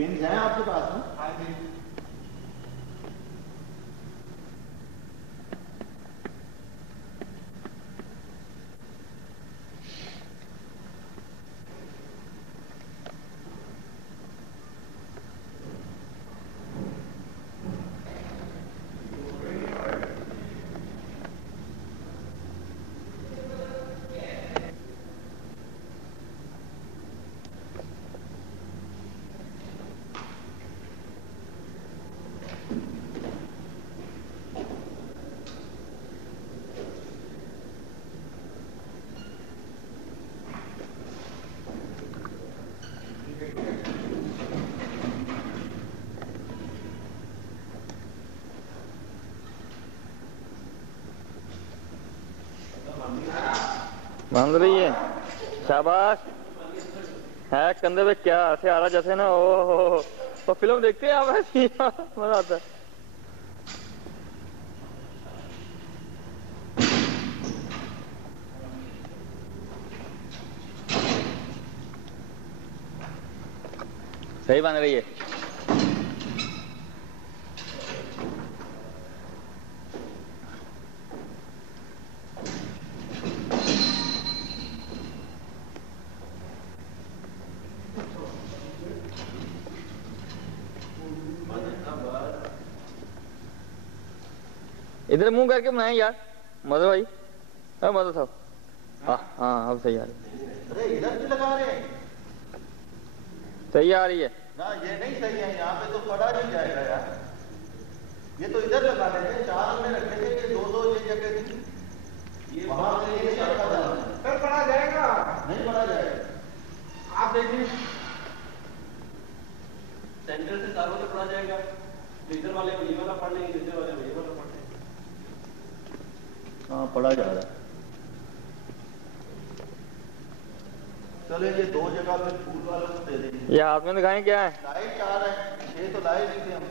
Pin है आपके पास में? हाँ जी। बांध रही है, शाबाश है। कंधे पे क्या ऐसे आ रहा जैसे ना, ओ तो फिल्म देखते हैं आप ऐसी मजा आता है। सही बांध रही है। इधर मुंह करके बनाए यार मधु भाई। हाँ मधु साहब, हाँ हाँ अब सही आ रही है। अरे इधर भी लगा रहे हैं, सही आ रही है ना? ये नहीं सही है, यहाँ पे तो पड़ा नहीं जाएगा यार। ये तो इधर लगा लेते, 4 हमने रखे थे, ये 2 ये जगह थी, वहां से ये नहीं रखा था। सर पढ़ा जाएगा? नहीं पड़ा जाएगा। आप देखिए सेंटर से चारों से पढ़ा जाएगा। इधर वाले ये वाला पढ़ लेंगे, इधर वाले ये वाला पढ़ लेंगे। हाँ पढ़ा जा रहा है। चले ये 2 जगह पे फूल वालों को दे देंगे। ये हाथ में दिखाएं क्या है? लाइट आ रहा है, ये तो लाइट नहीं थी हम।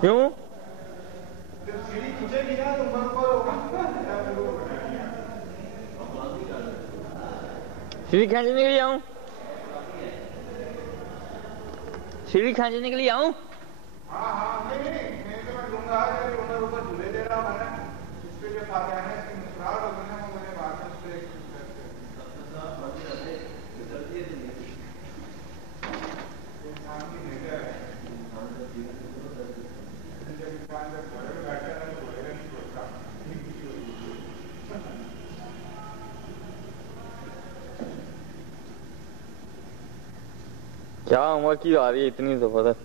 क्यों? सीढ़ी खींचेगी ना तो मन पर सीढ़ी खींचने के लिए आऊं? सीढ़ी खींचने के लिए आऊं? हाँ हाँ नहीं मैं तो लूंगा, ऊपर झूले दे रहा हूँ मैंने। इस पे जो खा गया है इसकी मुस्कुराहट हो गई ना, मुझे बात है उस पे इंसान की नेचर है। क्या उम्र की आ रही है इतनी जबरदस्त।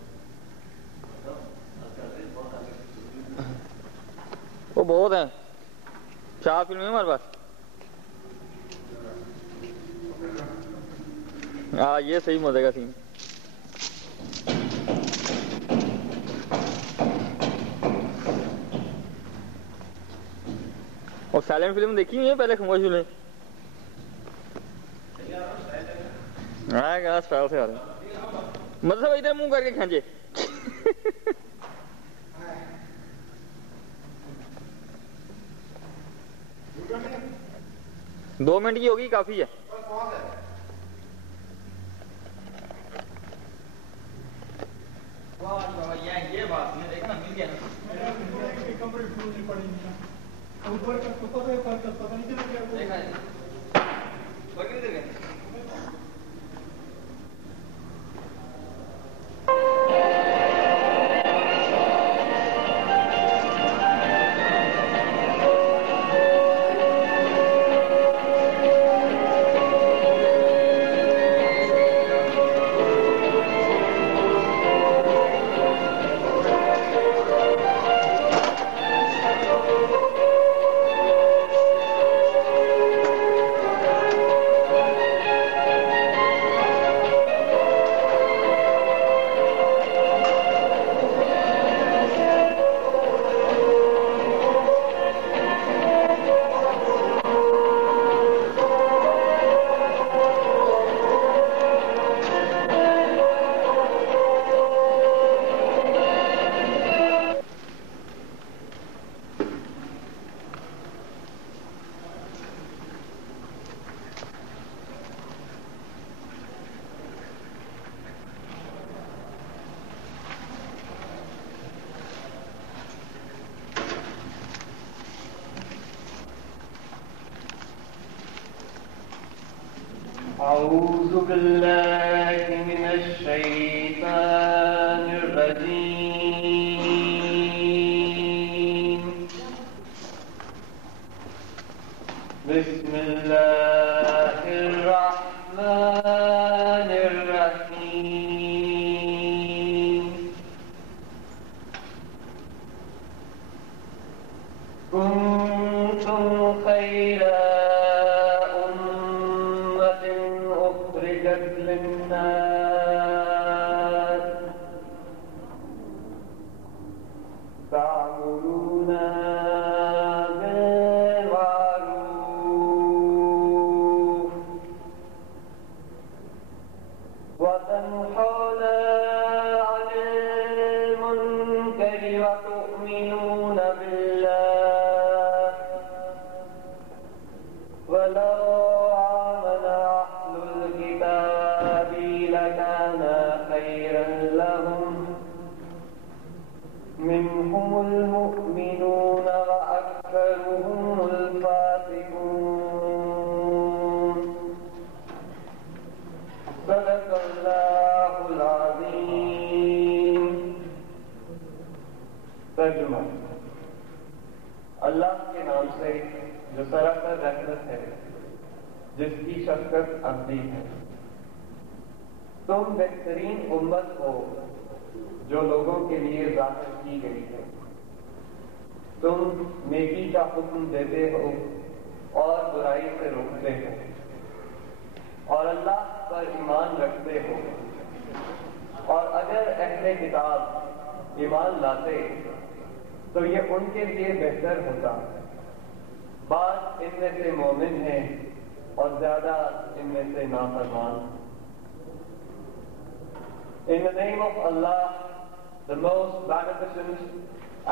वो बहुत है, 4 फिल्में हमारे पास। हाँ ये सही मजे का सीन। और साइलेंट फिल्म देखी हुई है पहले, खामोश फिल्म? हाँ कहा स्टाइल से आ रहे हैं। मतलब इधर मुंह करके खींचे। 2 मिनट की होगी, काफी है। ये बात नहीं देखना मिल गया ऊपर का पता नहीं चला क्या। أعوذ بالله من الشيطان الرجيم بسم الله الرحمن الرحيم كنتم خير أمة أخرجت للناس تعملون بالمعروف وتنحون عن المنكر وتؤمنون بالله ولو آمن أهل الكتاب لكان خيرا لهم منهم المؤمنون وأكثرهم الفاسقون صدق الله العظيم तर्जुमा अल्लाह के नाम से जो सरासर रहमत है जिसकी शफकत अब्दी है तुम बेहतरीन उम्मत हो जो लोगों के लिए जाहिर की गई है तुम नेकी का हुक्म देते हो और बुराई से रोकते हो और अल्लाह पर ईमान रखते हो और अगर अहले किताब ईमान लाते तो ये उनके लिए बेहतर होता बात इनमें से मोमिन है और ज्यादा इनमें से नाफरमान In the name of Allah, the most beneficent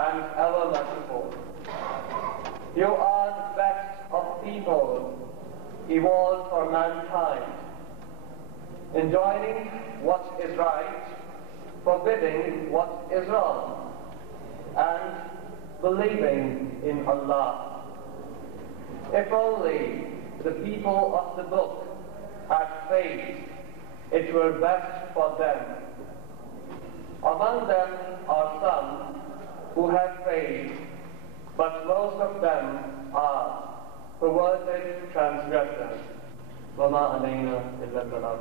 and ever merciful. You are the best of people evolved for mankind, enjoining what is right, forbidding what is wrong, and believing in Allah. If only the people of the book had faith, it were best for them. Among them are some who have faith, but most of them are perverted transgressors. وَمَا عَلَيْنَا إِلَّا الْبَلَاغُ.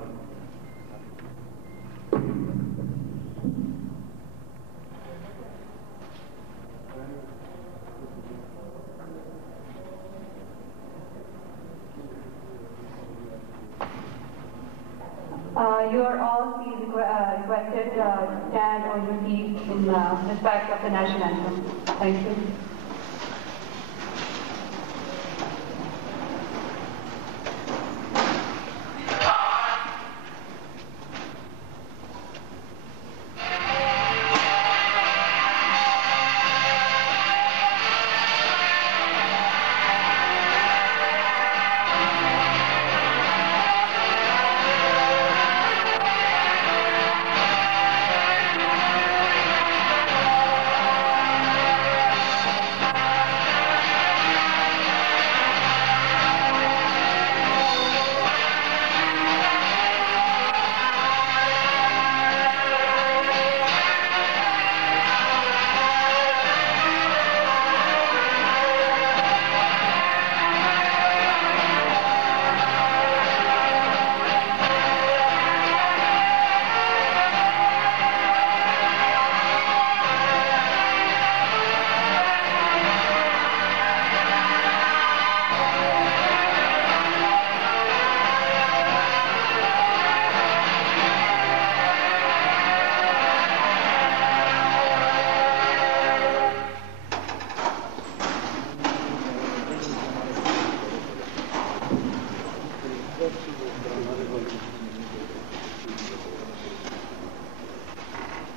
You are all please requested to stand on your feet in respect of the national anthem. Thank you.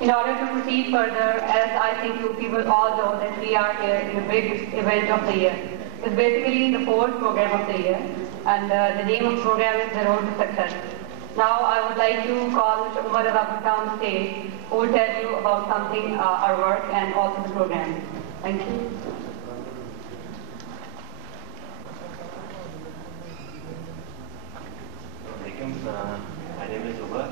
In order to proceed further, as I think you people all know that we are here in a big event of the year. It's basically the fourth program of the year, and the name of the program is The Road to Success. Now I would like to call Mr. Umar Azabul on stage, who will tell you about something, our work and also the program. Thank you. लेकिन My name is Umar.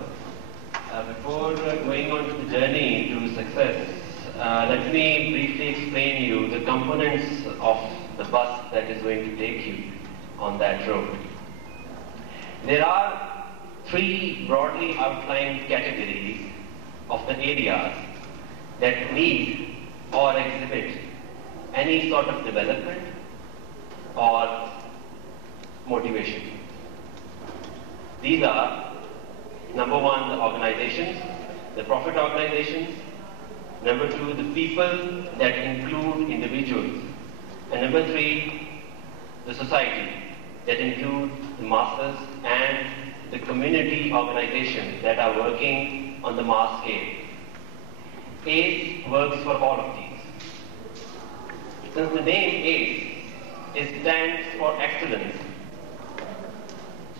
Before going on to the journey to success, let me briefly explain you the components of the bus that is going to take you on that road. There are three broadly outlined categories of the areas that need or exhibit any sort of development or motivation. These are, number one, the organizations, the profit organizations. Number two, the people that include individuals. And number three, the society that includes the masses and the community organizations that are working on the mass scale. ACE works for all of these. Since the name ACE, it stands for excellence.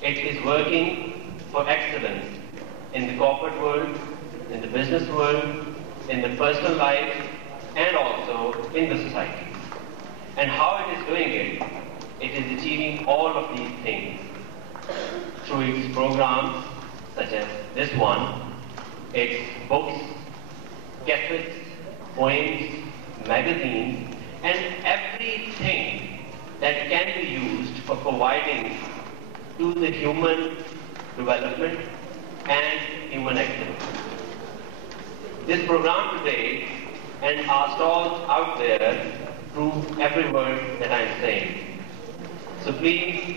It is working for excellence in the corporate world, in the business world, in the personal life, and also in the society. And how it is doing it, it is achieving all of these things through its programs, such as this one, its books, cassettes, poems, magazines, and everything that can be used for providing to the human development and human excellence. This program today and our stalls out there prove every word that I am saying. So please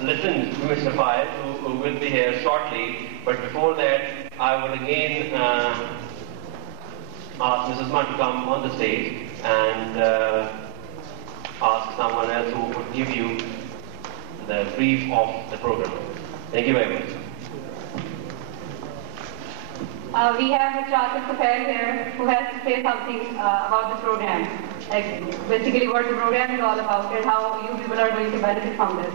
listen to Mr. Fayed, who will be here shortly. But before that, I would again ask Mrs. Mann to come on the stage and ask someone else who would give you the brief of the program. Thank you very much. We have Mr. Asif Safed here who has to say something about the program. Like basically what the program is all about and how you people are going to benefit from this.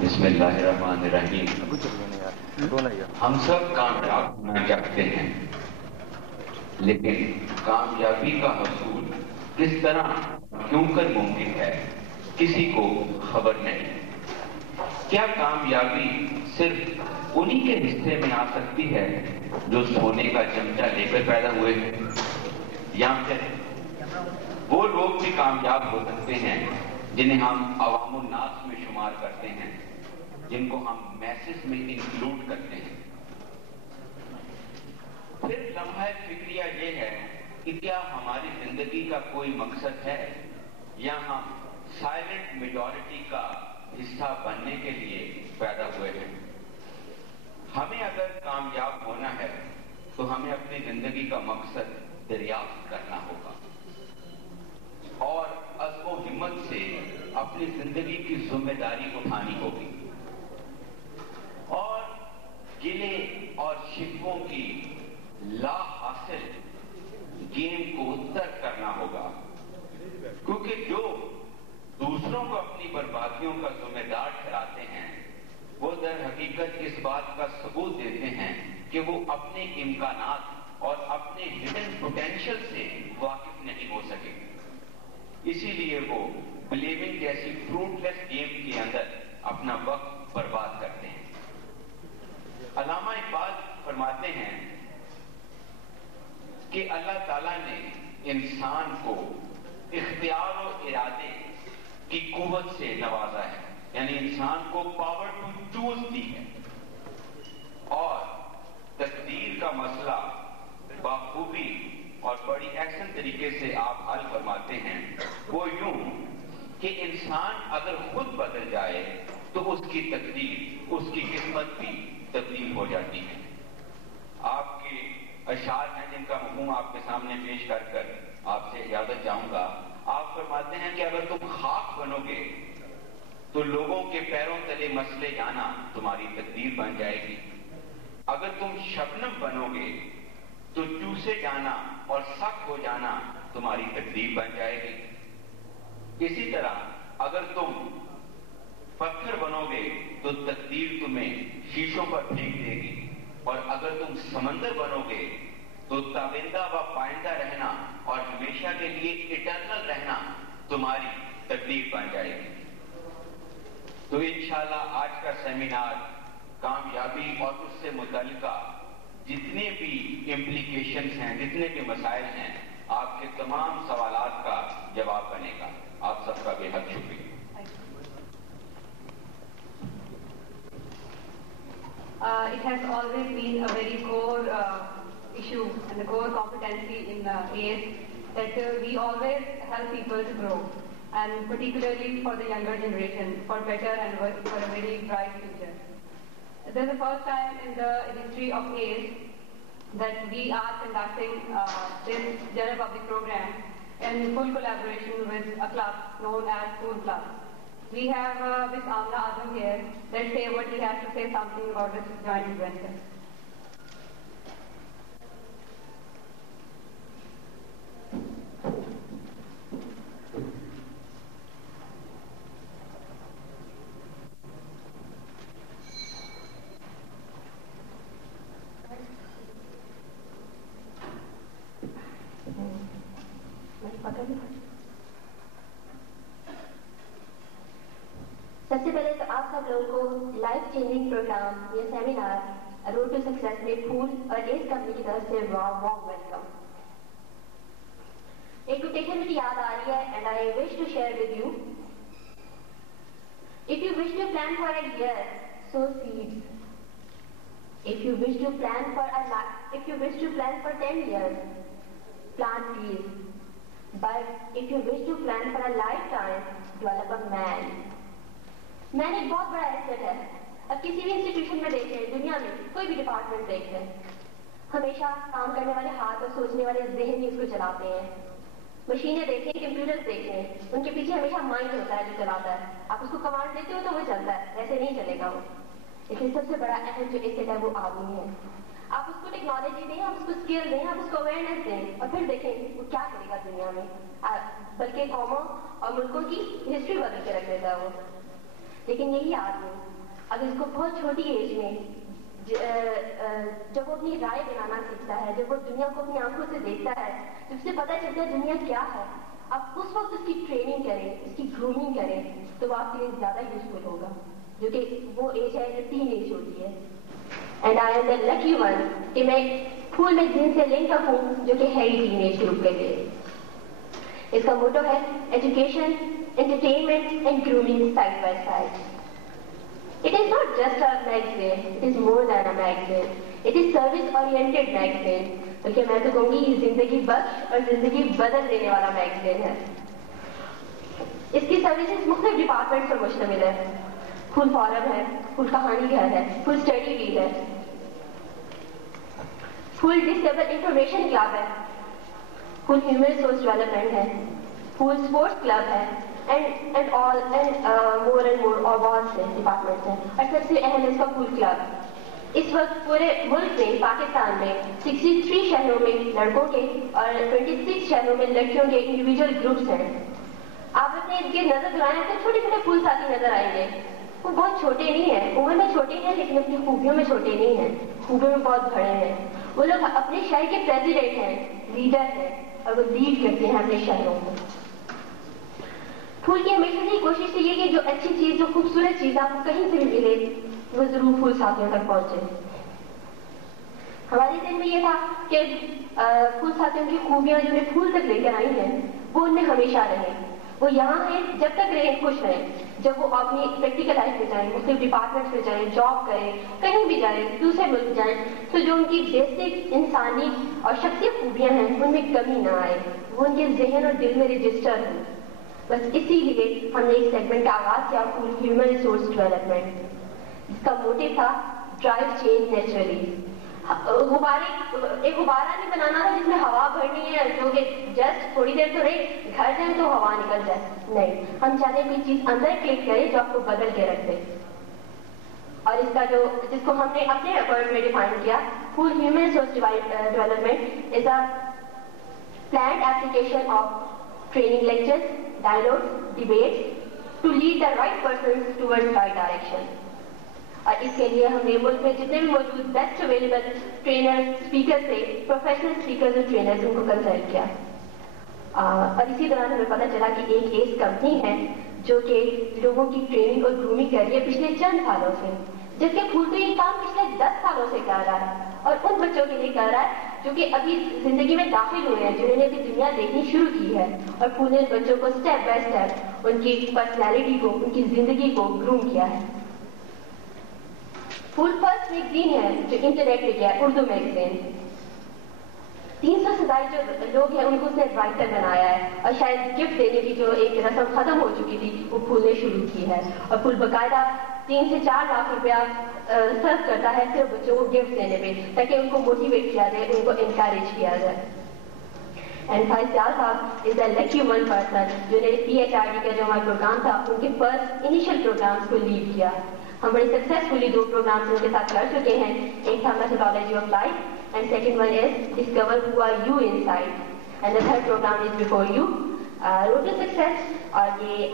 बिस्मिल्लाहिर्रहमानिर्रहीम। हम सब कामयाब होना चाहते हैं, लेकिन कामयाबी का हसूल किस तरह क्यों कर मुमकिन है, किसी को खबर नहीं। क्या कामयाबी सिर्फ उन्हीं के हिस्से में आ सकती है जो सोने का चमचा लेकर पैदा हुए हैं, या फिर वो लोग भी कामयाब हो सकते हैं जिन्हें हम अवामुन नास में शुमार करते हैं, जिनको हम मैसेज में इंक्लूड करते हैं। फिर लम्हा फिक्रिया ये है कि क्या हमारी जिंदगी का कोई मकसद है, या हम साइलेंट मेजॉरिटी का हिस्सा बनने के लिए पैदा हुए हैं। हमें अगर कामयाब होना है तो हमें अपनी जिंदगी का मकसद दरियाफ्त करना होगा और अज़्म व हिम्मत से अपनी जिंदगी की जिम्मेदारी उठानी होगी और गिले और शिकवों की ला हासिल गेम को तर्क करना होगा, क्योंकि जो दूसरों को अपनी बर्बादियों का जिम्मेदार ठहराते हैं वो दर हकीकत इस बात का सबूत देते हैं कि वो अपने इम्कानात और अपने हिडन पोटेंशियल से वाकिफ नहीं हो सके। इसीलिए वो बिलीविंग जैसी फ्रूटलेस गेम के अंदर अपना वक्त बर्बाद करते हैं। अल्लामा इकबाल फरमाते हैं कि अल्लाह ताला ने इंसान को इख्तियार और इरादे की कुव्वत से नवाजा है, यानी इंसान को पावर टू चूज दी है और तकदीर का मसला बाखूबी और बड़ी एक्शन तरीके से आप हल फरमाते हैं। वो यूं कि इंसान अगर खुद बदल जाए तो उसकी तकदीर, उसकी किस्मत भी तब्दील हो जाती है। आपके अशार हैं जिनका मफ़हूम आपके सामने पेश कर आपसे इजाजत चाहूंगा। आप फरमाते हैं कि अगर तुम खाक बनोगे तो लोगों के पैरों तले मसले जाना तुम्हारी तकदीर बन जाएगी। अगर तुम शबनम बनोगे तो चूसे जाना और सख्त हो जाना तुम्हारी तकदीर बन जाएगी। इसी तरह अगर तुम पत्थर बनोगे शीशों पर फेंक देगी, और अगर तुम समंदर बनोगे तो ताबिंदा व पाइंदा रहना और हमेशा के लिए इटर्नल रहना तुम्हारी तकदीर बन जाएगी। तो इंशाल्लाह आज का सेमिनार कामयाबी और उससे मुतल्लिका जितने भी इम्प्लीकेशंस हैं, जितने भी मसाइल हैं, आपके तमाम सवालात का जवाब बनेगा। आप सबका बेहद शुक्रिया। It has always been a very core issue and a core competency in ACE that we always help people to grow, and particularly for the younger generation, for better and for a very bright future. This is the first time in the history of ACE that we are conducting this general public program in full collaboration with a club known as School Club. We have Ms. Amna Azam here. Let's say what he has to say something about this joint venture. सबसे पहले तो आप सब लोगों को life changing programme या seminar road to success में फूल और एस कंपनी की तरफ से वार्म वेलकम। एक कोटेशन मुझे याद आ रही है and I wish to share with you. If you wish to plan for a year, so seeds. If you wish to plan for 10 years, plant trees. But if you wish to plan for a lifetime, develop a man. Man एक बहुत बड़ा asset है। अब किसी भी institution में देखें, दुनिया में कोई भी डिपार्टमेंट देखें, हमेशा काम करने वाले हाथ और सोचने वाले ज़हन ही उसको चलाते हैं। मशीनें देखें, कंप्यूटर्स देखें, उनके पीछे हमेशा माइंड होता है जो चलाता है। आप उसको कमांड देते हो तो वो चलता है, ऐसे नहीं चलेगा वो। इसलिए सबसे बड़ा अहम जो एसेट है वो आदमी है। आप उसको टेक्नोलॉजी दें, आप उसको स्किल दें, आप उसको अवेयरनेस दें, और फिर देखें वो क्या करेगा दुनिया में। बल्कि कौमों और मुल्कों की हिस्ट्री बदल के रख देता है वो। लेकिन यही आदमी अगर इसको बहुत छोटी एज में जब वो अपनी राय बनाना सीखता है, जब वो दुनिया को अपनी आंखों से देखता है, जब उसे पता चलता है दुनिया क्या है, आप उस वक्त उसकी ट्रेनिंग करें, उसकी ग्रूमिंग करें, तो वो आपके लिए ज्यादा यूजफुल होगा, जो कि वो एज है जो टीन एज होती है। And I am the lucky one कि मैं फूल में जिन से लिंक अप हूँ जो कि है ही टीन एज ग्रुप के लिए। इसका मोटो है education, entertainment and grooming side by side. It is not just a magazine, it is more than a magazine. It is service oriented magazine. क्योंकि मैं तो कहूँगी ये जिंदगी बख्श और जिंदगी बदल देने वाला मैगजीन है। इसकी सर्विसेज मुख्तलिफ डिपार्टमेंट पर मुश्तमिल है। फुल फॉरम है, फुल कहानी घर है, फुल स्टडी व्हील है, फुल डिसेबल इंफॉर्मेशन क्लब है, फुल ह्यूमन रिसोर्स डेवलपमेंट है, फुल स्पोर्ट्स क्लब है, and more and more awards हैं, डिपार्टमेंट्स हैं। और सबसे अहम है इसका फुल क्लब। इस वक्त पूरे मुल्क में, पाकिस्तान में 63 शहरों में लड़कों के और 26 शहरों में लड़कियों के इंडिविजुअल ग्रुप्स हैं। आप अपने इनके नजर दुआएं तो छोटे छोटे फूल साथी नजर आएंगे। वो बहुत छोटे नहीं है, उम्र में छोटे हैं, लेकिन अपनी खूबियों में छोटे नहीं हैं, खूबियों में बहुत बड़े हैं। वो लोग अपने शहर के प्रेसिडेंट हैं, लीडर हैं, और वो लीड करते हैं अपने शहरों को। फूल की हमेशा से कोशिश ये कि जो अच्छी चीज, जो खूबसूरत चीज आपको कहीं से भी मिले, वो जरूर फूल साथियों तक पहुंचे। हमारे दिन में ये था कि फूल साथियों की खूबियां जो फूल तक लेकर आई हैं, वो उनमें हमेशा रहे। वो यहाँ है जब तक रहे, खुश रहे। जब वो अपनी प्रैक्टिकल लाइफ में जाए, मुख्तलिफ डिपार्टमेंट में जाए, जॉब करें, कहीं भी जाए, दूसरे मुल्क जाए, तो जो उनकी बेसिक इंसानी और शख्सियत खूबियां हैं उनमें कमी ना आए, वो उनके जहन और दिल में रजिस्टर हो। बस इसीलिए हमने इस सेगमेंट का आगाज किया, फुल ह्यूमन रिसोर्स डेवलपमेंट, जिसका मोटिव था ड्राइव चेंज नेचुरली। एक गुब्बारा नहीं बनाना था जिसमें हवा भरनी है, जो कि जस्ट थोड़ी देर तो रहे, घर जाए तो हवा निकल जाए। नहीं, हम चाहते कोई चीज अंदर क्लिक करे जो आपको बदल के रख दे। और इसका जिसको हमने अपने वर्ड में डिफाइन किया, full human resource development is a planned application of training lectures, dialogues, debates to lead the right persons towards right direction. और इसके लिए हमने मुल्क में जितने भी मौजूद बेस्ट अवेलेबल ट्रेनर्स, स्पीकर थे, प्रोफेशनल स्पीकर्स और ट्रेनर्स, उनको कंसल्ट किया। और इसी दौरान हमें पता चला कि एक एस कंपनी है जो कि लोगों की ट्रेनिंग और ग्रूमिंग कर रही है पिछले चंद सालों से, जिसके फूल तो ये काम पिछले 10 सालों से कर रहा है और उन बच्चों के लिए कर रहा है जो कि अभी जिंदगी में दाखिल हुए हैं, जिन्होंने अभी दुनिया देखनी शुरू की है, और फूल ने उन बच्चों को स्टेप बाय स्टेप उनकी पर्सनैलिटी को, उनकी जिंदगी को ग्रूम किया है। फूल फर्स्ट मैगजीन है जो इंटरनेट पे किया है, उर्दू मैगजीन। 300 से ज्यादा जो लोग हैं उनको उसने राइटर बनाया है, और शायद गिफ्ट देने की जो एक रस्म खत्म हो चुकी थी वो फूल ने शुरू की है, और फूल बाकायदा 3 से 4 लाख रुपया सर्व करता है सिर्फ बच्चों को गिफ्ट देने पे, ताकि उनको मोटिवेट किया जाए, उनको इनकरेज किया जाए। एंड फैसल साहब is the lucky one person जिन्होंने PHRD का जो हमारा प्रोग्राम था उनके फर्स्ट इनिशियल प्रोग्राम्स को लीड किया। हम बड़े सक्सेसफुली 2 प्रोग्राम्स उनके साथ कर चुके हैं, एक था methodology of life and second one is discover who are you inside, and the third program is before you road to success. और ये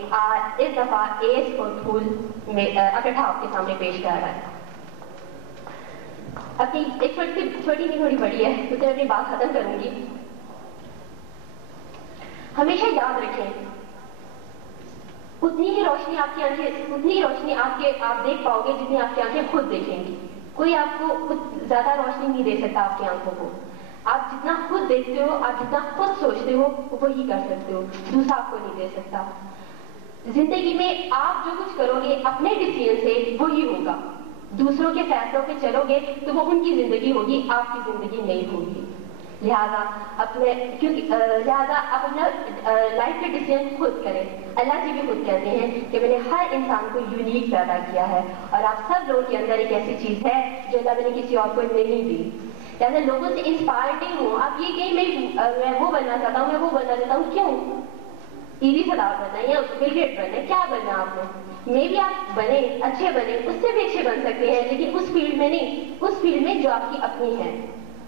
इस दफा एस और फूल में इकट्ठा आपके सामने पेश कर रहा है। अपनी एक छोटी नहीं थोड़ी बड़ी है, तो मैं अपनी बात खत्म करूंगी। हमेशा याद रखें, उतनी ही रोशनी आपकी आंखें, उतनी ही रोशनी आप देख पाओगे जितनी आपकी आंखें खुद देखेंगी। कोई आपको कुछ ज्यादा रोशनी नहीं दे सकता आपकी आंखों को। आप जितना खुद देखते हो, आप जितना खुद सोचते हो, वही कर सकते हो, दूसरा आपको नहीं दे सकता। जिंदगी में आप जो कुछ करोगे अपने डिसीजन से वही होगा। दूसरों के फैसलों पे चलोगे तो वो उनकी जिंदगी होगी, आपकी जिंदगी नहीं होगी। लिहाजा आप अपना लाइफ के डिसीजन खुद करें। अल्लाह जी भी खुद कहते हैं कि मैंने हर इंसान को यूनिक पैदा किया है, और आप सब लोगों के अंदर एक ऐसी चीज है जो अल्लाह ने किसी और को नहीं दी। जैसे लोगों से इंस्पायर्ड नहीं हूँ, आप ये कहीं मैं वो बनना चाहता हूँ, मैं वो बनना चाहता हूँ, क्यों? ईदी सदार बनना है या बिल गेट बनना है, क्या बनना आपने? मे भी आप बने, अच्छे बने, उससे भी अच्छे बन सकते हैं, लेकिन उस फील्ड में नहीं, उस फील्ड में जो आपकी अपनी है,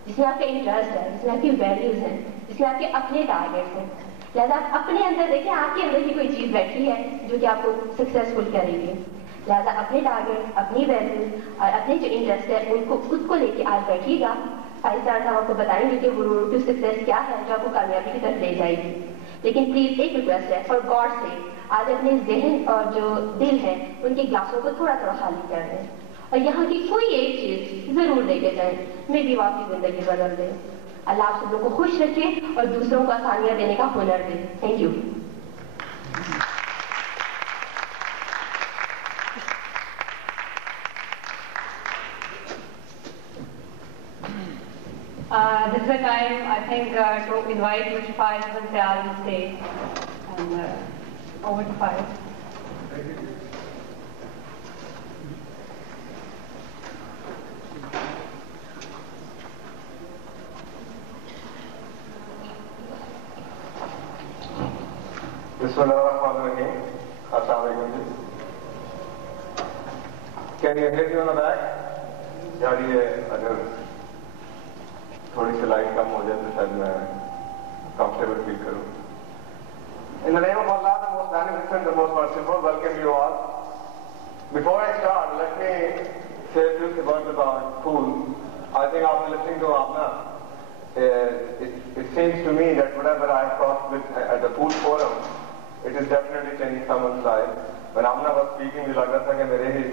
जिसमें आपका इंटरेस्ट है, जिसमें आपकी वैल्यूज हैं, जिसमें आपके अपने टारगेट्स हैं। लिहाजा आप अपने अंदर देखें, आपके अंदर ही कोई चीज बैठी है जो कि आपको सक्सेसफुल करेगी। लिहाजा अपने टारगेट, अपनी वैल्यूज और अपने जो इंटरेस्ट है उसको लेके आज बैठिएगा। फाइव-स्टार साहब आपको बताएंगे कि वो रोड टू सक्सेस क्या है जो आपको कामयाबी की तरफ ले जाएगी। लेकिन प्लीज एक रिक्वेस्ट है, फॉर गॉड से आज अपने जहन और जो दिल है उनके ग्लासों को थोड़ा थोड़ा खाली कर दें, और यहाँ की कोई एक चीज जरूर लेके जाए, मे भी वो आपकी जिंदगी बदल दे। अल्लाह आप सब लोगों को खुश रखे और दूसरों को आसानियां देने का हुनर दे। Thank you. This is the time, I think, to invite Mr. Faiz and Syal on stage. And over to Faiz. Bismillahirrahmanirrahim. Assalamu alaikum. Can you hear me on the back? यार ये अगर थोड़ी सी लाइट कम हो जाए तो शायद मैं comfortable feel करूं। In the name of Allah, the most beneficent, the most merciful, welcome you all. Before I start, let me say a few words about food. I think after listening to Amna, it seems to me that whatever I talked with at the food forum, it is definitely changing someone's life. When Amna was speaking, मुझे लग रहा था कि मेरे ही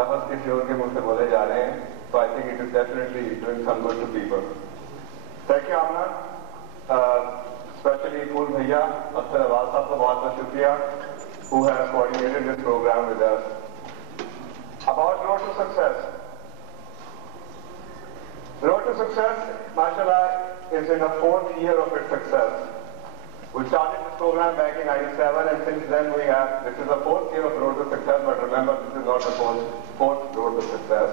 लफ्ज़ किसी और के मुंह से बोले जा रहे हैं. So I think it is definitely doing some good to people. Thank you, Amna. Especially Ful Bhaiya, Akhtar Awaz Sahab ko bahut bahut shukriya, who has coordinated this program with us. About Road to Success. Road to Success, mashallah, is in the 4th year of its success. We started this program back in 97, and since then this is the 4th year of Road to Success, but remember this is not the 4th Road to Success.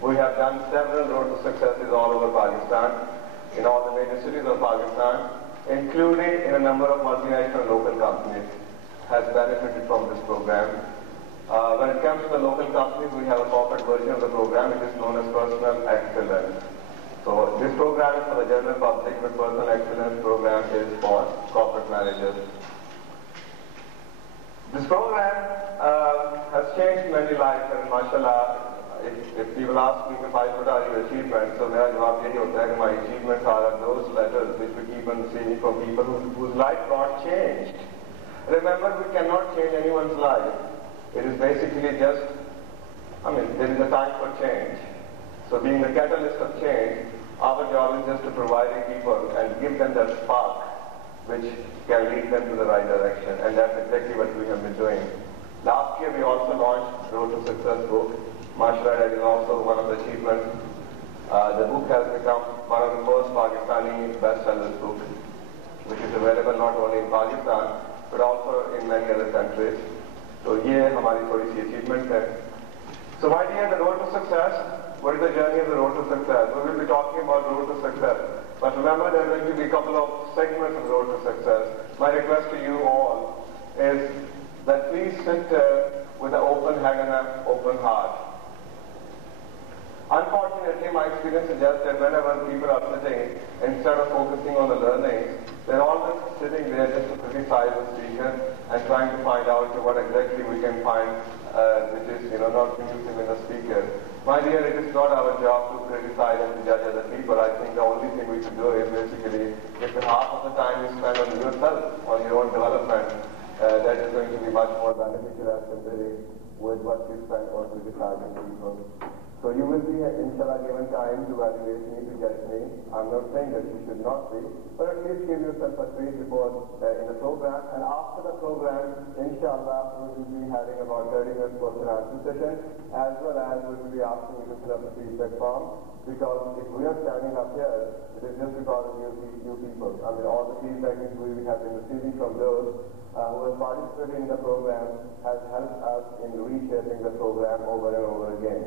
We have done several Road to Successes all over Pakistan, in all the major cities of Pakistan, including in a number of multinational local companies, has benefited from this program. When it comes to the local companies, we have a corporate version of the program. It is known as Personal Excellence. So this program is for the general public, but Personal Excellence program is for corporate managers. This program has changed many lives, and mashallah, if people ask me if what are your achievements, so मेरा जवाब यही होता है कि my achievements are those letters which we keep on receiving from people whose life got changed. Remember, we cannot change anyone's life. It is basically just, there is a time for change. So being the catalyst of change, our job is just to provide people and give them that spark which can lead them to the right direction. And that's exactly what we have been doing. Last year we also launched Road to Success book. Mashallah, that is also one of the achievements. The book has become one of the first Pakistani bestsellers book, which is available not only in Pakistan, but also in many other countries. So ये हमारी थोड़ी सी achievement है. So my dear, the road to success, what is the journey of the road to success? We will be talking about road to success. But remember, there are going to be a couple of segments of road to success. My request to you all is that please sit with an open head and an open heart. Unfortunately, my experience suggests that whenever people are sitting, instead of focusing on the learning, they're always sitting there just to criticize the speaker and trying to find out what exactly we can find which is not conducive in the speaker. My dear, it is not our job to criticize and to judge other people. I think the only thing we should do is basically, if half of the time you spend on yourself, on your own development, that is going to be much more beneficial as compared with what you spend on criticizing people. So you will be, inshallah, given time to evaluate me, to judge me. I'm not saying that you should not be, but at least give yourself a brief report in the program. And after the program, inshallah, we will be having about 30 minutes question and answer session, as well as we will be asking you to fill up the feedback form. Because if we are standing up here, it is just because of you people. All the feedback we have been receiving from those who have participated in the program has helped us in reshaping the program over and over again.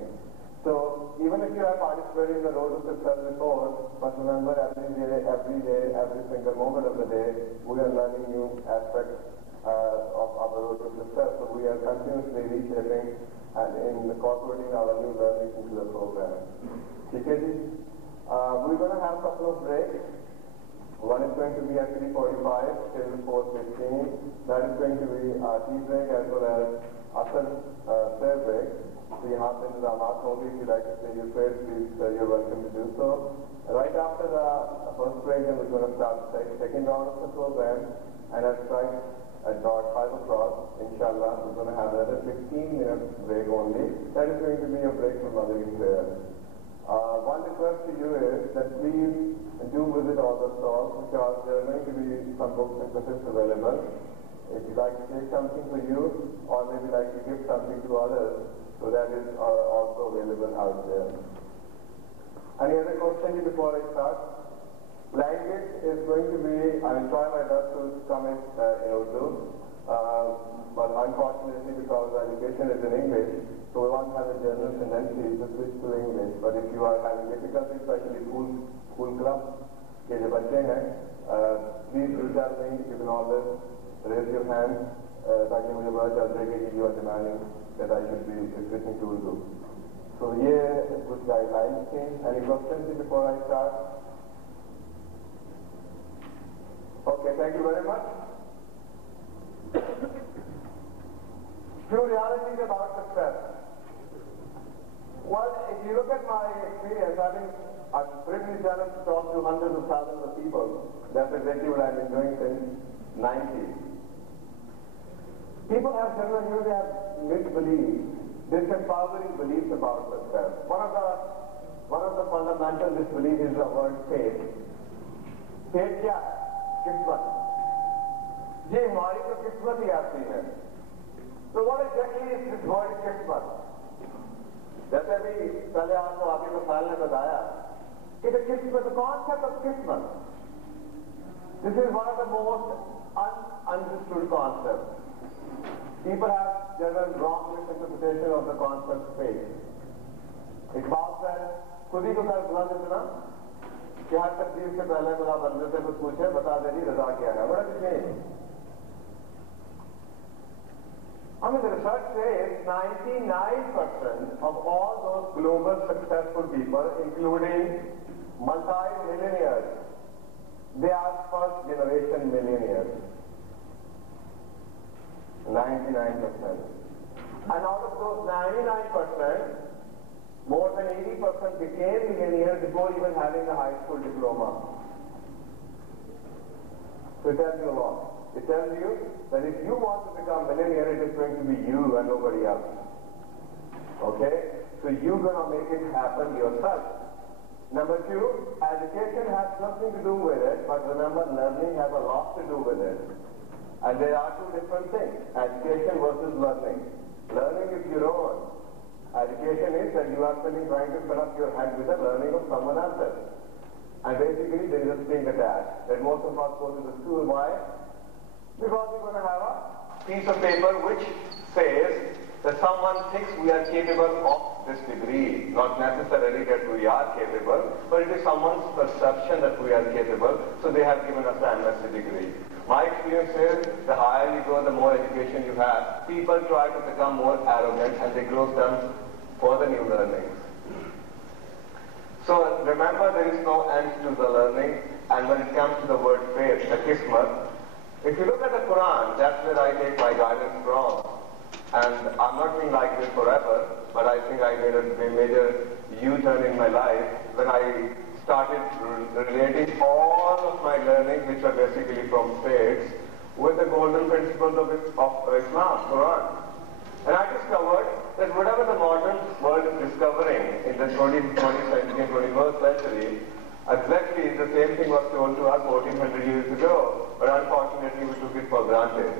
So even if you have participated in the road to success before, but remember every every single moment of the day, we are learning new aspects of the road to success. So we are continuously reshaping and incorporating our new learning into the program. Okay, we're going to have a couple of breaks. One is going to be at 3:45 till 4:15. That is going to be a tea break as well as a prayer break. So यहाँ पे इंतजामात होंगे. If you like to say your prayers, please, you're welcome to do so. Right after the first break, then we're going to start the second round of the program, and at about 5 o'clock, inshallah, we're going to have another 15-minute break only. That is going to be a break from Maghrib prayer. One request to you is that please do visit all the stalls, because there are going to be some books and cassettes available. If you like to take something for you, or maybe like to give something to others, so that is also available out there. Any other question before I start? Language is going to be, I will try my best to comment in Urdu, but unfortunately because education is in English, so we won't have a general tendency to switch to English. But if you are having difficulty, especially school club के जो बच्चे हैं, please do tell me. You can always raise your hand ताकि मुझे पता चल सके कि you are demanding that I should be switching to Urdu. So ये कुछ guidelines थे. Any questions before I start? Okay, thank you very much. Few realities about success. Well, if you look at my experience, I've privileged enough to talk to hundreds of thousands of people. That's exactly what I've been doing since 90s. People have generally have misbeliefs, disempowering beliefs about success. One of the fundamental misbeliefs is the word faith. Faith क्या है? किस्मत. ये हमारी तो किस्मत ही आती है. So what exactly is this word किस्मत? जैसे भी पहले आपको आगे मिसाल ने बताया कि the किस्मत, the concept of किस्मत. This is one of the most understood concepts. People have general wrong misinterpretation of the concept faith. Iqbal said, खुद ही को सर बुला देना कि हर तकदीर से पहले खुदा बंदे से कुछ पूछे, बता देगी रजा क्या है. What does it mean? The research says 99% of all those global successful people, including multi-millionaires, they are first generation millionaires. 99%. And out of those 99%, More than 80% became millionaires before even having a high school diploma. So it tells you a lot. It tells you that if you want to become millionaire, it is going to be you and nobody else. Okay? So you're going to make it happen yourself. Number two, education has nothing to do with it, but remember, learning has a lot to do with it. And there are two different things, education versus learning. Learning is your own. Education is that you are trying to fill up your head with the learning of someone else's. And basically there is a string attached that most of us go to the school. Why? Because we're going to have a piece of paper which says that someone thinks we are capable of this degree. Not necessarily that we are capable, but it is someone's perception that we are capable, so they have given us the MSc degree. My experience is, the higher you go, the more education you have. People try to become more arrogant and they close them for the new learnings. So remember, there is no end to the learning, and when it comes to the word faith, the kismat, if you look at the Quran, that's where I take my guidance from. And I'm not being like this forever, but I think I made a major U-turn in my life when I started relating all of my learning, which are basically from faiths, with the golden principles of Islam, Quran. And I discovered that whatever the modern world is discovering in the 20th century and 21st century, exactly the same thing was told to us 1400 years ago, but unfortunately we took it for granted.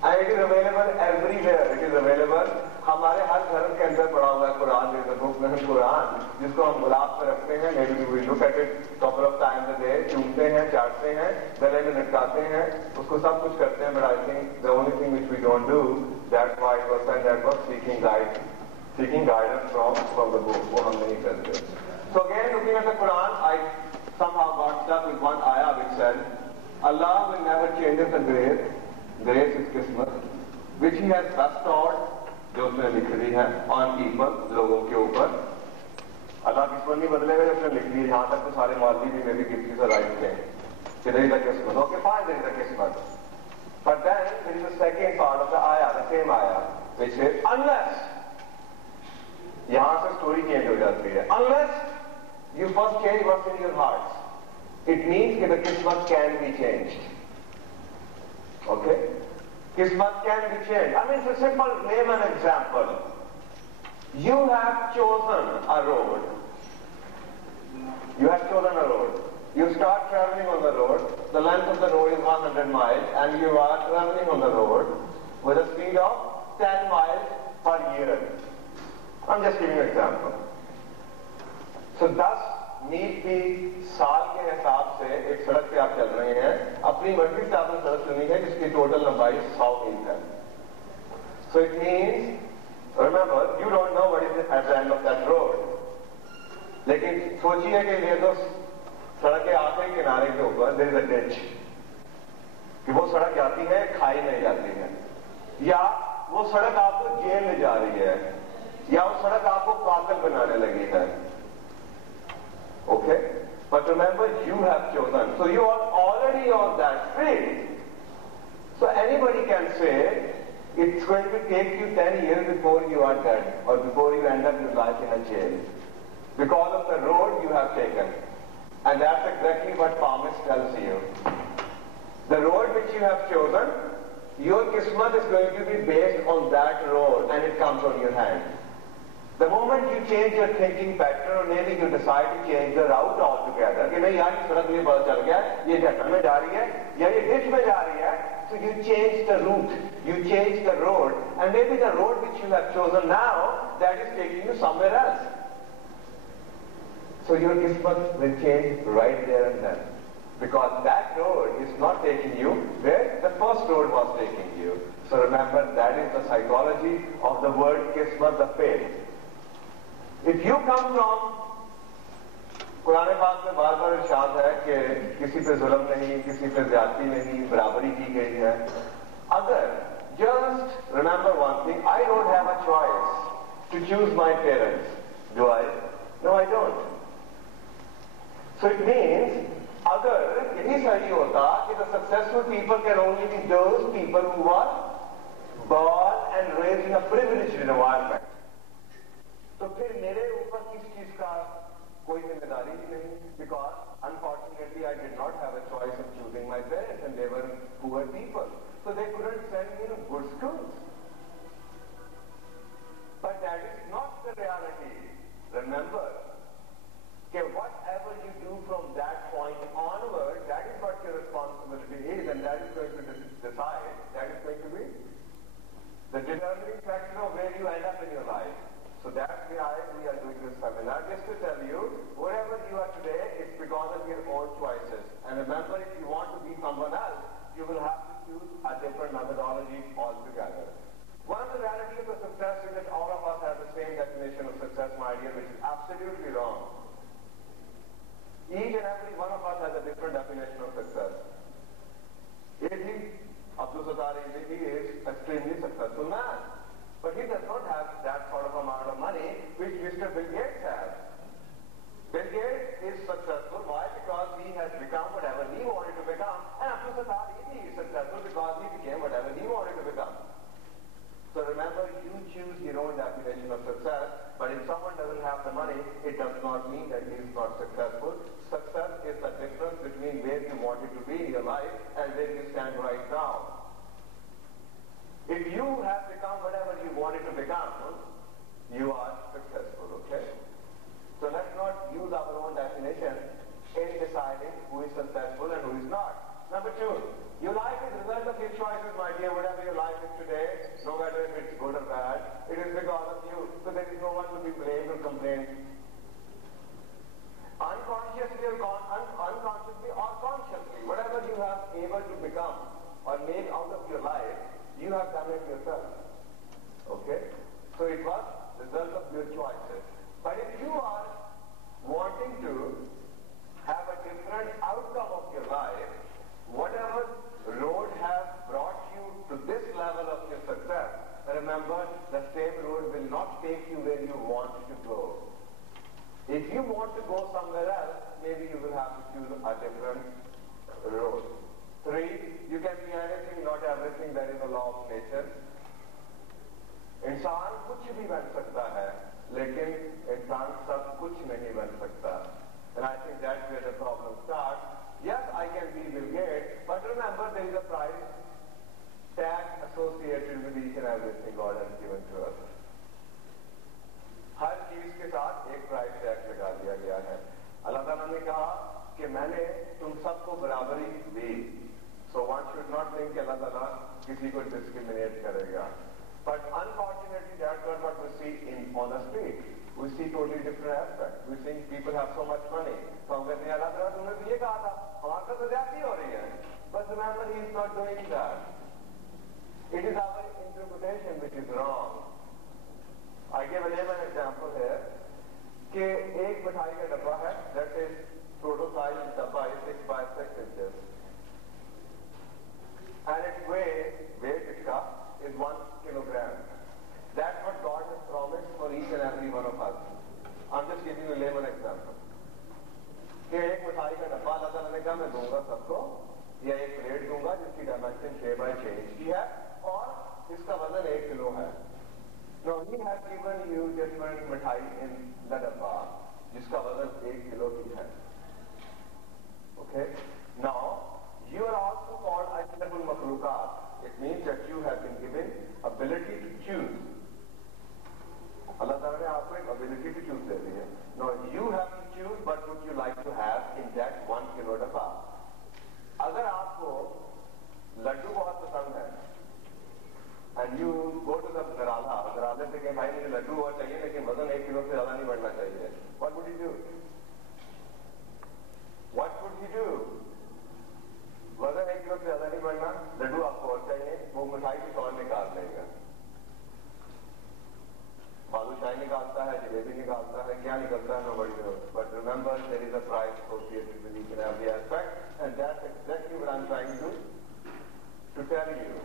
And it is available everywhere. It is available. हमारे हर धर्म के अंदर पढ़ा हुआ है Quran. There is a book named Quran, जिसको हम गुलाब पर रखते हैं. Maybe we look at it couple of times a day. चूमते हैं, चाटते हैं, गले में लटकाते हैं, उसको सब कुछ करते हैं. But I think the only thing which we don't do, that's why it was said that was seeking guidance from the book. वो हम नहीं करते. So again, looking at the Quran, I somehow got stuck with one ayah which said, Allah will never change the grace. Grace is Kismat, which He has bestowed, जो उसने लिख दी है, on people, लोगों के ऊपर. अल्लाह किस्मत नहीं बदलेगा जो उसने लिख दी. यहाँ तक तो सारे मौलवी भी में भी किसी से राइट थे कि there is a Kismat. Okay, fine, there is a Kismat. But then there is a second part of the ayah, the same ayah, which says, unless, यहाँ से story change हो जाती है. Unless you first change what's in your hearts, it means that the Kismat can be changed. Okay? Kismat can be changed. I mean, it's a simple name and example. You have chosen a road. You have chosen a road. You start traveling on the road. The length of the road is 100 miles, and you are traveling on the road with a speed of 10 miles per year. I'm just giving you an example. So thus, मील की साल के हिसाब से एक सड़क पे आप चल रहे हैं. अपनी मर्जी से आपने सड़क चुनी है जिसकी टोटल लंबाई 100 मील है. So it means, remember, you don't know what is at the end of that road. लेकिन सोचिए कि ये तो सड़क के आखिरी किनारे के ऊपर there is a ditch. कि वो सड़क जाती है, खाई नहीं जाती है, या वो सड़क आपको जेल ले जा रही है, या वो सड़क आपको पागल बनाने लगी है. Okay? But remember, you have chosen. So you are already on that street. So anybody can say, it's going to take you 10 years before you are dead, or before you end up your life in a jail, because of the road you have taken. And that's exactly what psalmist tells you. The road which you have chosen, your kismat is going to be based on that road, and it comes on your hand. The moment you change your thinking pattern, or maybe you decide to change the route altogether, कि नहीं यार इस सड़क मुझे पता चल गया, ये जंगल में जा रही है, या ये ditch में जा रही है, so you change the route, you change the road, and maybe the road which you have chosen now, that is taking you somewhere else. So your kismat will change right there and then, because that road is not taking you where the first road was taking you. So remember, that is the psychology of the word kismat, the faith. If you come from, Quran पाक में बार बार इरशाद है कि किसी पे जुल्म नहीं, किसी पे ज्यादती नहीं, बराबरी की गई है. अगर, just remember one thing, I don't have a choice to choose my parents. Do I? No, I don't. So it means, अगर यही सही होता कि the successful people can only be those people who are born and raised in a privileged environment. So Unfortunately, I did not have a choice of choosing my parents, and they were poor people. So they couldn't send me to good schools. But that is not the reality. Remember, okay, whatever you do from that point onward, that is what your responsibility is, and that is going to decide, that is going to be the determining factor of where you end up in your life. So that's why we are doing this seminar, just to tell you, wherever you are today, it's because of your own choices. And remember, if you want to be someone else, you will have to choose a different methodology altogether. One of the realities of success is that all of us have the same definition of success, my dear, which is absolutely wrong. Each and every one of us has a different definition of success. Abdul Sattar is extremely successful man. But he does not have that sort of amount of money which Mr. Bill Gates has. Bill Gates is successful. Why? Because he has become whatever he wanted to become. And Abdul Sattar is successful because he became whatever he wanted to become. So remember, you choose your own definition of success. But if someone doesn't have the money, it does not mean that he is not successful. Success is the difference between where you wanted to be in your life and where you stand right now. If you have become whatever you wanted to become, you are successful, okay? So let's not use our own definition in deciding who is successful and who is not. Number two, your life is the result of your choices, my dear. Whatever your life is today, no matter if it's good or bad, it is because of you. So there is no one to be blamed or complained. Unconsciously or consciously, whatever you have able to become or make out of your life, you have done it yourself. Okay? So it was the result of your choices. But if you are wanting to have a different outcome of your life, whatever road has brought you to this level of your success, remember, the same road will not take you where you want to go. If you want to go somewhere else, maybe you will have to choose a different road. 3, you can be anything, not everything. That is the law of nature. इंसान कुछ भी बन सकता है, लेकिन इंसान सब कुछ नहीं बन सकता. And I think that's where the problem starts. Yes, I can be Bill Gates, but remember there is a price tag associated with each and everything God has given to us. हर चीज के साथ एक price tag लगा दिया गया है. अल्लाह ताला ने कहा कि मैंने तुम सबको बराबरी दी. So one should not think कि अल्लाह ताला किसी को discriminate करेगा. But unfortunately, that's not what we see on the street. We see totally different aspects. We think people have so much money. So हम कहते हैं अल्लाह ताला तुमने तो ये कहा था, हमारे साथ तो ज्यादती हो रही है. But remember, he is not doing that. It is our interpretation which is wrong. I give an example here कि एक मिठाई का डब्बा है, that is total size डब्बा is 6 by 6 inches, and its weight इसका is 1 kilogram. That's what God has promised for each and every one of us. I'm just giving you a layman example. कि एक मिठाई का डब्बा अल्लाह ताला ने कहा मैं दूंगा सबको, या एक प्लेट दूंगा जिसकी डायमेंशन 6 by 6 इंच की है और इसका वजन 1 किलो है. Now he has given you different मिठाई in the डब्बा जिसका वजन 1 किलो की है. Okay? Now you are also called ajnabul makhluqat. It means that you have been given ability to choose. Allah Ta'ala ने आपको एक ability to choose दे दी है. Now you have to choose what would you like to have in that 1 kilo डब्बा. अगर आपको लड्डू बहुत पसंद है and you go to the गराले से कहें भाई मुझे लड्डू और चाहिए लेकिन वजन 1 किलो से ज्यादा नहीं बढ़ना चाहिए. What would you do? What would you do? वजन 1 किलो से ज्यादा नहीं बढ़ना, लड्डू आपको और चाहिए, वो मिठाई की और निकाल देगा. बालूशाही निकालता है, जलेबी निकालता है, क्या निकलता है nobody knows. But remember, there is a price associated with each and every aspect, and that's exactly what I'm trying to tell you.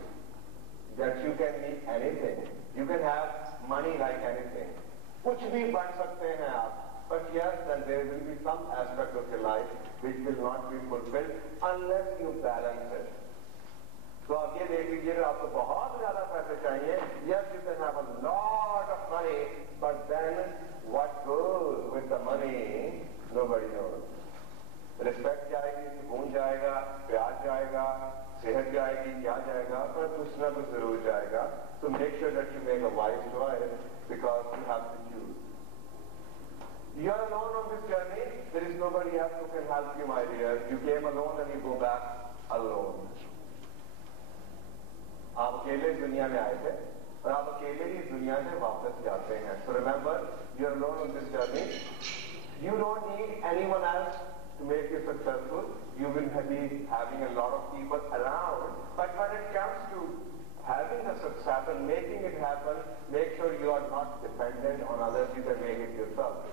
That you can be anything. You can have money like anything. कुछ भी बन सकते हैं आप. But yes, then there will be some aspect of your life which will not be fulfilled unless you balance it. तो आप ये देख लीजिए, आपको बहुत ज्यादा पैसे चाहिए. Yes, you can have a lot of money, but then what goes with the money, nobody knows. Respect जाएगी, सुकून जाएगा, प्यार जाएगा, सेहत जाएगी, क्या जाएगा, पर कुछ ना कुछ जरूर जाएगा. So make sure that you make a wise choice because you have to choose. You are alone on this journey. There is nobody else who can help you, my dear. You came alone and you go back alone. आप अकेले इस दुनिया में आए थे और आप अकेले ही इस दुनिया से वापस जाते हैं. So remember, you are alone on this journey. You don't need anyone else to make you successful. You will be having a lot of people around, but when it comes to having a success and making it happen, make sure you are not dependent on others. You can make it yourself.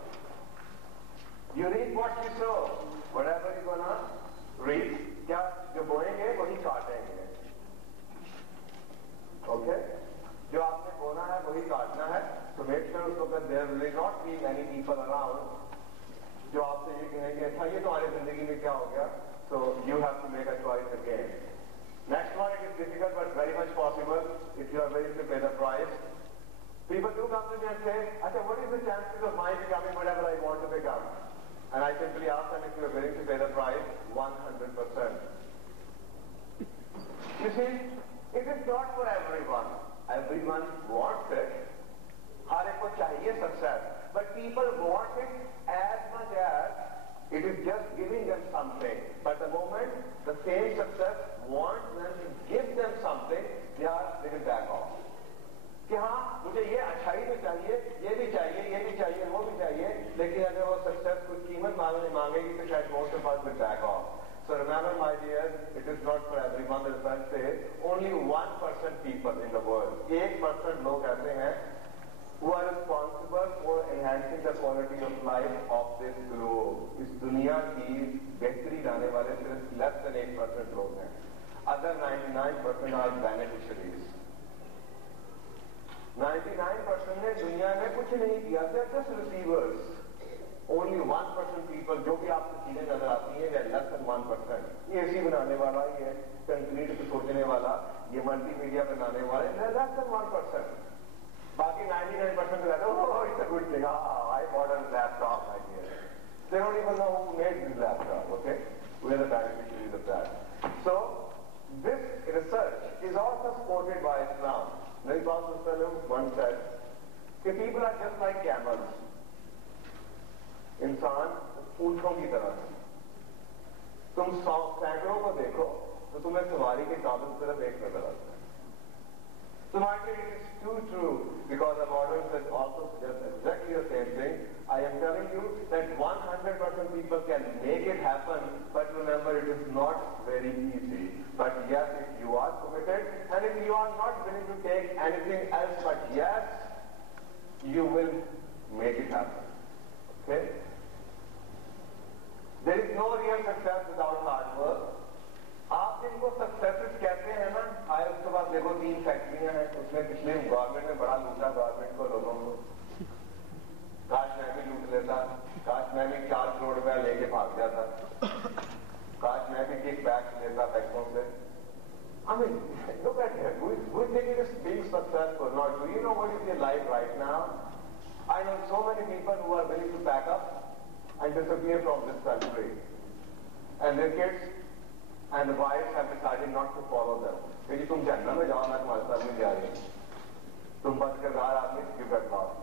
You reap what you sow. Whatever you're gonna reap, क्या जो बोएंगे वही काटेंगे. Okay? जो आपने बोना है वही काटना है. So make sure उसको there will not be many people around जो आपसे ये कहेंगे अच्छा ये तुम्हारी जिंदगी में क्या हो गया. So you have to make a choice again. Next one, it is difficult but very much possible if you are willing to pay the price. People do come to me and say, "Acha, what is the chances of my becoming whatever I want to become?" And I simply ask them if you are willing to pay the price. 100%. You see, it is not for everyone. Everyone wants it. हर एक को चाहिए success, but people want it as much as it is just giving them something. But the moment the same success wants them to give them something, they will back off. कि हाँ मुझे ये अच्छाई भी चाहिए, ये भी चाहिए, ये भी चाहिए, वो भी चाहिए, लेकिन अगर वो सक्सेस कुछ कीमत मांगेगी तो शायद most of us will back off. So remember, my dears, it is not for everyone. The Bible says only 1% people in the world, 1% लोग ऐसे हैं who are responsible for enhancing the quality of life of this globe. इस दुनिया की बेहतरी लाने वाले सिर्फ less than 1% लोग हैं. Other 99% are beneficiaries. 99% ने दुनिया में कुछ नहीं किया, they are just receivers. Only 1% people जो भी आपको चीजें नजर आती हैं, they are less than 1%. ये एसी बनाने वाला, ये कंक्रीट पे सोचने वाला, ये मल्टीमीडिया बनाने वाले, they are less than 1%. बाकी 99% कहते हैं, oh, it's a good thing. I bought a laptop, my dear. They don't even know who made this laptop. Okay, we are the beneficiaries of that. So this research is also supported by Islam. Nabi Muhammad once said that people are just like camels. इंसान ऊँटों की तरह है. तुम सैकड़ों को देखो तो तुम्हें सवारी के काबिल सिर्फ एक नजर आता है. So my dear, it is too true because the model says also suggests exactly the same thing. I am telling you that 100% people can make it happen, but remember it is not very easy. But yes, if you are committed and if you are not willing to take anything else but yes, you will make it happen. Okay? There is no real success without hard work. आप जिनको successes कहते हैं ना, आए उसके बाद देखो 3 फैक्ट्रियां हैं, उसमें पिछले गवर्नमेंट ने बड़ा लूटा गवर्नमेंट को, लोगों को. काश मैं भी लूट लेता, काश मैं भी 4 करोड़ रुपया लेके भाग जाता, काश मैं भी किक बैक लेता बैंकों से. I mean, look at him. We think it is being successful. Now, do you know what is your life right now? I know so many people who are willing to pack up and disappear from this country. And their kids and the wives have decided not to follow them. क्योंकि तुम जन्नत में जाओ, मैं तुम्हारे साथ नहीं जा रही. तुम बच कर बाहर आदमी you get lost.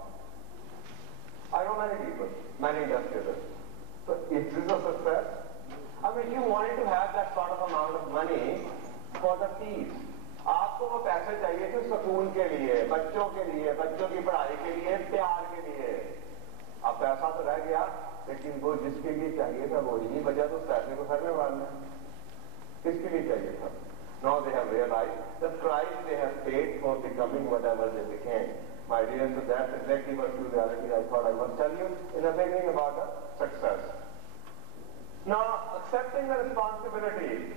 I know many people, many industrialists. So is this a success? I mean, you wanted to have that sort of amount of money for the peace. आपको वो पैसे चाहिए थे सुकून के लिए, बच्चों के लिए, बच्चों की पढ़ाई के लिए, प्यार के लिए. अब पैसा तो रह गया, लेकिन वो जिसके लिए चाहिए था वो ही नहीं बचा, तो उस पैसे को घर में मारना. किसके लिए चाहिए था? Now they have realized the price they have paid for becoming whatever they became. My dear, so that's exactly what true reality I thought I must tell you in the beginning about the success. Now, accepting the responsibility.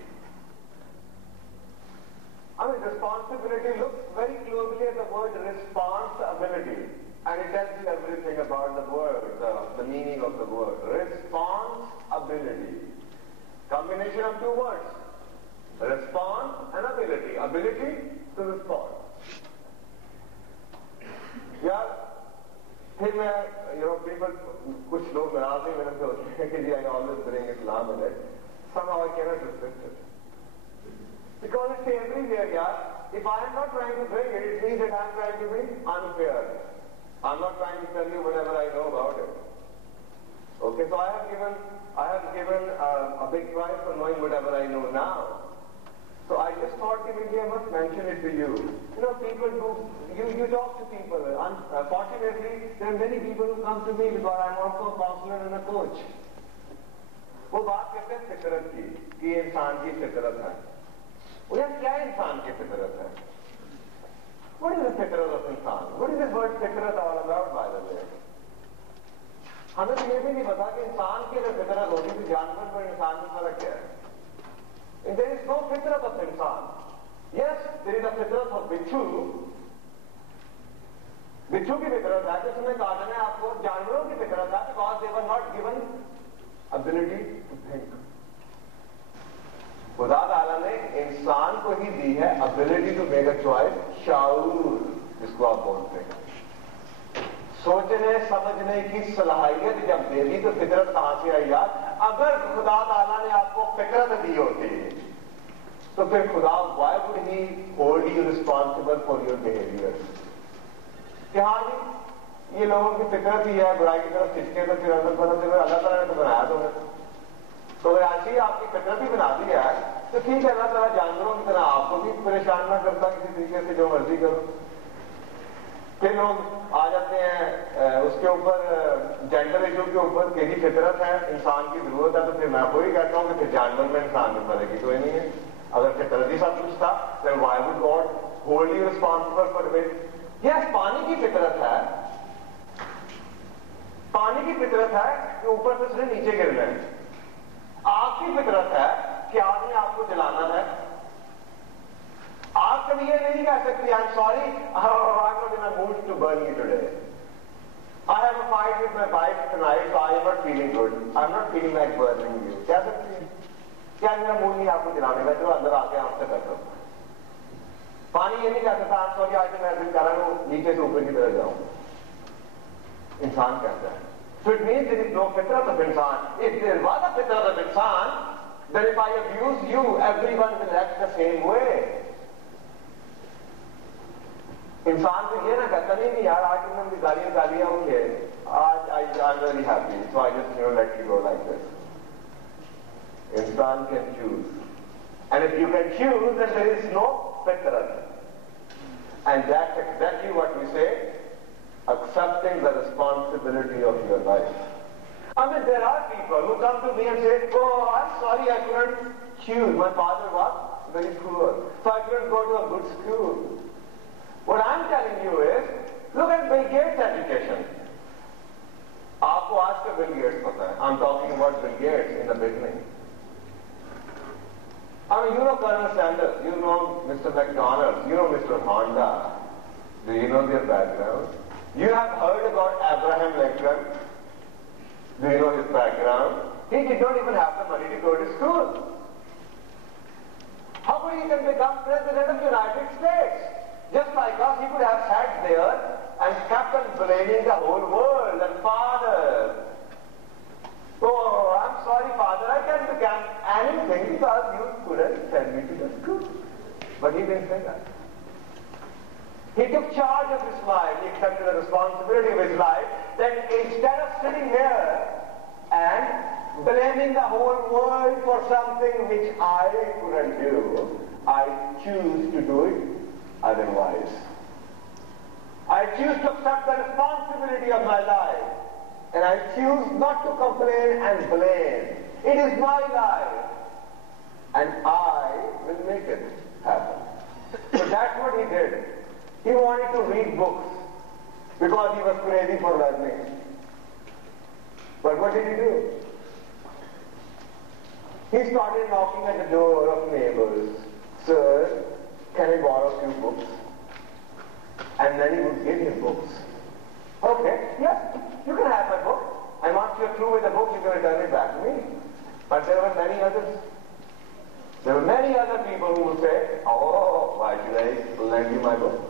I mean, responsibility looks very closely at the word responsibility, and it tells you everything about the word, the meaning of the word. Responsibility. Combination of 2 words. Response and ability. Ability to respond. Yeah. फिर मैं, people कुछ लोग नाराज ही मेरे से होते हैं कि I always bring Islam in it. Somehow I cannot resist it. Because it's everywhere, yeah. If I am not trying to bring it, it means that I am trying to be unfair. I'm not trying to tell you whatever I know about it. Okay, so I have given a big price for knowing whatever I know now. So I just thought that maybe I must mention it to you. You know, people do, you talk to people. Fortunately, there are many people who come to me because I'm also a counselor and a coach. वो बात करते हैं फितरत की, कि इंसान की फितरत है। वो यार क्या इंसान की फितरत है? What is the फितरत of इंसान? What is this word फितरत all about, by the way? हमें तो ये भी नहीं पता कि इंसान की अगर फितरत होगी तो जानवर और इंसान में फर्क क्या है? There is no fitrat of insan. Yes, there is a fitrat of bichu. बिच्छू की फितरत है, जिसमें काटना है आपको, जानवरों की फितरत है, because they were not given ability to think. खुदा ताला ने इंसान को ही दी है ability to make a choice, शाऊर जिसको आप बोलते हैं, सोचने समझने की सलाहियत जब दे दी तो फितरत कहां से आई यार? अगर खुदा ताला ने आपको फितरत दी होती तो फिर खुदा why would he hold you responsible for your behavior? कि हाँ जी ये लोगों की फितरत ही है बुराई की तरफ खिंचके, तो फिर अल्लाह ताला ने तो बनाया तुम्हें, तो अगर ऐसी आपकी फितरत ही बना दी है तो ठीक है, अल्लाह ताला जानवरों की तरह आपको भी परेशान ना करता किसी तरीके से, जो मर्जी करो। फिर लोग आ जाते हैं उसके ऊपर जेंडर इशू के ऊपर कि जी फितरत है, इंसान की जरूरत है, तो फिर मैं वही कहता हूँ कि फिर जानवर में इंसान में फर्क ही कोई नहीं है। अगर फितरत ही सब कुछ था then why would God hold you responsible for it? Yes, पानी की फितरत है, पानी की फितरत है कि ऊपर से उसने नीचे गिरना है। आग की फितरत है कि आग ने आपको जलाना है। आग कभी ये नहीं कह सकती I'm sorry, I'm not in a mood to burn you today. I have a fight with my wife tonight, so I am not feeling good. I'm not feeling like burning you. कह सकती है क्या मेरा mood नहीं आपको जलाने का, चलो अंदर आके आपसे करता हूं। पानी ये नहीं कह सकता I'm sorry, आज मैं दिल कर रहा हूं नीचे से ऊपर की तरफ जाऊं। इंसान कहता है। So it means there is no fitrat of insan. If there was a fitrat of insan, then if I abuse you, everyone will act the same way. इंसान तो ये ना कहता नहीं यार आज तुमने गालियां गालियां होंगे, आज I'm very happy, so I just let you go like this. इंसान can choose, and if you can choose, then there is no fitrat, and that's exactly what we say, accepting the responsibility of your life. I mean, there are people who come to me and say, "Oh, I'm sorry, I couldn't choose. My father was very poor, so I couldn't go to a good school." What I'm telling you is, look at Bill Gates' education. आपको आज का Bill Gates पता है? I'm talking about Bill Gates in the beginning. I mean, you know Colonel Sanders, you know Mr. McDonald, you know Mr. Honda. Do you know their background? You have heard about Abraham Lincoln. Do you know his background? He did not even have the money to go to school. How could he then become President of the United States? Just like us, he could have sat there and kept on blaming the whole world and father. Oh, I'm sorry, father, I can't become anything because you couldn't send me to the school. But he didn't say that. He took charge of his life. He accepted the responsibility of his life. Then instead of sitting here and blaming the whole world for something which I couldn't do, I choose to do it otherwise. I choose to accept the responsibility of my life. And I choose not to complain and blame. It is my life. And I will make it happen. So that's what he did. He wanted to read books because he was crazy for learning. But what did he do? He started knocking at the door of neighbors. Sir, can I borrow a few books? And then he would give him books. Okay, yes, you can have my book. And once you're through with the book, you can return it back to me. But there were many others. There were many other people who would say, oh, why should I lend you my book?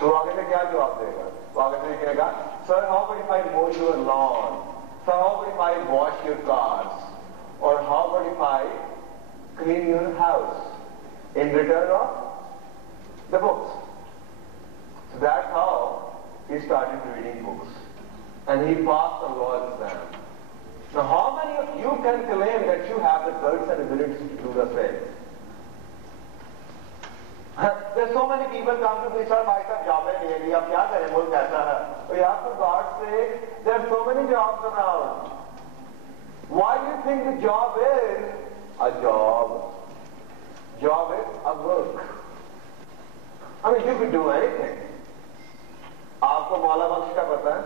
तो आगे से क्या जवाब देगा? वो आगे से कहेगा, sir how about if I mow your lawn, sir how about if I wash your cars, or how about if I clean your house in return of the books. So that's how he started reading books, and he passed the law exam. Now how many of you can claim that you have the guts and ability to do the same? There's so many people come to me, sir, भाई साहब job नहीं है, अब क्या करें, मुल्क ऐसा है. तो यार for God's sake, there are so many jobs around. Why do you think the job is a job? Job is a work. I mean, you could do anything. आपको मौला बख्श का पता है,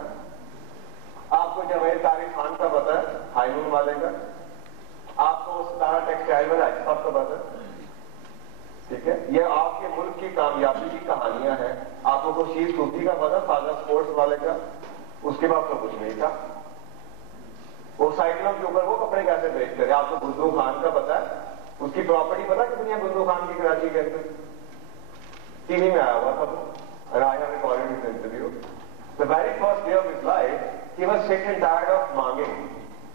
आपको जवेद तारिक खान का पता है, हाईनून वाले का, आपको सितारा टेक्सटाइल वाला सबका पता है. ठीक है, ये आपके मुल्क की कामयाबी की कहानियां हैं. आपको खुशीद सूफी का पता, फादर स्पोर्ट्स वाले का, उसके बाद तो कुछ नहीं था. वो साइकिलों के ऊपर वो कपड़े कैसे बेचते थे. आपको बुद्धू खान का पता है, उसकी प्रॉपर्टी पता कितनी है बुद्धू खान की कराची के अंदर? टीवी में आया हुआ था वो, and I have recorded his interview. The very first day of his life, he was sick and tired of मांगे,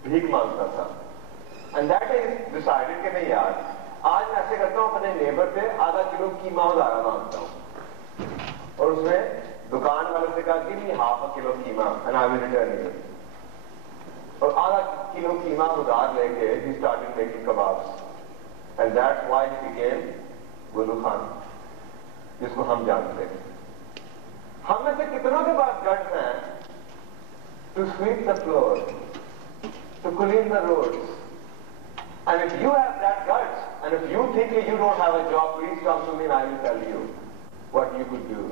भीख मांगता था. And that is decided कि नहीं यार, आज मैं ऐसे करता हूँ, अपने नेबर से आधा किलो कीमा उधारा मांगता हूँ, और उसने दुकान वाले से कहा कि नहीं half a kilo keema and I will return you. और आधा किलो कीमा उधार लेके he started making kebabs, and that's why he became गुल्लू खान, जिसको हम जानते हैं. हम में से कितनों के पास गट्स हैं to sweep the floor, to clean the roads? And if you have that guts, and if you think you don't have a job, please come to me and I will tell you what you could do.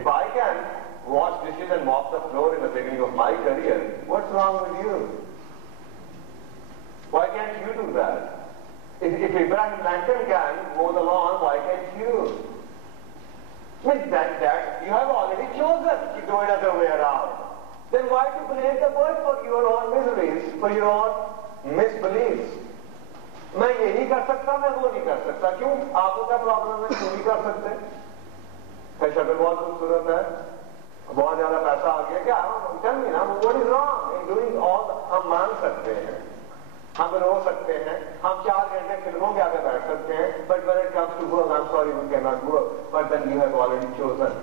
If I can wash dishes and mop the floor in the beginning of my career, what's wrong with you? Why can't you do that? If Abraham Lincoln can mow the lawn, why can't you? With that you have already chosen to do it other way around. Then why to blame the world for your own miseries, for your own misbeliefs? मैं ये नहीं कर सकता, मैं वो नहीं कर सकता. क्यों? आपको क्या प्रॉब्लम है? क्यों नहीं कर सकते? शक्ल बहुत खूबसूरत है, बहुत ज्यादा पैसा आ गया, क्या टेल मी ना, what is wrong in doing all? हम मांग सकते हैं, हम रो सकते हैं, हम 4 घंटे फिल्मों के आगे बैठ सकते हैं, but when it comes to work, I am sorry we can not work. But then you have already chosen.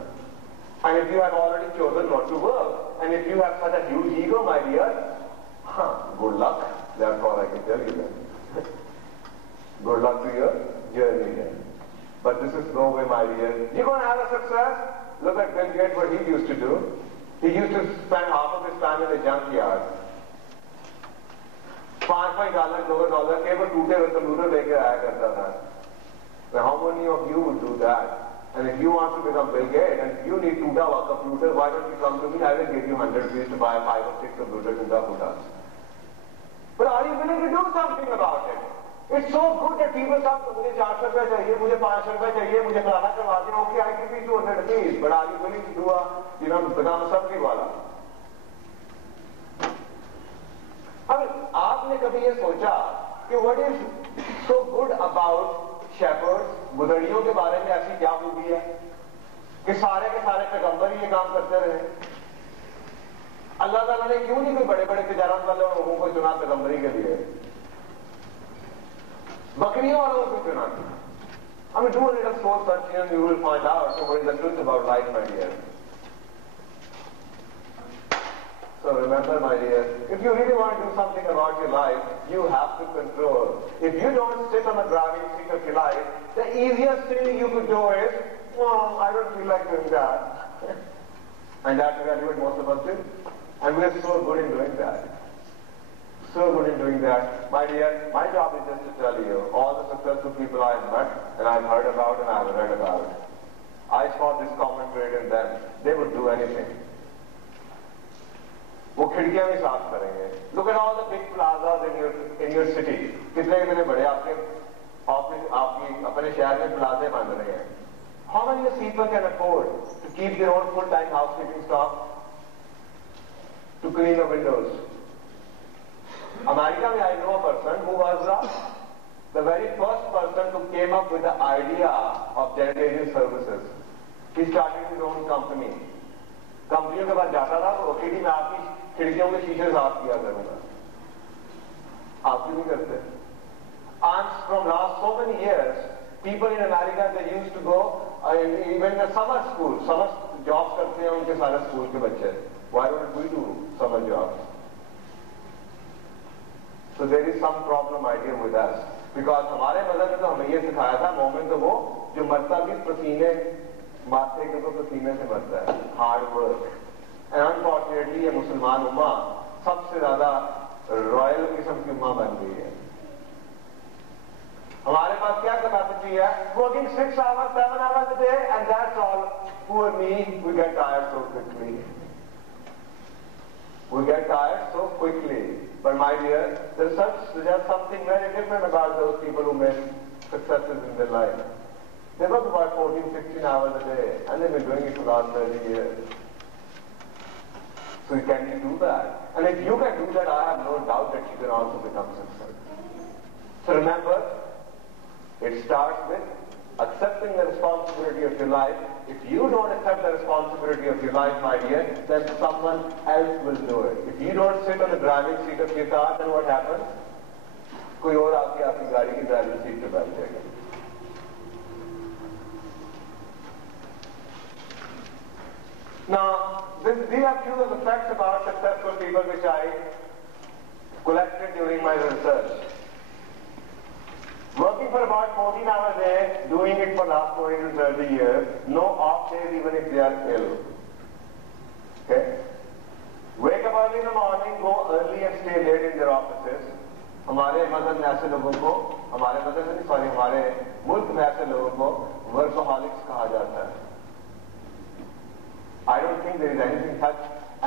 And if you have already chosen not to work, and if you have such a huge ego, my dear, good luck. That's all I can tell you then. Good luck to your journey then. But this is no way, my dear. You're going to have a success. Look at Bill Gates, what he used to do. He used to spend half of his time in the junkyard. $5 $2 के वो टूटे हुए computer लेके आया करता था. Now, how many of you would do that? And if you want to become Bill Gates and you need $2 computer, why don't you come to me? I will give you 100 rupees to buy 5 or 6 computers in the $2. But are you willing to do something about it? It's so good that people come to मुझे 400 रुपए चाहिए, मुझे 500 रुपए चाहिए, मुझे फलाना करवा दें. Okay, I give you 200 rupees, but are you willing to do become a something वाला? अब आपने कभी ये सोचा कि what is so good about shepherds, गुदड़ियों के बारे में ऐसी क्या खूबी है कि सारे के सारे पैगंबर ही ये काम करते रहे? अल्लाह ताला ने क्यों नहीं कोई बड़े बड़े तिजारत वाले लोगों को चुना पैगंबरी के लिए? बकरियों वालों को चुना. I mean, do a little soul searching and you will find out what is the truth about life, my dear. So remember, my dear, if you really want to do something about your life, you have to control. If you don't sit on the driving seat of your life, the easiest thing you could do is, I don't feel like doing that. And that's exactly what most of us do. And we are so good in doing that. So good in doing that. My dear, my job is just to tell you all the successful people I have met and I have heard about and I have read about. I saw this common trait in them. They would do anything. वो खिड़कियां भी साफ करेंगे. Look at all the big plazas in your city. कितने बड़े आपके office, आपकी अपने शहर में प्लाजे बन रहे हैं. How many people can afford to keep their own full-time housekeeping staff to clean the windows? America में I know a person who was the very first person who came up with the idea of janitorial services. He started his own company. कंपनियों के पास जाता था, वो OCD में आपकी खिड़कियों के शीशे साफ किया करूंगा. आप भी नहीं करते. And from last so many years, people in America, they used to go even the summer school. Summer jobs करते हैं उनके सारे स्कूल के बच्चे. Why don't we do summer jobs? So there is some problem idea with us. Because हमारे मदद में तो हमें ये सिखाया था, मोमेंट तो वो जो मरता भी पसीने मारते के तो पसीने से मरता है. Hard work. एंड अनफॉर्चुनेटली ये मुसलमान उम्मा सबसे ज्यादा रॉयल किस्म की उम्मा बन गई है. हमारे पास क्या कैपेसिटी है? Working 6 hours, 7 hours a day, and that's all. Poor me, we get tired so quickly. We get tired so quickly. But my dear, there's something very different about those people who make successes in their life. They work about 14, 16 hours a day, and they've been doing it for the last 30 years. So can you do that? And if you can do that, I have no doubt that you can also become successful. So remember, it starts with accepting the responsibility of your life. If you don't accept the responsibility of your life, my dear, then someone else will do it. If you don't sit on the driving seat of your car, then what happens? कोई और आके आपकी गाड़ी की driving seat पे बैठ जाएगा. Now, these are few of the facts about successful people which I collected during my research. Working for about 14 hours a day, doing it for last 20 to 30 years, no off days even if they are ill. Okay? Wake up early in the morning, go early and stay late in their offices. हमारे मदद में ऐसे लोगों को, हमारे मदद में नहीं, सॉरी, हमारे मुल्क में ऐसे लोगों को वर्कaholics कहा जाता है. I don't think there is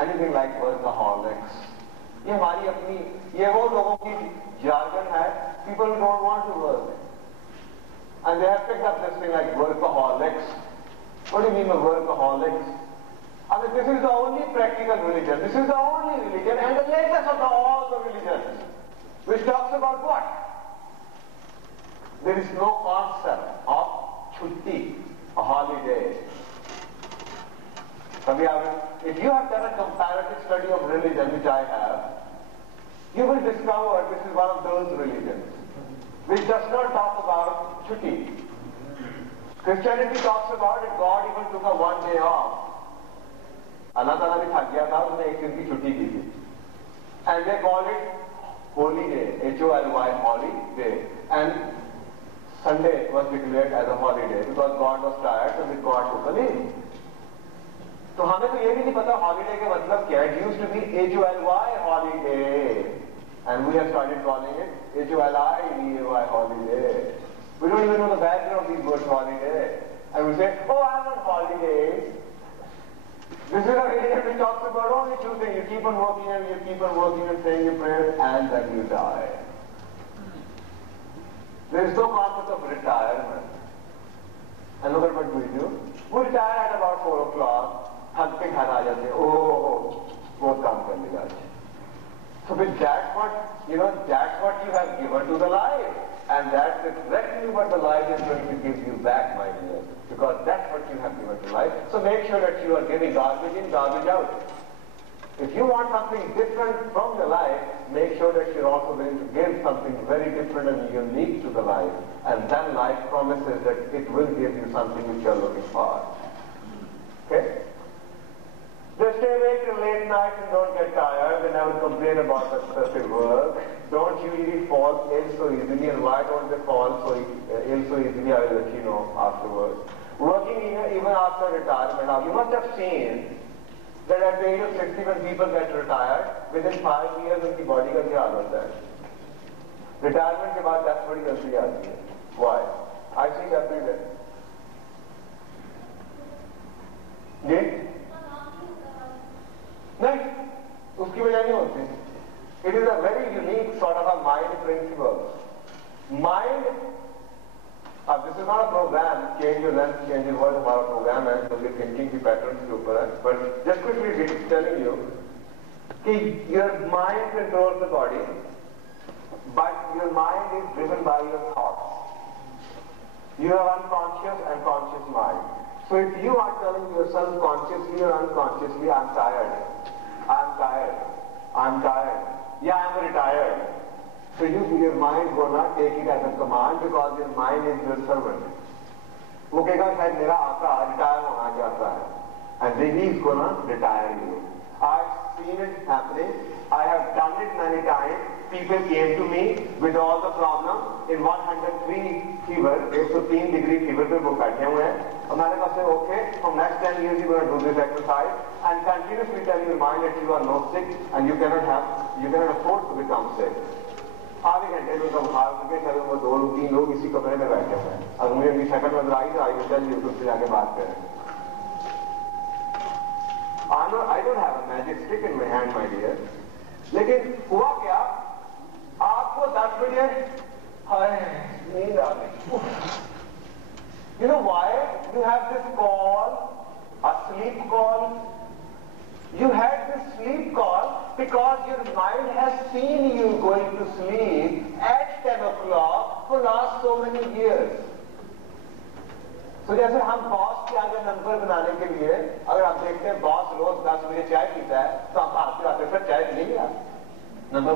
anything like workaholics. ये हमारी अपनी, ये वो लोगों की jargon है, people who don't want to work. And they have picked up this thing like workaholics. What do you mean by workaholics? I mean, this is the only practical religion. This is the only religion and the latest of all the religions, which talks about what? There is no concept of chutti, a holiday. If you have done a comparative study of religion, which I have, you will discover this is one of those religions which does not talk about chutti. Christianity talks about it. God even took a 1 day off. Allah Ta'ala भी थक गया था, उसने एक दिन की छुट्टी की थी. And they call it Holy Day, Holy, Holy Day. And Sunday was declared as a holiday because God was tired, so God took a leave. तो हमें तो ये भी नहीं पता holiday के मतलब क्या है. It used to be Holy holiday, and we have started calling it Holy holiday. We don't even know the background of these words holiday, and we say, oh, I'm on holidays. This is a religion which talks about only two things. You keep on working and you keep on working and saying your prayers, and then you die. There is no concept of retirement. And look at what we do. We retire at about 4 o'clock. थक के घर आ जाते हैं. बहुत काम कर लिया. So that's what you have given to the life, and that's exactly what the life is going to give you back, my dear, because that's what you have given to life. So make sure that you are giving garbage in, garbage out. If you want something different from the life, make sure that you're also going to give something very different and unique to the life, and then life promises that it will give you something which you're looking for. Okay? Just stay awake till late night and don't get tired. They never complain about excessive work. Don't usually fall ill so easily, and why don't they fall ill so easily? I will let you know afterwards. Working even after retirement. Now you must have seen that at the age of 60 when people get retired, within 5 years उनकी body का क्या हाल होता है? Retirement के बाद death बड़ी जल्दी आती है. Why? I see it every day. जी? नहीं, उसकी वजह नहीं होती. It is a very unique sort of a mind principle. Mind, this is not a program, change your lens, change your world, हमारा program है, तो ये thinking की patterns के ऊपर है. But just quickly telling you कि your mind controls the body, but your mind is driven by your thoughts. You have unconscious and conscious mind. So if you are telling yourself consciously or unconsciously, I'm tired, yeah, I'm retired. So your mind will not take it as a command because your mind is your servant. वो कहेगा शायद मेरा आका retire होना चाहता है, and then he is gonna retire you. I've seen it happening. I have done it many times. People came to me with all the problems in 103 fever, 103 degree fever पे वो बैठे हुए हैं. और मैंने कहा से okay, from next 10 years you are going to do this exercise and continuously tell your mind that you are not sick and you cannot afford to become sick. आधे घंटे में उनका बुखार होकर शायद वो 2-3 लोग इसी कमरे में बैठे हुए हैं. अगर मुझे उनकी शक्ल नजर आई तो आई विल टेल यू उससे जाके बात करें. I don't have a magic stick in my hand, my dear. लेकिन हुआ क्या? आपको 10 बजे हाय नींद आ गई. You know why you have this call, a sleep call? You had this sleep call because your mind has seen you going to sleep at 10 o'clock for last so many years. तो जैसे हम boss के आगे number बनाने के लिए अगर आप देखते हैं बॉस रोज 10 बजे चाय पीता है तो आप भागते आते सर चाय पिएंगे आप नंबर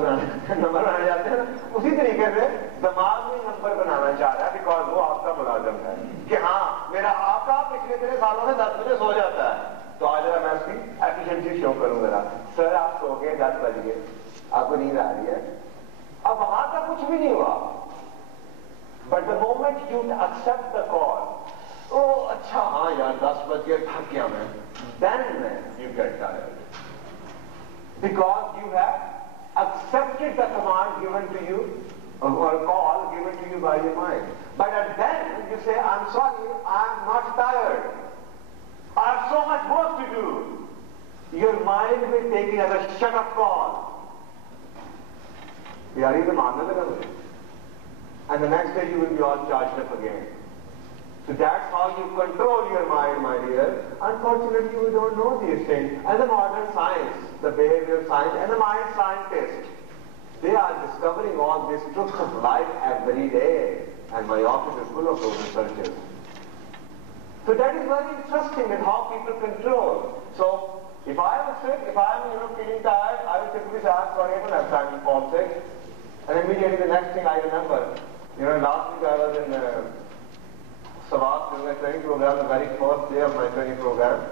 बनाने जाते हैं. उसी तरीके से दिमाग में नंबर बनाना चाह रहा है बिकॉज वो आपका मुलाजिम है कि हाँ मेरा आपका पिछले 3 सालों में 10 बजे सो जाता है तो आज जरा मैं उसकी एफिशिएंसी शो करूं जरा. सर आप सो गए 10 बज गए आपको नींद आ रही है. अब वहां तक कुछ भी नहीं हुआ but the moment you accept the call, ओ अच्छा हाँ यार 10 बज गए थक गया मैं, then you get tired because you have accepted the command given to you or call given to you by your mind. But then you say, I'm sorry, I'm not tired. I have so much work to do. Your mind will take it as a shut up call. यार ये तो मानने लगा मुझे. And the next day you will be all charged up again. So that's how you control your mind, my dear. Unfortunately, we don't know these things. And the modern science, the behavioral science, and the mind scientists, they are discovering all these truths of life every day. And my office is full of those researchers. So that is very interesting in how people control. So if I am sick, if I am feeling tired, I will simply say, I'm sorry, I don't have time to fall sick. And immediately the next thing I remember, last week I was in Savas doing a training program, the very first day of my training program.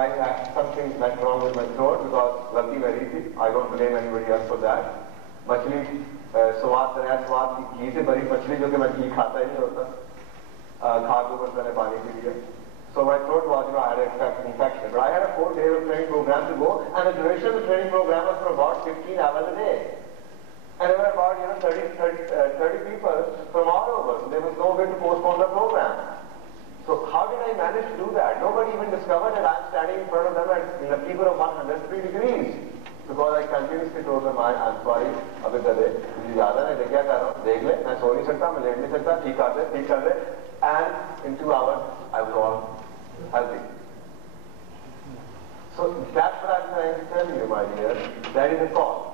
I had something went wrong with my throat because गलती मेरी थी. I don't blame anybody else for that. मछली स्वाद की घी से भरी मछली जो कि मैं घी खाता ही नहीं होता. खा के ऊपर मैंने पानी पी लिया. So my throat was, I had an infection. But I had a 4-day training program to go, and the duration of the training program was for about 15 hours a day. And there were about 30 people from all over, so there was no way to postpone the program. So how did I manage to do that? Nobody even discovered that I'm standing in front of them in a fever of 103 degrees. Because I continuously told them, I'm sorry, अभी दे मुझे याद है मैं क्या कर रहा हूँ, देख ले, मैं सो नहीं सकता, मैं लेट नहीं सकता, ठीक कर दे. And in 2 hours, I was all healthy. So that's what I'm trying to tell you, my dear. That is a call.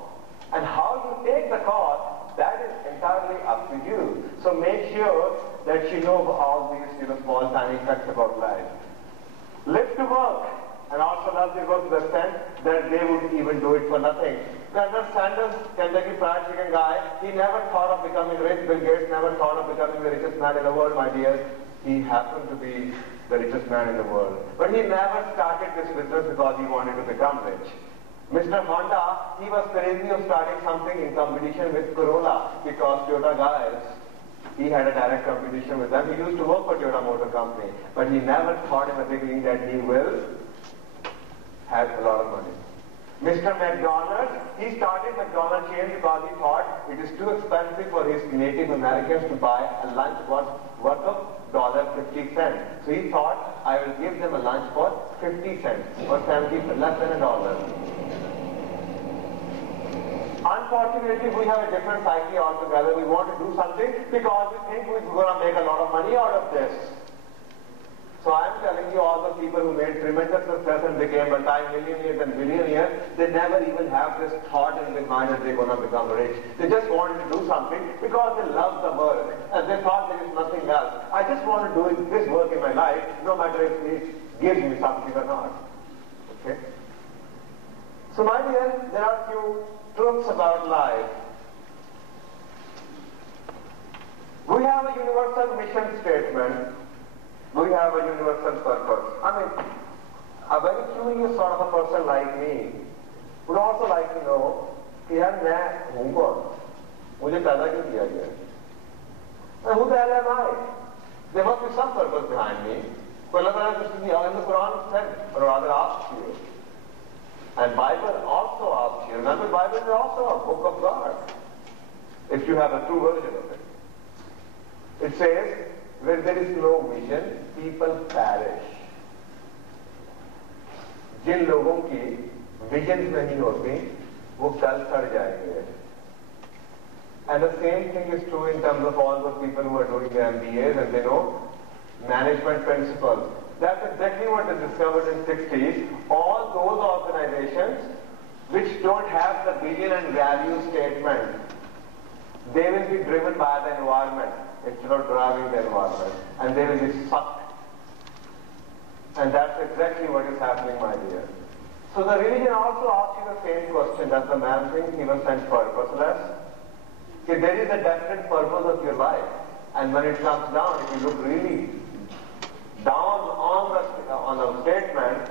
And how you take the call, that is entirely up to you. So make sure that you know all these small tiny facts about life. Live to work and also love the work to the extent that they would even do it for nothing. Colonel Sanders, Kentucky Fried Chicken guy, he never thought of becoming rich. Bill Gates never thought of becoming the richest man in the world, my dear. He happened to be the richest man in the world. But he never started this business because he wanted to become rich. Mr. Honda, he was crazy of starting something in competition with Corolla because Toyota guys, he had a direct competition with them. He used to work for Toyota Motor Company, but he never thought in the beginning that he will have a lot of money. Mr. McDonald, he started McDonald's chain because he thought it is too expensive for his Native Americans to buy a lunch worth of $50. So he thought, I will give them a lunch for 50 cents or 70, less than $1. Unfortunately, we have a different psyche altogether. We want to do something because we think we're going to make a lot of money out of this. So I'm telling you, all the people who made tremendous success and became multi-millionaires and billionaires, they never even have this thought in their mind that they're going to become rich. They just wanted to do something because they love the work and they thought there is nothing else. I just want to do this work in my life, no matter if So my dear, there are few truths about life. We have a universal mission statement. We have a universal purpose. I mean, a very curious sort of a person like me would also like to know कि यार मैं हूँ कौन, मुझे पैदा क्यों किया गया? And who the hell am I? There must be some purpose behind me. Well, Allah in the Quran said, or rather asked you, and Bible also asks you. Remember, Bible is also a book of God. If you have a true version of it, it says, where there is no vision, people perish. जिन लोगों की vision नहीं होती वो कल सड़ जाएंगे. And the same thing is true in terms of all those people who are doing their MBAs and they know management principles. That's exactly what they discovered in the 60s. All those organizations which don't have the vision and value statement, they will be driven by the environment instead of driving the environment. And they will be sucked. And that's exactly what is happening, my dear. So the religion also asks you the same question. Does the man think he was sent purposeless? If there is a definite purpose of your life, and when it comes down, if you look really down on the statement,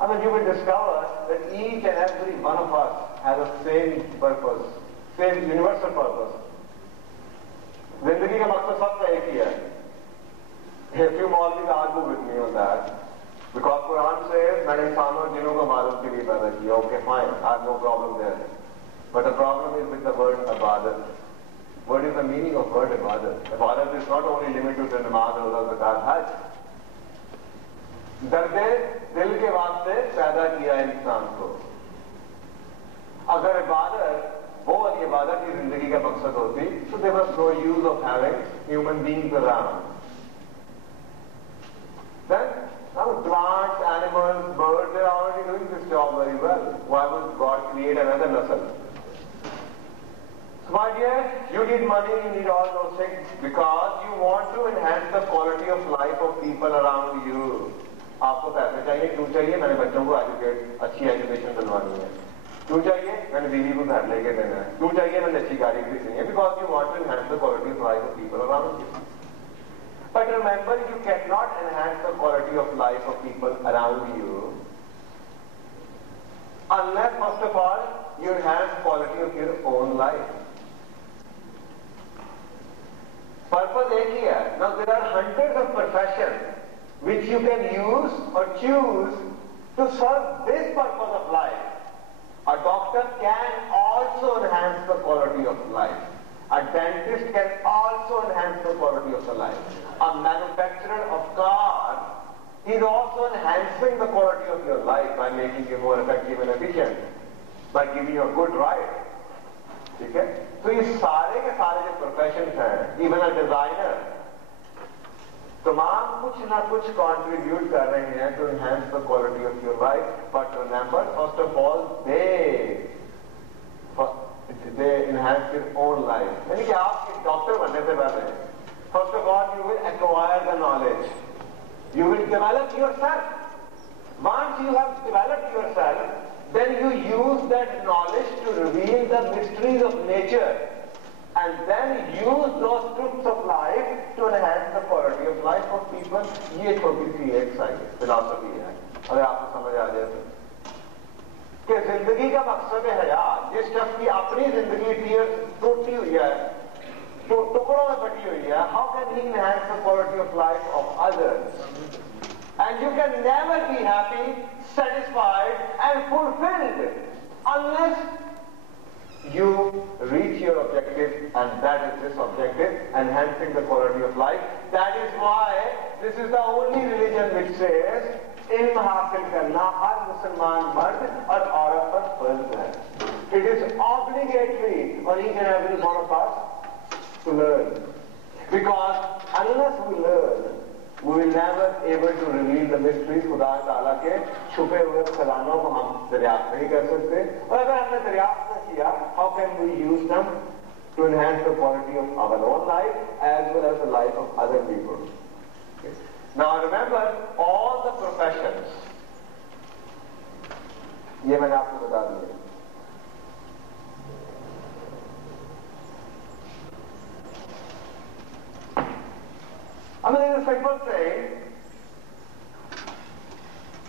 I mean, you will discover that each and every one of us has the same purpose, same universal purpose. जिंदगी का मकसद सबका एक ही है. A few Maulvis argue with me on that. Because Quran says, मैंने इंसानों और जिनों को इबादत के लिए पैदा किया. Okay, fine, I have no problem there. But the problem is with the word ibadat. What is the meaning of word ibadat? Ibadat is not only limited to namaz, roza, zakat, hajj. दर्दे दिल के वास्ते पैदा किया इंसान को. अगर इबादत वो वाली इबादत की जिंदगी का मकसद होती, so there was no use of having human beings around. Then, now plants, animals, birds, they are already doing this job very well. Why would God create another nasl? So my dear, you need money, you need all those things because you want to enhance the quality of life of people around you. आपको पैसे चाहिए, क्यों चाहिए? मैंने बच्चों को अच्छी education दिलवानी है. क्यों चाहिए? मैंने बीवी को घर लेके देना है. क्यों चाहिए? मैंने अच्छी गाड़ी खरीदनी है. Because you want to enhance the quality of life of people around you. But remember, you cannot enhance the quality of life of people around you unless, first of all, you enhance the quality of your own life. Purpose एक ही है. Now there are hundreds of professions which you can use or choose to serve this purpose of life. A doctor can also enhance the quality of life. A dentist can also enhance the quality of the life. A manufacturer of cars is also enhancing the quality of your life by making you more effective and efficient, by giving you a good ride. ठीक है? तो ये सारे के सारे जो professions हैं, even a designer, तमाम कुछ ना कुछ कंट्रीब्यूट कर रहे हैं to enhance the quality of your life. But remember, first of all, they enhance your own life. यानी कि आप एक डॉक्टर बनने से पहले, first of all, you will acquire the knowledge. You will develop yourself. Once you have developed yourself, then you use that knowledge to reveal the mysteries of nature. And then use those truths of life to enhance the quality of life of people. ये छोटी सी एक philosophy है, अगर आपको समझ आ जाए तो. कि जिंदगी का मकसद है हयात. जिस शख्स की अपनी जिंदगी टूटी हुई है, तो टुकड़ों में बटी हुई है, how can he enhance the quality of life of others? And you can never be happy, satisfied, and fulfilled unless you reach your objective, and that is this objective, enhancing the quality of life. That is why this is the only religion which says ilm हासिल करना हर मुसलमान मर्द और औरत पर फर्ज है. It is obligatory on each and every one of us to learn, because unless we learn, we will never able to reveal the mysteries. खुदा ताला के छुपे हुए खजानों को हम दरियाफ्त नहीं कर सकते. और अगर हमने दरियाफ्त न किया, how can we use them to enhance the quality of our own life as well as the life of other people? Okay. Now remember, all the professions ये मैंने आपको बता दिया। I mean, it's a simple saying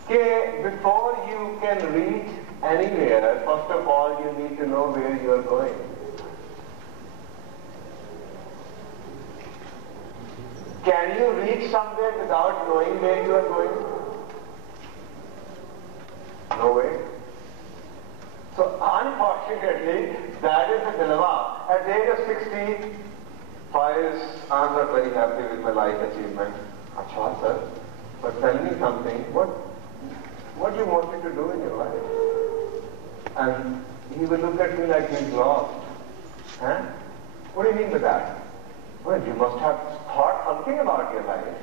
that before you can reach anywhere, first of all, you need to know where you are going. Can you reach somewhere without knowing where you are going? No way. So unfortunately, that is the dilemma. At the age of 60, I'm not very happy with my life achievement. Acha, sir, but tell me something. What do you want me to do in your life? And he will look at me like he's lost. Huh? What do you mean by that? Well, you must have thought something about your life.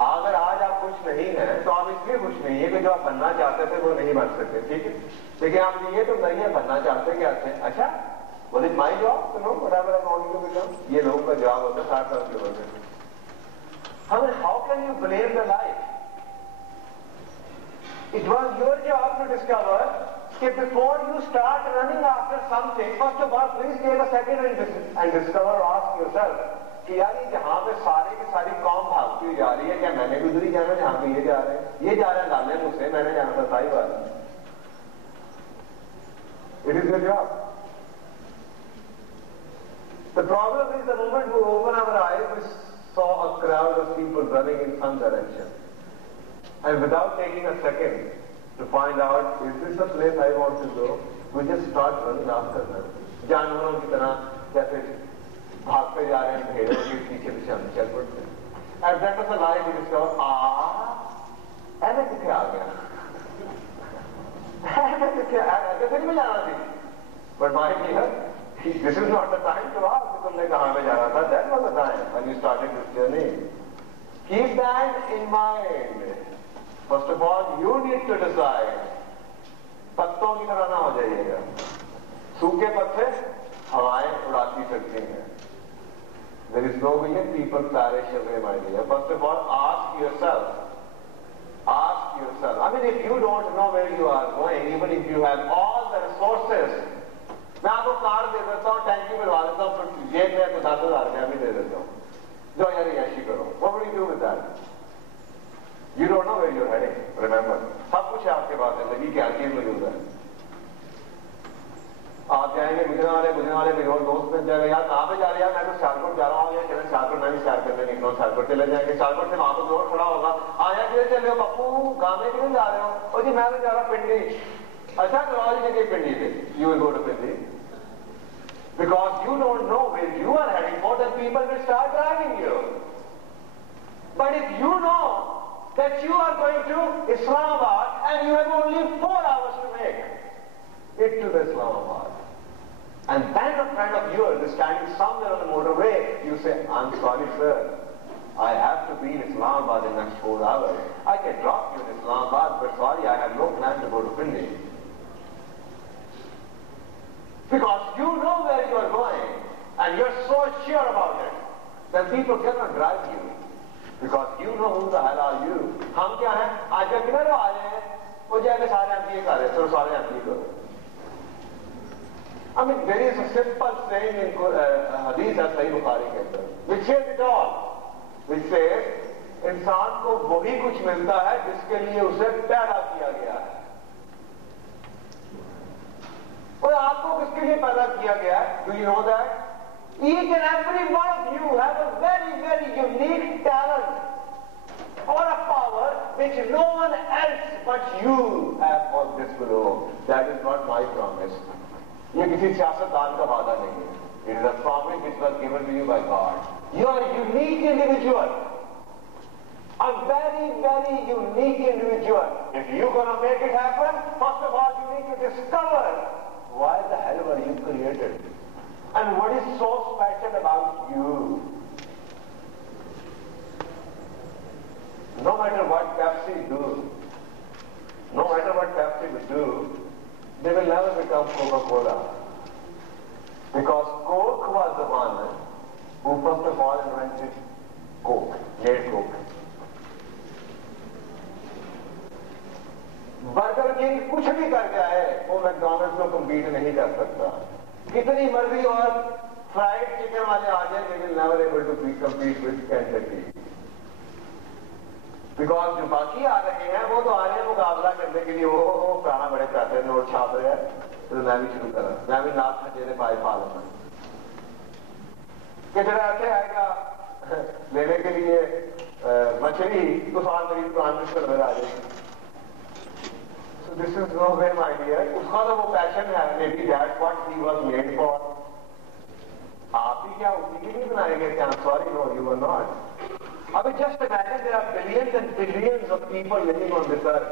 अगर आज आप खुश नहीं हैं तो आप इसलिए खुश नहीं है कि जो आप बनना चाहते थे वो नहीं बन सकते, ठीक है? लेकिन आप ये तो नहीं है बनना चाहते क्या थे? अच्छा, was it my job to know whatever I wanted to become? ये लोगों का जॉब होता है 60 साल के बाद। I mean, how can you blame the life? It was your job to discover that before you start running after something, first of all, please take a second and discover or ask yourself कि यार ये जहां पे सारी की सारी कौम भागती हुई जा रही है, क्या मैंने भी उधर ही जाना जहां पे ये जा रहे हैं? ये जा रहे हैं लाले मुझसे, मैंने जाना था साई बात। It is your job. The problem is the moment we open our eyes, we saw a crowd of people running in some direction. And without taking a second to find out, is this a place I want to go? We just start running after them. जानवरों की तरह जैसे भागते जा रहे हैं भेड़ों के पीछे पीछे हम चल पड़ते हैं। At that was a life we discover, ऐसे किथे आ गया? ऐसे किथे ऐसे फिर में जाना थी? But my dear, this is not the time to ask कि तुमने कहाँ पे जाना था? That was the time when you started this journey. Keep that in mind. First of all, you need to decide. पत्तों की तरह ना हो जाइएगा। सूखे पत्ते हवाएं उड़ाती सकती हैं। There is no way people perish away, my dear. First of all, ask yourself. Ask yourself. I mean, if you don't know where you are going, even if you have all the resources, मैं आपको car दे देता हूँ, टैंकी मिलवा देता हूँ, फिर जेब में आपको 10,000 रुपया भी दे देता हूँ। जो यार यशी करो। What will you do with that? You don't know where you're heading. Remember, सब कुछ आपके पास है, लगी क्या चीज मौजूद है। आप जाएंगे गुजरने वाले मेरे और दोस्त मिल जाएगा, यार कहाँ पे जा रहे हैं? मैं तो सियालकोट जा रहा हूँ, या चले सियालकोट, मैं भी सैर करने निकला हूँ, सियालकोट चले जाएंगे। सियालकोट से वहां पर रोड खड़ा होगा, आया किधर चले हो पप्पू, गाँव में क्यों जा रहे हो? और जी मैं तो जा रहा हूँ पिंडी। अच्छा करवा दीजिए पिंडी से, you will go to Pindi. Because you don't know where you are heading for, then people will start driving you. But if you know that you are going to Islamabad and you have only 4 hours to make it to the Islamabad, and then a friend of yours is standing somewhere on the motorway, you say, I'm sorry sir, I have to be in Islamabad in the next 4 hours. I can drop you in Islamabad, but sorry, I have no plan to go to Pindi. Because you know where you are going, and you're so sure about it, then people cannot drive you. Because you know who the hell are you. हम क्या हैं? आज जब किधर आ रहे हैं, वो जाके सारे आप ये कर रहे हैं, तो सारे आप ये करो. I mean, there is a simple saying in Hadith as Sahih Bukhari के अंदर, which says it all, which says, इंसान को वही कुछ मिलता है जिसके लिए उसे पैदा किया गया है. और आपको किसके लिए पैदा किया गया है? Do you know that? Each and every one of you have a very, very unique talent or a power which no one else but you have on this globe. That is not my promise. ये किसी सियासतदान का वादा नहीं है. It is a promise which was given to you by God. You are a unique individual. A very, very unique individual. If you're going to make it happen, first of all you need to discover why the hell were you created? And what is so special about you? No matter what Pepsi do, no matter what Pepsi will do, they will never become Coca-Cola. Because Coke was the one who first of all invented Coke, made Coke. Burger king कुछ भी कर जाए वो McDonald's को compete नहीं कर सकता। कितनी मर्जी और फ्राइड चिकन वाले आ जाए, they will never able to compete with Kentucky. Because जो बाकी आ रहे हैं वो तो आ रहे हैं मुकाबला करने के लिए, वो गाना बड़े पैसे नोट छाप रहे हैं, तो मैं भी शुरू करा, मैं भी नाथ खजेरे पाए पा लूंगा कि जरा ऐसे आएगा लेने के लिए मछली तूफान मेरी दुकान में कर आ जाएगी। So this is no way my dear, उसका तो वो पैशन है, maybe that's what he was made for. आप ही क्या उसी के लिए बनाए गए थे? I'm sorry, no, you were not. I mean, just imagine there are billions and billions of people living on this earth.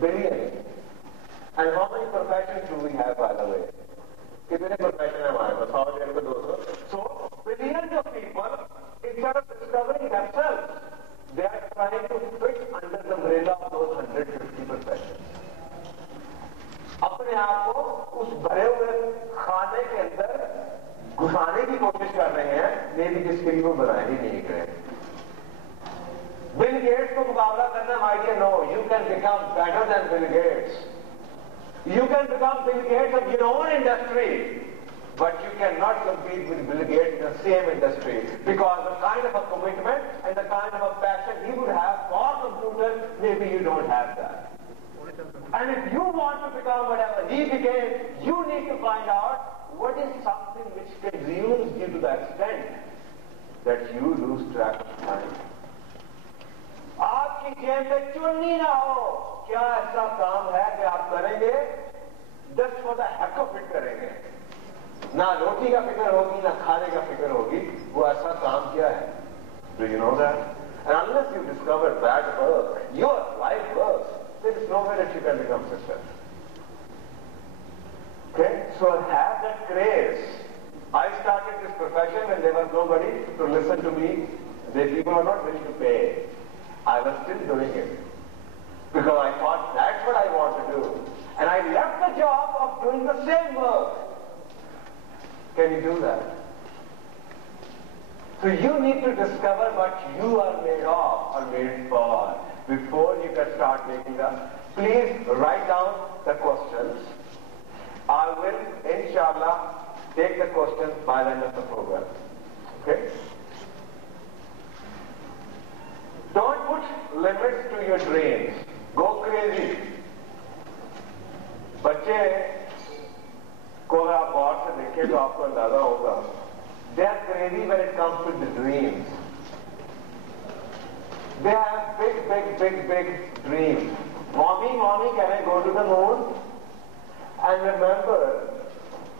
Billions. And how many professions do we have, by the way? कितने professions हैं हमारे पास? 100, 200. So, billions of people, instead of discovering themselves, they are trying to fit under the umbrella of those 150 professions. अपने आप को उस भरे हुए खाने के अंदर घुसाने की कोशिश कर रहे हैं, लेकिन जिसके लिए वो बनाए ही नहीं गए। बिल गेट्स को मुकाबला करना, my dear, no, you can become better than Bill Gates. You can become Bill Gates of your own industry, but you cannot compete with Bill Gates in the same industry, because the kind of a commitment and the kind of a passion he would have for computers, maybe you don't have that. And if you want to become whatever he became, you need to find out what is something which consumes you to the extent that you lose track of time. आपकी जेब में चुन्नी ना हो, क्या ऐसा काम है कि आप करेंगे just for the heck of it करेंगे, ना रोटी का फिक्र होगी ना खाने का फिक्र होगी, वो ऐसा काम क्या है? Do you know that? And unless you discover that work, your life works, there is no way that you can become successful. Okay, so have that craze. I started this profession when there was nobody to listen to me. The people were not willing to pay. I was still doing it because I thought that's what I want to do. And I left the job of doing the same work. Can you do that? So you need to discover what you are made of or made for before you can start making them. Please write down the questions. I will, inshallah, take the questions by the end of the program. Okay? Don't put limits to your dreams. Go crazy. बच्चे को अगर आप गौर से देखें तो आपको अंदाजा होगा, they are crazy when it comes to the dreams. They have big dreams. Mommy, can I go to the moon? And remember,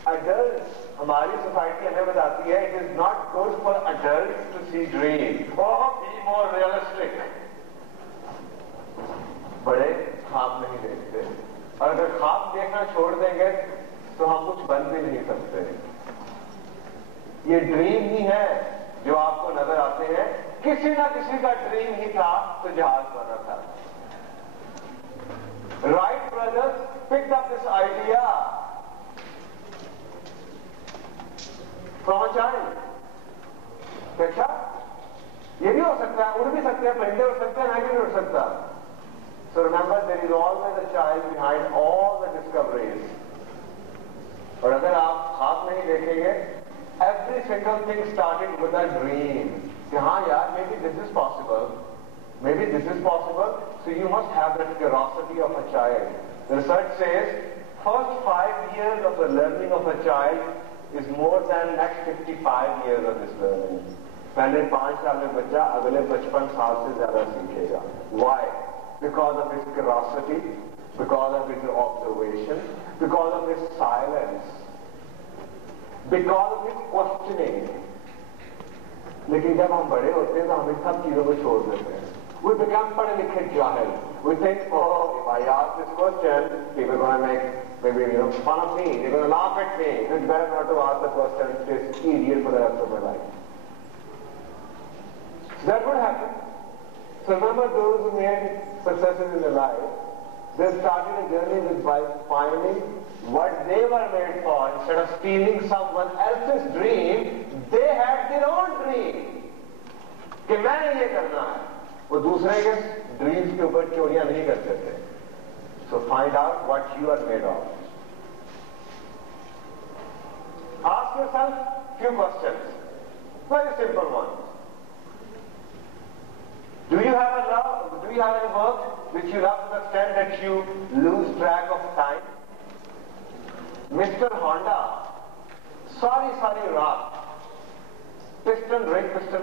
adults, हमारी सोसाइटी हमें बताती है, it is not good for adults to see dreams. Oh, be more realistic. बड़े ख्वाब नहीं देखते, और अगर ख्वाब देखना छोड़ देंगे तो हम कुछ बन भी नहीं सकते। ये ड्रीम ही है जो आपको नजर आते हैं, किसी ना किसी का ड्रीम ही था तो जहाज बना था। Wright brothers picked up this idea from a child. अच्छा, ये भी हो सकता है, उड़ भी सकते हैं, परिंदे उड़ सकते हैं, मैं भी नहीं उड़ सकता। So remember, there is always a child behind all the discoveries. और अगर आप ख्वाब नहीं देखेंगे, every single thing started with a dream. कि हाँ यार, maybe this is possible. Maybe this is possible. So you must have that curiosity of a child. The research says, first 5 years of the learning of a child is more than next 55 years of his learning. पहले 5 साल में बच्चा अगले 55 साल से ज्यादा सीखेगा. Why? Because of his curiosity, because of his observation, because of his silence, because of his questioning. लेकिन जब हम बड़े होते हैं तो हम इन सब चीजों को छोड़ देते हैं. We become पढ़े लिखे जाहिल. We think, oh, if I ask this question, people are going to make maybe fun of me. They're going to laugh at me. It's better not to ask the question. It's easier for the rest of my life. That would happen. So remember, those who made successes in their life, they started a journey by finding what they were made for. Instead of stealing someone else's dream, they had their own dream. कि मैंने ये करना है, वो दूसरे के dreams के ऊपर चोरियां नहीं करते थे. So find out what you are made of. Ask yourself few questions. Very simple ones. Do you have any work which you love to the extent that you lose track of time? Mr. Honda, सारी रात piston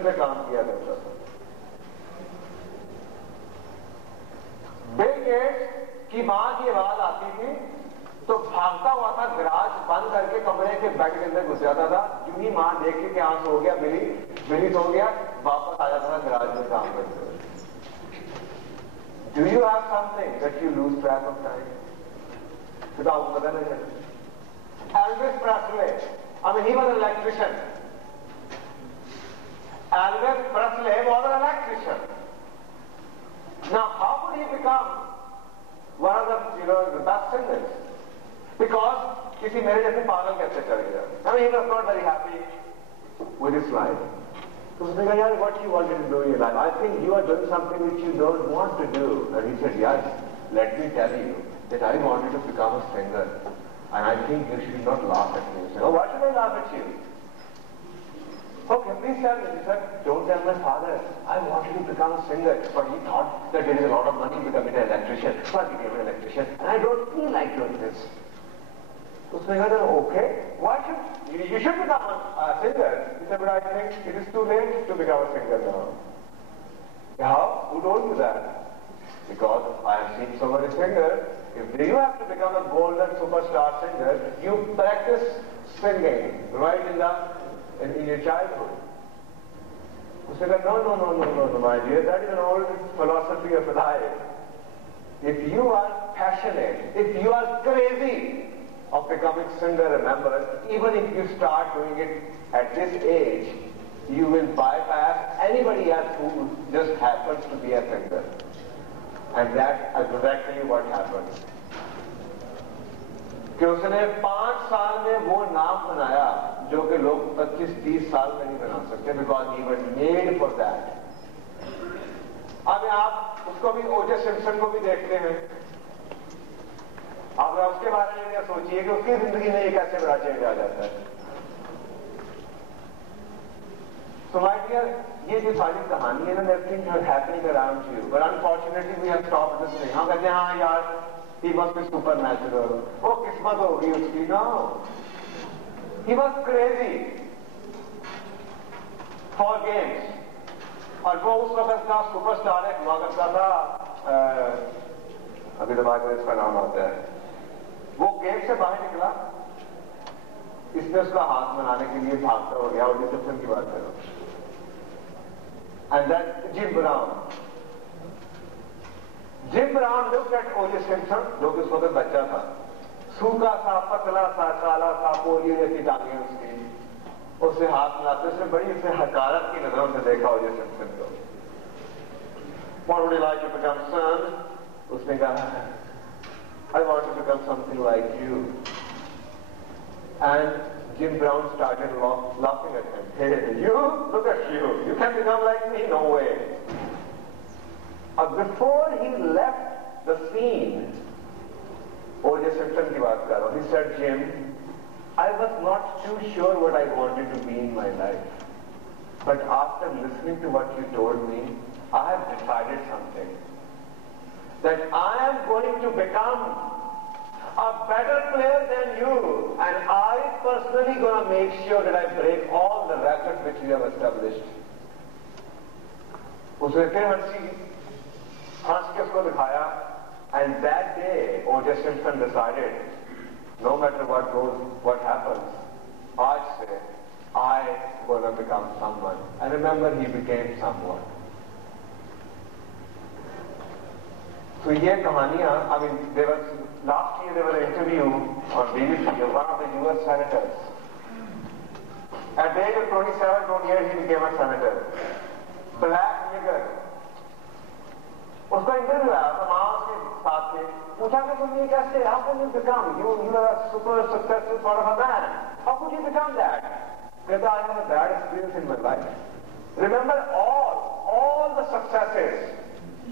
पे काम किया करता था। Bill Gates की मां की आवाज आती थी तो भागता हुआ था, गराज बंद करके कमरे के बेड के अंदर घुस जाता था। यूं ही मां देख के हाँ सो गया, बिली सो गया, वापस आ जाता था गराज में काम करते हुए। Do you have something that you lose track of time? तो आपको पता नहीं चलता। Elvis Presley, I mean, he was an electrician. Elvis Presley was an electrician. Now, how could he become one of the best singers? Because किसी मेरे जैसे पागल कैसे कर गया? I mean, he was not very happy with his life. So उसने कहा, यार, what you wanted to do in your life? I think you are doing something which you don't want to do. And he said, yes, let me tell you that I wanted to become a singer. And I think you should not laugh at me. He said, oh, why should I laugh at you? Okay, please tell me. He said, don't tell my father. I wanted to become a singer. But he thought that there is a lot of money becoming an electrician. So I became an electrician. And I don't feel like doing this. So उसने कहा, okay, why should you should become a singer? He said, but I think it is too late to become a singer now. How? Who told you that? Because I have seen so many singers. If you have to become a golden superstar singer, you practice singing right in your childhood. उसने कहा, no, my dear, that is an old philosophy of life. If you are passionate, if you are crazy of becoming singer, remember, even if you start doing it at this age, you will bypass anybody else who just happens to be a singer. And that's exactly what happened. कि उसने 5 साल में वो नाम बनाया जो कि लोग 25-30 साल में नहीं बना सकते, because he was made for that. अब आप उसको भी ओजे सिम्पसन को भी देखते हैं। अब उसके बारे में सोचिए कि उसकी जिंदगी में एक ऐसे बड़ा चेंज आ जाता है। So my dear, ये जो सारी कहानी है ना, everything is happening around you, but unfortunately we have stopped listening. हम कहते हैं हाँ यार, he must be supernatural. वो किस्मत होगी उसकी। No, he was crazy for games. और वो उस वक्त का सुपरस्टार एक हुआ करता था, अभी दिमाग में इसका नाम आता है। वो गेम से बाहर निकला, इसने उसका हाथ बनाने के लिए भागता हो गया, और ये सिम्पसन की बात करो। And then Jim Brown looked at O.J. Simpson, जो कि उस वक्त बच्चा था, सूखा सा, पतला सा, काला सा, पोलियो जैसी टांगे उसकी, उससे हाथ मिलाते, उसने बड़ी उसे हकारत की नजरों से देखा O.J. Simpson को। What would you like to become, son? उसने कहा, I want to become something like you. And Jim Brown started laughing at him. Hey, you? Look at you. You can become like me? No way. Before he left the scene, O.J. Simpson की बात कर रहा हूँ, he said, Jim, I was not too sure what I wanted to be in my life. But after listening to what you told me, I have decided something. That I am going to become a better player than you, and I personally going to make sure that I break all the records which you have established. उसने फिर हंस के उसको दिखाया, and that day O.J. Simpson decided, no matter what goes, what happens, आज से I going to become someone. And remember, he became someone. So ये कहानियां, I mean, last year there was an interview on BBC of one of the US senators. At the age of 27, 28, he became a senator. Black nigger. उसका interview आया, तो माँ उसके साथ थे, पूछा कि तुम ये कैसे, how can you become? You are a super successful sort of a man. How could you become that? कहता, I have a bad experience in my life. Remember all the successes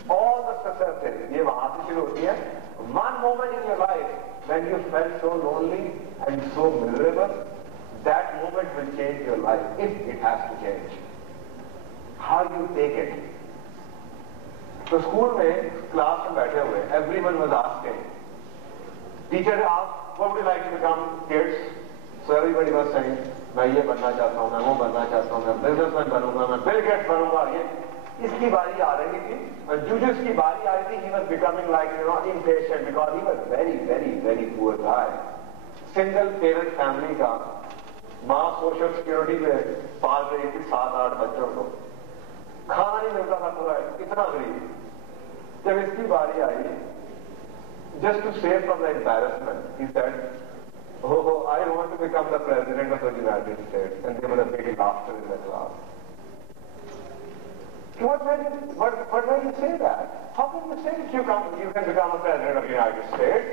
All the successes, ये वहां से शुरू होती है. One moment in your life when you felt so lonely and so miserable, that moment will change your life if it has to change. How you take it? तो school में class में बैठे हुए, everyone was asking. Teacher asked, what would you like to become, kids? So everybody was saying, मैं ये बनना चाहता हूँ, मैं वो बनना चाहता हूँ, मैं बिजनेसमैन बनूंगा, मैं बिल गेट्स बनूंगा. ये इसकी बारी आ रही थी, और जूलियस की बारी आ रही थी. He was becoming like, impatient because he was very, very, very poor guy. Single parent family का, माँ सोशल सिक्योरिटी में पाल रही थी 7-8 बच्चों को, खाना नहीं मिलता था पूरा, इतना गरीब. जब इसकी बारी आई, just to save from the embarrassment, he said, oh, I want to become the president of the United States. And there was a big laughter in the class. What made you say that? How can you say that you can become a president of the United States?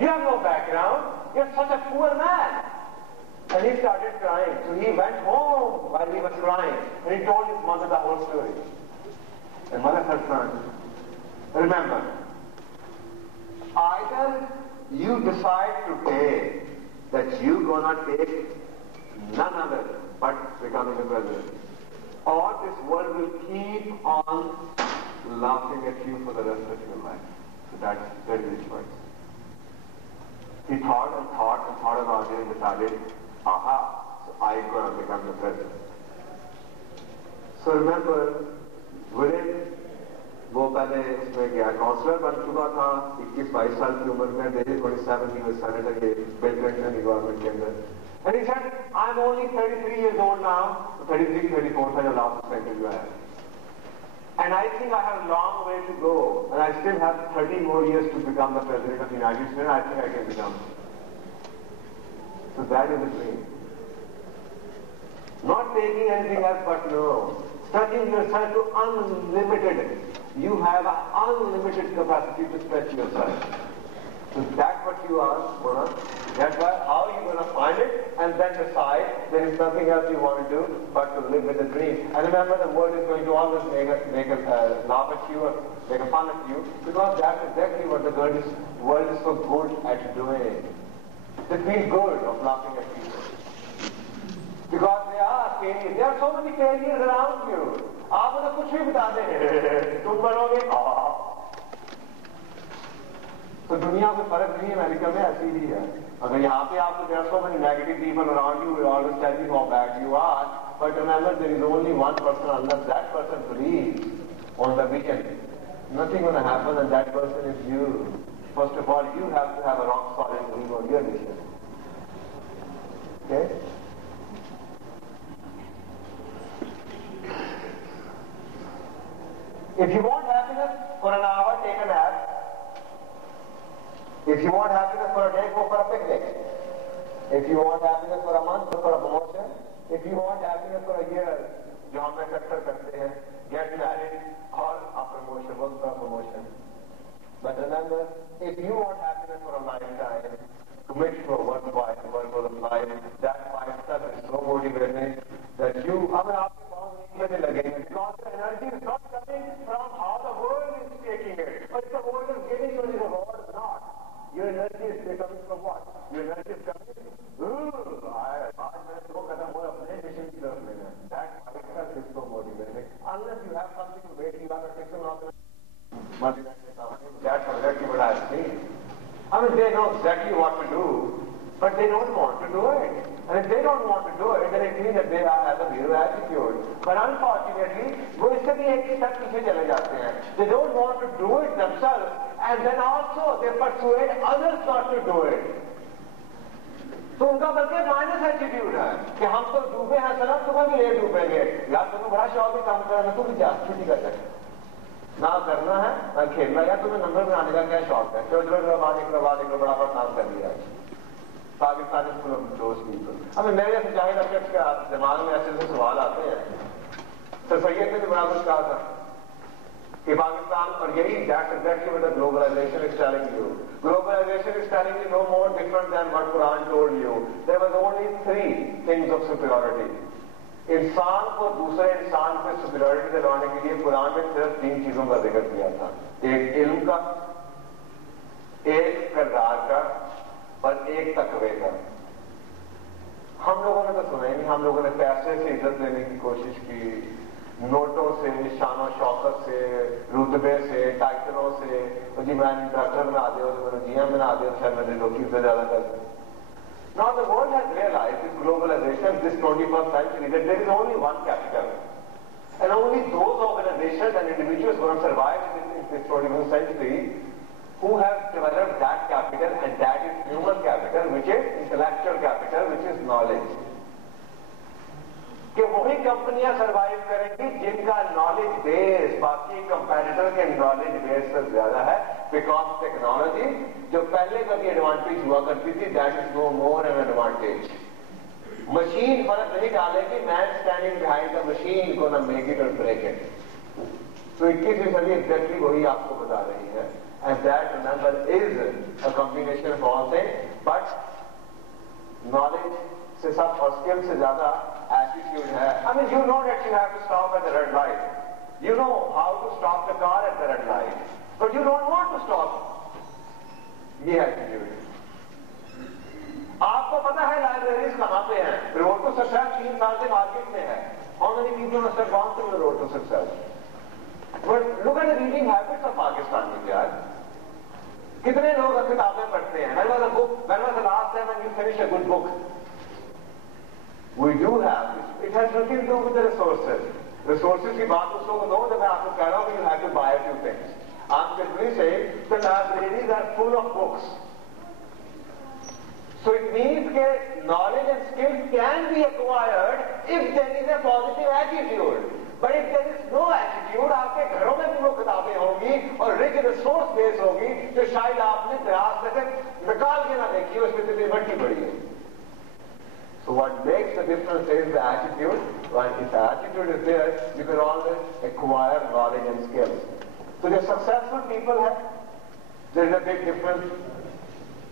You have no background. You're such a poor man. And he started crying. So he went home while he was crying. And he told his mother the whole story. And mother said, son, remember, either you decide today that you're gonna take none of it but becoming a president, or this world will keep on laughing at you for the rest of your life. So that's very choice. He thought and thought and thought about it and decided, aha, so I'm gonna become the president. So remember, within वो पहले उसमें गया, counsellor बन चुका था 21-22 साल की उम्र में. There is 27 years senator के बिल क्लिंटन की गवर्नमेंट के अंदर. And he said, I'm only 33 years old now. 33-34 था जब लास्ट सेंटर जो है. And I think I have a long way to go. And I still have 30 more years to become the president of the United States. I think I can become. So that is the dream. Not taking anything else but no. Stretching yourself to unlimited. You have an unlimited capacity to stretch yourself. So that's what you are gonna. That's why how you gonna find it and then decide there is nothing else you want to do but to live with the dream. And remember, the world is going to always make a laugh at you or make a fun at you, because that's exactly what the world is so good at doing. They feel good of laughing at people. Because they are failures. There are so many failures around you. आप उन्हें कुछ भी बता दें, तुम बनोगे. तो दुनिया में फर्क नहीं है, अमेरिका में ऐसी ही है. अगर यहाँ पे आपको there are so many negative people around you will always tell you how bad you are, but remember there is only one person. Unless that person believes on the vision, nothing going to happen, and that person is you. First of all, you have to have a rock solid belief on your vision. Okay? If you want happiness for an hour, take a nap. If you want happiness for a day, go for a picnic. If you want happiness for a month, go for a promotion. If you want happiness for a year, जो हम अक्सर करते हैं, get married or a promotion, work for a promotion. But remember, if you want happiness for a lifetime, commit to a worthwhile purpose of life. That by itself is so motivating that you, अगर आपके पाँव नीचे लगेंगे, because the energy is not coming from how the world is taking it, but the world is giving you the reward or not. Your energy is coming from what? Your energy is coming from, आज मैंने दो कदम और अपने mission की तरफ लेना. That by itself is so motivating. Unless you have something to wait, you have a fixed amount of money. That's exactly what I've seen. I mean, they know exactly what to do, but they don't want to do it. And if they don't want to do it, then it means that they have a zero attitude. But unfortunately, वो इससे भी एक step पीछे चले जाते हैं. They don't want to do it themselves, and then also they persuade others not to do it. तो उनका बल्कि माइनस एटीट्यूड है कि हम तो डूबे हैं सनम, तुम्हें भी ले डूबेंगे. यार तुम्हें बड़ा शौक है काम करना, तुम भी जा छुट्टी कर सकते. ना करना है ना खेलना. यार तुम्हें नंबर बनाने का क्या शौक है? चलो एक बड़ा काम कर दिया पाकिस्तानी स्कूल दोस्त पीपल. अब मेरे जैसे जाहिर अफसर के दिमाग में ऐसे ऐसे सवाल आते हैं. तो सैयद ने भी बड़ा कुछ कहा था कि पाकिस्तान, और यही that's exactly what the globalization is telling you. Globalization is telling you no more different than what Quran told you. There was only 3 things of superiority. इंसान को दूसरे इंसान पे सुपीरियरिटी दिलवाने के लिए कुरान में सिर्फ 3 चीजों का जिक्र किया था, एक इल्म का, एक किरदार का और एक तकवे का। हम लोगों ने तो सुना ही नहीं, हम लोगों ने पैसे से इज्जत लेने की कोशिश की, नोटों से, शानो शौकत से, रुतबे से, टाइटलों से, जी मैंने डॉक्टर बना दिया, मैंने जीएम बना दिया, शायद मैंने रोटी से ज्यादा कर दिया। Now the world has realized with globalization, this 21st century, that there is only one capital. And only those organizations and individuals who have survived in this 21st century who have developed that capital, and that is human capital, which is intellectual capital, which is knowledge. कि वही कंपनियां survive करेंगी जिनका knowledge base बाकी कंपैरिटर के knowledge base से ज्यादा है, बिकॉज टेक्नोलॉजी जो पहले कभी एडवांटेज हुआ करती थी, that is no more an advantage. Machine फर्क नहीं डालेगी, man standing behind the machine को ना मेक इट और ब्रेक इट। तो 21वीं सदी एग्जैक्टली वही आपको बता रही है, and that number is a combination of all things, but knowledge से सब और स्किल से ज्यादा attitude है। I mean, you know that you have to stop at the red light. You know how to stop the car at the red light, but you don't want to stop. ये attitude। आपको पता है libraries कहाँ पे हैं? Road to success 3 साल से market में है। How many people must have gone through the road to success? But look at the reading habits of Pakistan में यार। कितने लोग किताबें पढ़ते हैं? When was the last time when you finished a good book? We do have, it has nothing to do with the resources. Resources की बात उसको दो, जब मैं आपको कह रहा हूँ you have to buy a few things. I'm simply saying the libraries are full of books. So it means that knowledge and skills can be acquired if there is a positive attitude. But if there is no attitude, आपके घरों में भी वो किताबें होंगी और rich resource base होगी जो शायद आपने प्रयास से निकाल के ना देखी हो, उसमें कितनी मट्टी पड़ी है। So what makes the difference is the attitude. When if the attitude is there, you can always acquire knowledge and skills. So the successful people have, there is a big difference.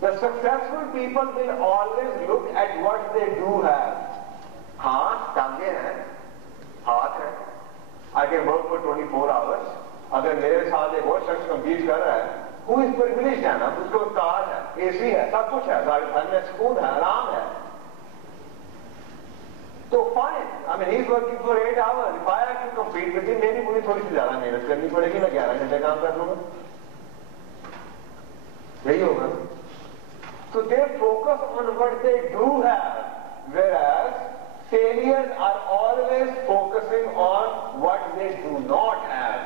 The successful people will always look at what they do have. हाँ, टांगे हैं, हाथ है। I can work for 24 hours. अगर मेरे साथ एक और शख्स compete कर रहा है, who is privileged है ना, उसको कार है, AC है, सब कुछ है, घर में सुकून है, आराम है। So fine, I mean he's working for 8 hours. If I have to compete with him, maybe मुझे थोड़ी सी ज्यादा मेहनत करनी पड़ेगी, मैं 11 घंटे काम कर लूंगा, यही होगा। So they focus on what they do have, whereas failures are always focusing on what they do not have.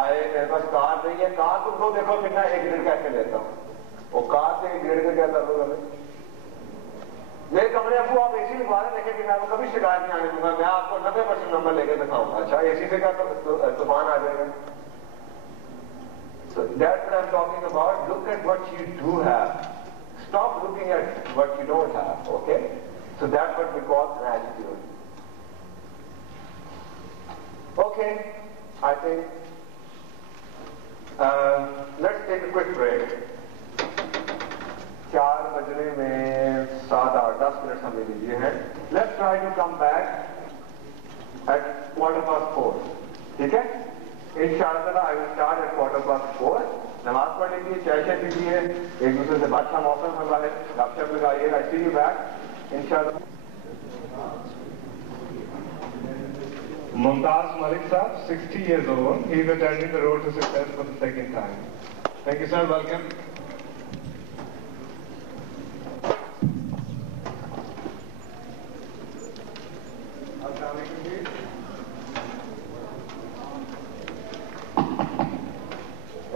आए मेरे पास कार नहीं है, कार तुमको देखो फिर ना 1.5 कैसे लेता हूँ, वो कार से 1.5 क्या कर लोगे हमें? मेरे कमरे आपको आप एसी लगवा रहे देखें कि मैं आपको कभी शिकायत नहीं आने दूंगा, मैं आपको 90% नंबर लेके दिखाऊंगा। अच्छा एसी से क्या तूफान आ जाएगा? So that's what I'm talking about. Look at what you do have. Stop looking at what you don't have. Okay? So that's what we call an attitude. Okay, I think let's take a quick break. 4 बजने में 7-8-10 minute हमें लीजिए हैं। Let's try to come back at 4:15. ठीक है? इंशाअल्लाह I will start at 4:15. नमाज पढ़ लीजिए, चाय शाय पीजिए, एक दूसरे से अच्छा मौसम हो रहा है, गपशप लगाइए। I see you back इंशाअल्लाह। Mumtaz Malik Saab, 60 years old. He is attending the road to success for the second time. Thank you, sir. Welcome.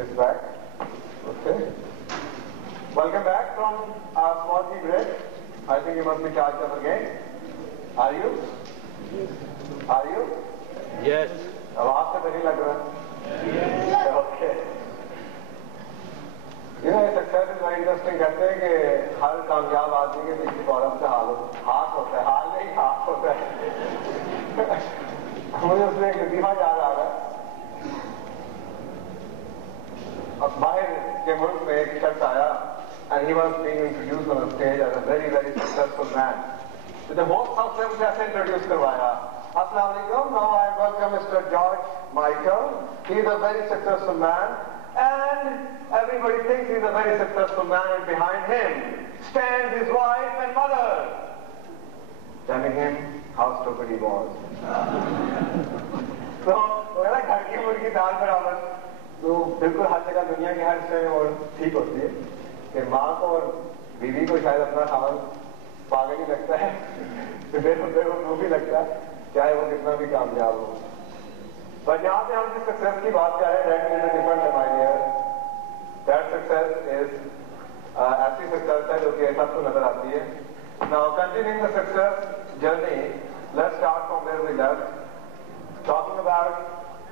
It's back. Okay. Welcome back from our small tea break. I think you must be charged up again. Are you? Are you? Yes. आवाज से नहीं लग रहा। Okay. Success is very interesting. कहते हैं कि हर कामयाब आदमी के पीछे गौरव का हाथ होता है, हाल नहीं हाथ होता है। मुझे उसमें एक लतीफा याद आ रहा है। अब बाहर के मुल्क में एक शख्स आया and he was being introduced on a stage as a very, very successful man. तो होस्ट साहब से मुझे ऐसे इंट्रोड्यूस करवाया, अस्सलाम वालेकुम, now I welcome mister George Michael, he is a very successful man and everybody thinks he's a very successful man, and behind him stands his wife and mother telling him how stupid he was. तो मेरा घर की मुर्गी दाल बराबर, तो बिल्कुल हर जगह दुनिया के हर हिस्से में और ठीक होती है कि माँ को और बीवी को शायद अपना खावन पागल ही लगता है, बेवकूफ भी लगता है, चाहे वो कितना भी कामयाब हो। पर यहाँ पे हम जिस सक्सेस की बात कर रहे हैं, that is a different idea. That success is ऐसी सक्सेस है जो कि सबको नजर आती है। Now continuing the success journey, let's start from where we left, talking about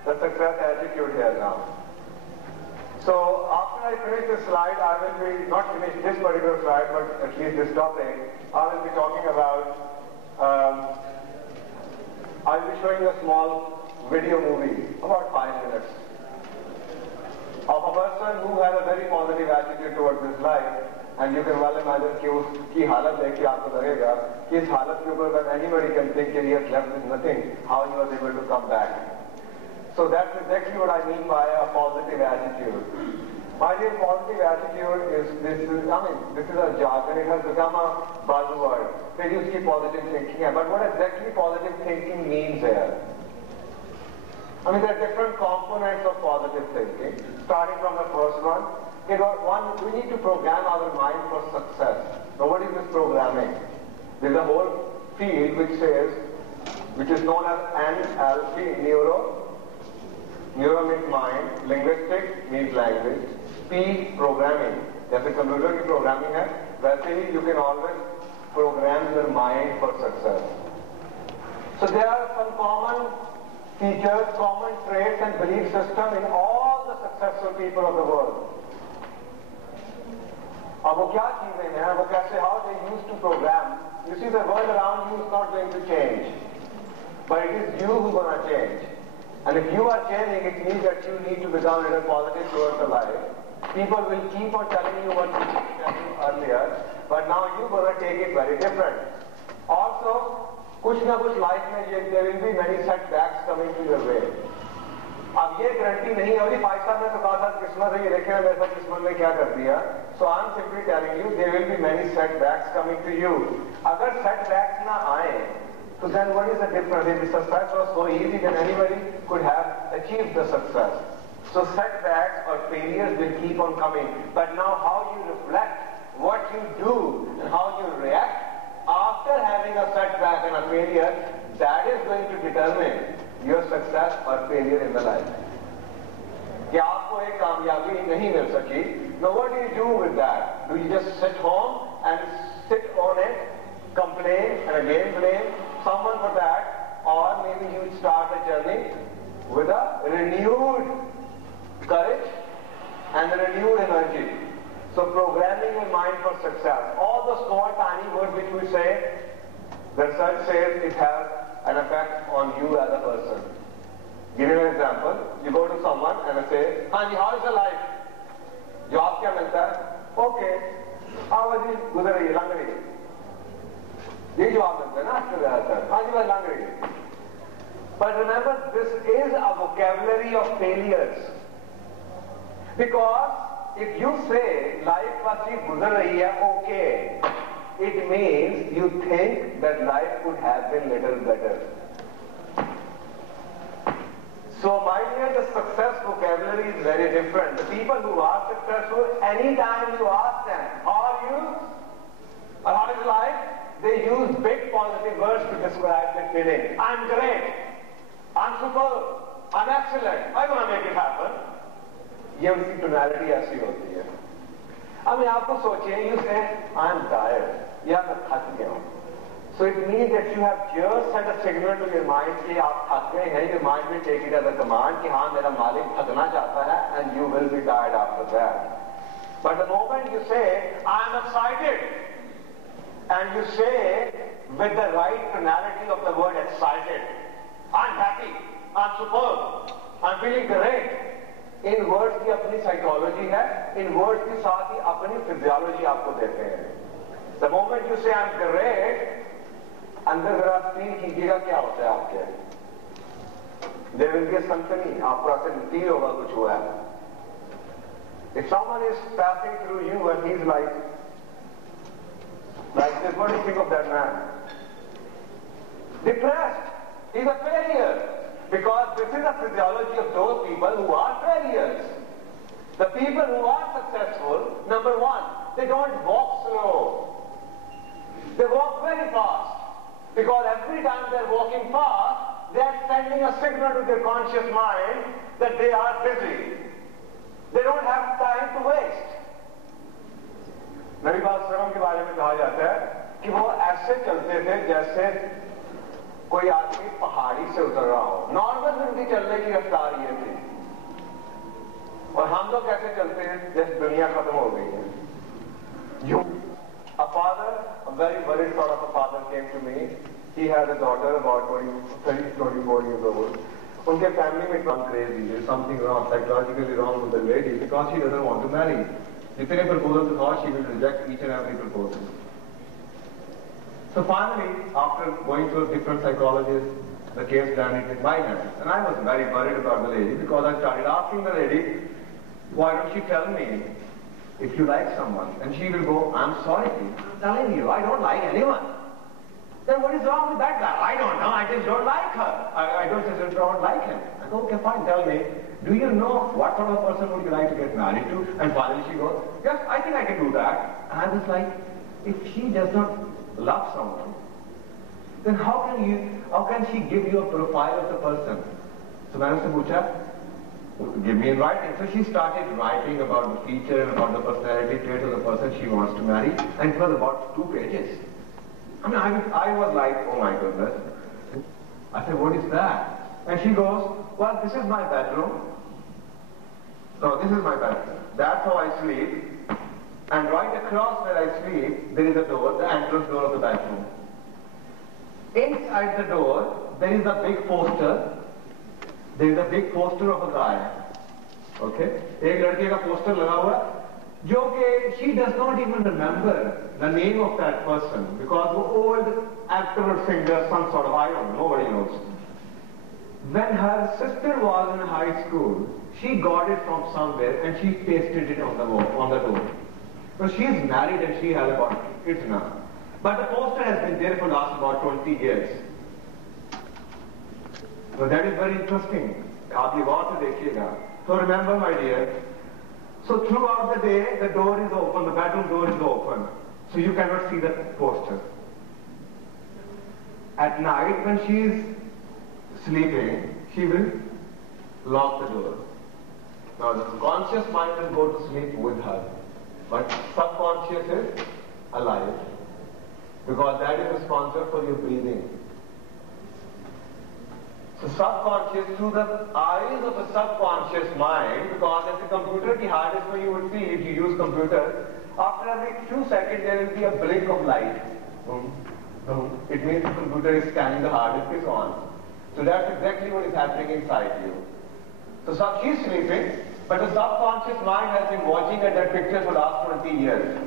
the success attitude here now. So after I finish this slide, I will be not finish this particular slide, but at least this topic, I will be talking about. I will be showing a small video movie, about 5 minutes, of a person who has a very positive attitude towards his life, and you can well imagine कि उसकी हालत देख के आपको लगेगा कि इस हालत के ऊपर when anybody can think that he has left with nothing, how he was able to come back. So that's exactly what I mean by a positive attitude. My dear, positive attitude is this is a jargon, it has become a buzzword. Maybe उसकी positive thinking है, but what exactly positive thinking means here? I mean, there are different components of positive thinking. Starting from the first one, we need to program our mind for success. Now, what is this programming? There is a whole field which is known as NLP, Neuro means mind, linguistic means language, P programming. जैसे computer की programming है, वैसे ही you can always program your mind for success. So there are some common features, common traits and belief system in all the successful people of the world. अब वो क्या चीजें हैं, वो कैसे, how they used to program. You see, the world around you is not going to change, but it is you who is going to change. And if you are changing, it means that you need to become a little positive towards the life. People will keep on telling you what you were telling earlier, but now you're going to take it very different. Also, कुछ ना कुछ life में there will be many setbacks coming to your way. अब ये guarantee नहीं है, और भाई साहब ने तो कहा था किस्मत है, ये देखे ना मेरे साथ किस्मत ने क्या कर दिया. So I'm simply telling you there will be many setbacks coming to you. अगर setbacks ना आए, so then what is the difference? If the success was so easy, then anybody could have achieved the success. So setbacks or failures will keep on coming. But now how you reflect, what you do, and how you react after having a setback and a failure, that is going to determine your success or failure in the life. कि आपको एक कामयाबी नहीं मिल सकी, now what do you do with that? Do you just sit home and sit on it, complain and again blame someone for that, or maybe you start a journey with a renewed courage and a renewed energy. So programming your mind for success. All the small tiny words which we say, the research says it has an effect on you as a person. Give you an example. You go to someone and say, Hanji, how is your life? Job kya milta hai? Okay. How was it? Guzar rahi hai, lang rahi hai. ये जवाब मिलता है ना आपके ज्यादातर, हाँ जी बस लग रही है. But remember, this is a vocabulary of failures. Because if you say life must be गुजर रही है, okay, it means you think that life could have been little better. So my dear, the success vocabulary is very different. The people who are successful, anytime you ask them, how are you? Or how is life? They use big positive words to describe their feeling. I'm great. I'm superb. I'm excellent. I'm going to make it happen. ये उनकी tonality ऐसी होती है. अब आपको सोचिए, you say, I'm tired. या मैं थक गया हूँ. So it means that you have just sent a signal to your mind कि आप थक गए हैं. Your mind will take it as a command कि हाँ मेरा मालिक थकना चाहता है, and you will be tired after that. But the moment you say, I'm excited, and you say with the right tonality of the word excited, I'm happy, I'm superb, I'm feeling great. In words की अपनी psychology है, in words के साथ ही अपनी physiology आपको देते हैं. The moment you say I'm great, अंदर जरा फील कीजिएगा क्या होता है आपके। There will be a symphony, आपको ऐसे फील होगा कुछ हुआ है। If someone is passing through you and he's like this, what do you think of that man? Depressed. He's a failure. Because this is the physiology of those people who are failures. The people who are successful, number one, they don't walk slow. They walk very fast. Because every time they're walking fast, they are sending a signal to their conscious mind that they are busy. They don't have time to waste. नबी पाक सल्लल्लाहु अलैहि वसल्लम के बारे में कहा जाता है कि वो ऐसे चलते थे जैसे कोई आदमी पहाड़ी से उतर रहा हो। नॉर्मल उनकी चलने की रफ्तार ये थी। और हम लोग कैसे चलते हैं जैसे दुनिया खत्म हो गई है। A father, a very worried sort of a father came to me. He had a daughter about 24 years old. उनके फैमिली में some crazy, there's something wrong, psychologically wrong with the lady because she doesn't want to marry. जितने proposals thought she will reject each and every proposal. So finally, after going through different psychologists, the case landed in my hands. And I was very worried about the lady because I started asking the lady, why don't you tell me if you like someone? And she will go, I'm sorry, I'm telling you, I don't like anyone. Then what is wrong with that guy? I don't know, I just don't like her. I just don't like him. I go, okay, fine, tell me, do you know what sort of person would you like to get married to? And finally she goes, yes, I think I can do that. And I was like, if she does not love someone, then how can she give you a profile of the person? So मैंने उससे पूछा, give me in writing. So she started writing about the feature and about the personality trait of the person she wants to marry, and it was about 2 pages. I mean, I was like, oh my goodness. I said, what is that? And she goes, well, this is my bedroom. No, this is my bedroom. That's how I sleep. And right across where I sleep, there is a door, the entrance door of the bedroom. Inside the door, there is a big poster. There is a big poster of a guy. Okay? एक लड़के का poster लगा हुआ है, जो कि she does not even remember the name of that person because the old actor or singer, some sort of, I don't know, nobody knows. When her sister was in high school, she got it from somewhere and she pasted it on the wall, on the door. So she is married and she has about kids now. But the poster has been there for the last about 20 years. So that is very interesting. आप ये गौर से देखिएगा. So remember, my dear, so throughout the day, the door is open, the bedroom door is open. So you cannot see the poster. At night, when she is sleeping, she will lock the door. Now the conscious mind will go to sleep with her. But subconscious is alive. Because that is responsible for your breathing. So subconscious, through the eyes of a subconscious mind, because as a computer की hard disk में you would see, if you use computer, after every few seconds there will be a blink of light. It means the computer is scanning the hard disk is on. So that's exactly what is happening inside you. So she's sleeping, but the subconscious mind has been watching at that picture for the last 20 years.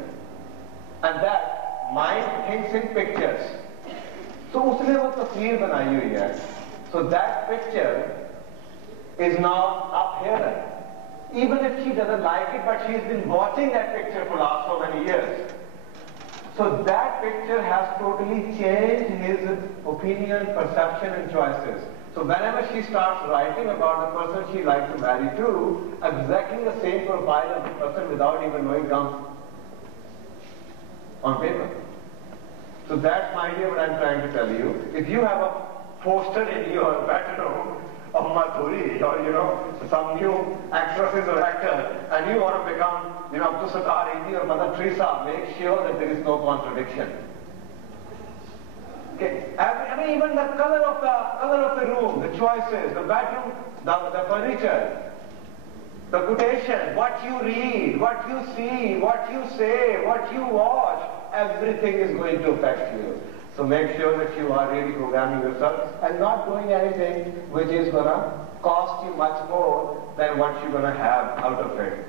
And that mind thinks in pictures. So उसने वो तस्वीर बनाई हुई है. So that picture is now up here. Even if she doesn't like it, but she's been watching that picture for the last so many years. So that picture has totally changed his opinion, perception and choices. So whenever she starts writing about the person she likes to marry to, exactly the same profile of the person without even knowing comes on paper. So that's my idea what I'm trying to tell you. If you have a poster in your bedroom of Madhuri or some new actresses or actor and you want to become Abdul Sattar Indi or Mother Teresa, make sure that there is no contradiction. Okay. I mean even the color of the room, the choices, the bedroom, the furniture, the quotation, what you read, what you see, what you say, what you watch, everything is going to affect you. So make sure that you are really programming yourself and not doing anything which is going to cost you much more than what you're going to have out of it.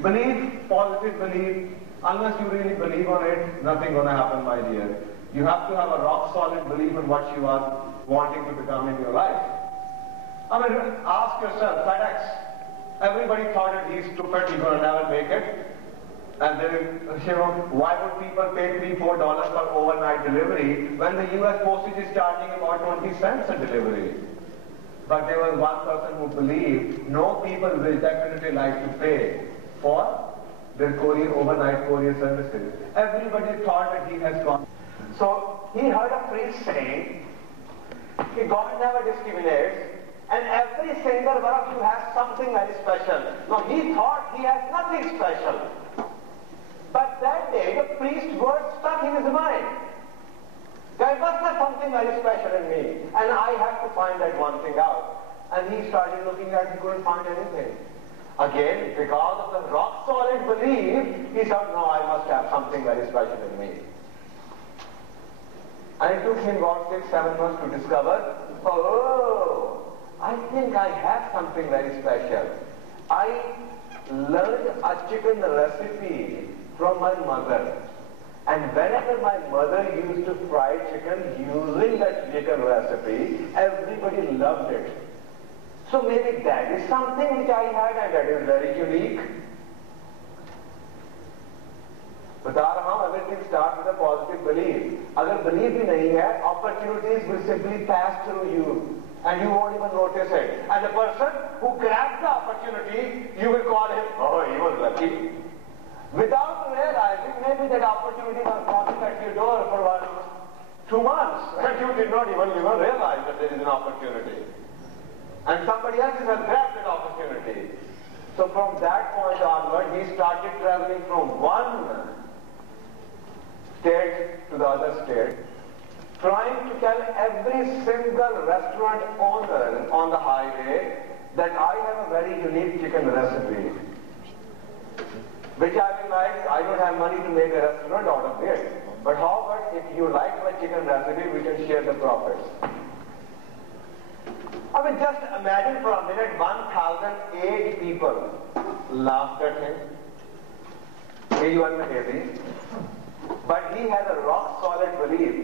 Believe, positive belief. Unless you really believe on it, nothing going to happen, my dear. You have to have a rock solid belief in what you are wanting to become in your life. I mean, ask yourself, FedEx, everybody thought that he's stupid, he's going to never make it. And then, why would people pay $3-4 for overnight delivery when the US postage is charging about 20 cents a delivery? But there was one person who believed no people will definitely like to pay for their overnight courier services. Everybody thought that he has gone. So he heard a priest saying, God never discriminates, and every single one of you has something very special. Now he thought he has nothing special. But that day, the priest's word stuck in his mind. There must have something very special in me, and I have to find that one thing out. And he started looking at it, he couldn't find anything. Again, because of the rock-solid belief, he said, no, I must have something very special in me. And it took him about 6-7 months to discover, oh, I think I have something very special. I learned a chicken recipe from my mother. And whenever my mother used to fry chicken using that chicken recipe, everybody loved it. So maybe that is something which I had and that is very unique. बता रहा हूं, everything starts with a positive belief. अगर belief ही नहीं है, opportunities will simply pass through you and you won't even notice it. And the person who grabs the opportunity, you will call him, oh, he was lucky. Without realizing, maybe that opportunity was knocking at your door for 1-2 months and you did not even realize that there is an opportunity. And somebody else has grabbed that opportunity. So from that point onward, he started traveling from one state to the other state, trying to tell every single restaurant owner on the highway that I have a very unique chicken recipe, which I will like. I don't have money to make a restaurant out of it. But how about if you like my chicken recipe, we can share the profits. I mean, just imagine for a minute, 1,008 people laughed at him. He was crazy. But he had a rock-solid belief.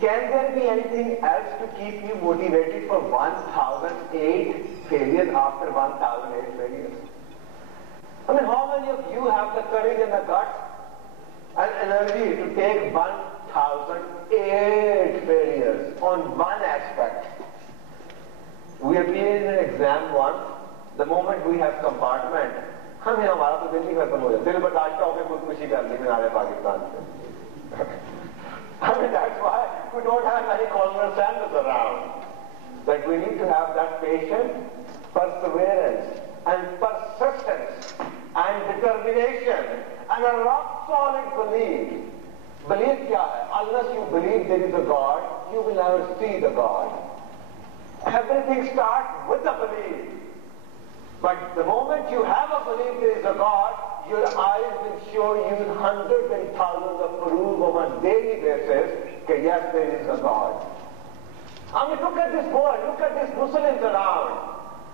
Can there be anything else to keep you motivated for 1,008 failures after 1,008 failures? I mean, how many of you have the courage and the guts and energy to take 1,008 failures on one aspect? We appeared in an exam once. The moment we have compartment, हमें हमारा तो दिल ही खत्म हो जाता है. दिल बर्दाश्त होकर खुदकुशी कर ली मैंने पाकिस्तान से. I mean, that's why we don't have many Colonel Sanders around. That we need to have that patience, perseverance, and persistence, and determination, and a rock-solid belief. Belief क्या है? Unless you believe there is a God, you will never see the God. Everything starts with a belief. But the moment you have a belief there is a God, your eyes will show you hundreds and thousands of proof on a daily basis that yes, there is a God. I mean, look at this world, look at these Muslims around.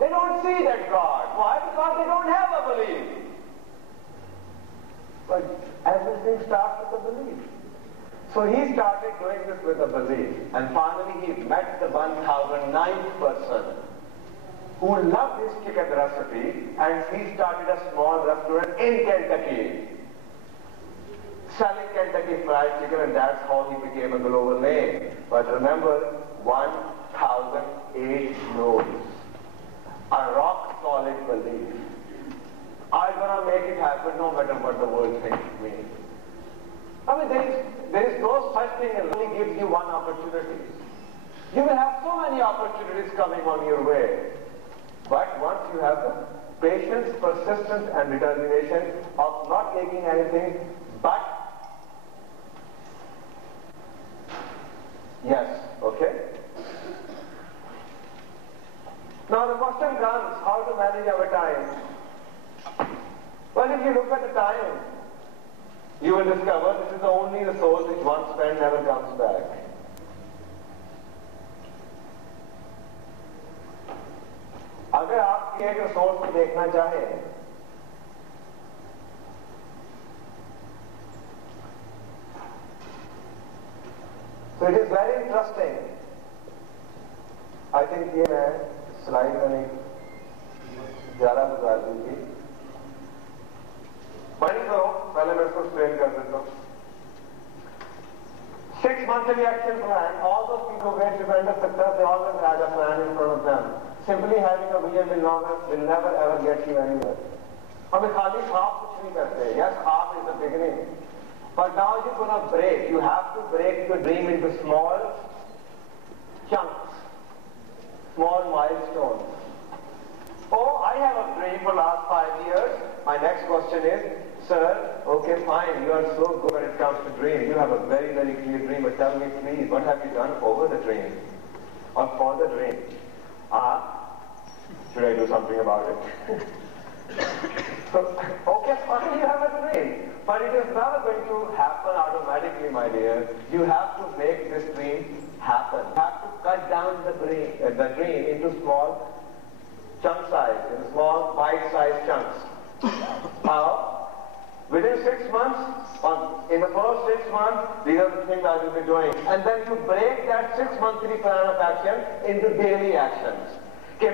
They don't see that God. Why? Because they don't have a belief. But everything starts with a belief. So he started doing this with a belief. And finally he met the 1,009th person who loved his chicken recipe, and he started a small restaurant in Kentucky selling Kentucky Fried Chicken, and that's how he became a global name. But remember, 1,008 no's. A rock-solid belief. I'm gonna make it happen no matter what the world thinks of me. I mean, there is no such thing as only gives you one opportunity. You will have so many opportunities coming on your way. But once you have the patience, persistence, and determination of not taking anything but yes, okay? Now the question comes, how to manage our time? Well, if you look at the time, you will discover this is the only resource which once spent never comes back. अगर आप एक resource को देखना चाहें So it is very interesting. I think ये मैं slide मैंने ज़्यादा गुजार दी थी। बड़ी करो, पहले मैं इसको एक्सप्लेन कर देता हूँ। 6 monthly action plan. All those people who get tremendous success, they always had a plan in front of them. Simply having a vision will never ever get you anywhere. हमें खाली ख्वाब कुछ नहीं करते. Yes, ख्वाब is the beginning. But now you're going to break. You have to break your dream into small chunks, small milestones. Oh, I have a dream for the last 5 years. My next question is, sir, okay, fine, you are so good when it comes to dream. You have a very, very clear dream, but tell me please, what have you done over the dream? Or for the dream? Should I do something about it? So, okay, fine, you have a dream. But it is never going to happen automatically, my dear. You have to make this dream happen. You have to cut down the dream into small chunk size, in small bite-sized chunks. How? Within 6 months, in the first 6 months, these are the things I will be doing. And then you break that 6 monthly plan of action into daily actions. Okay,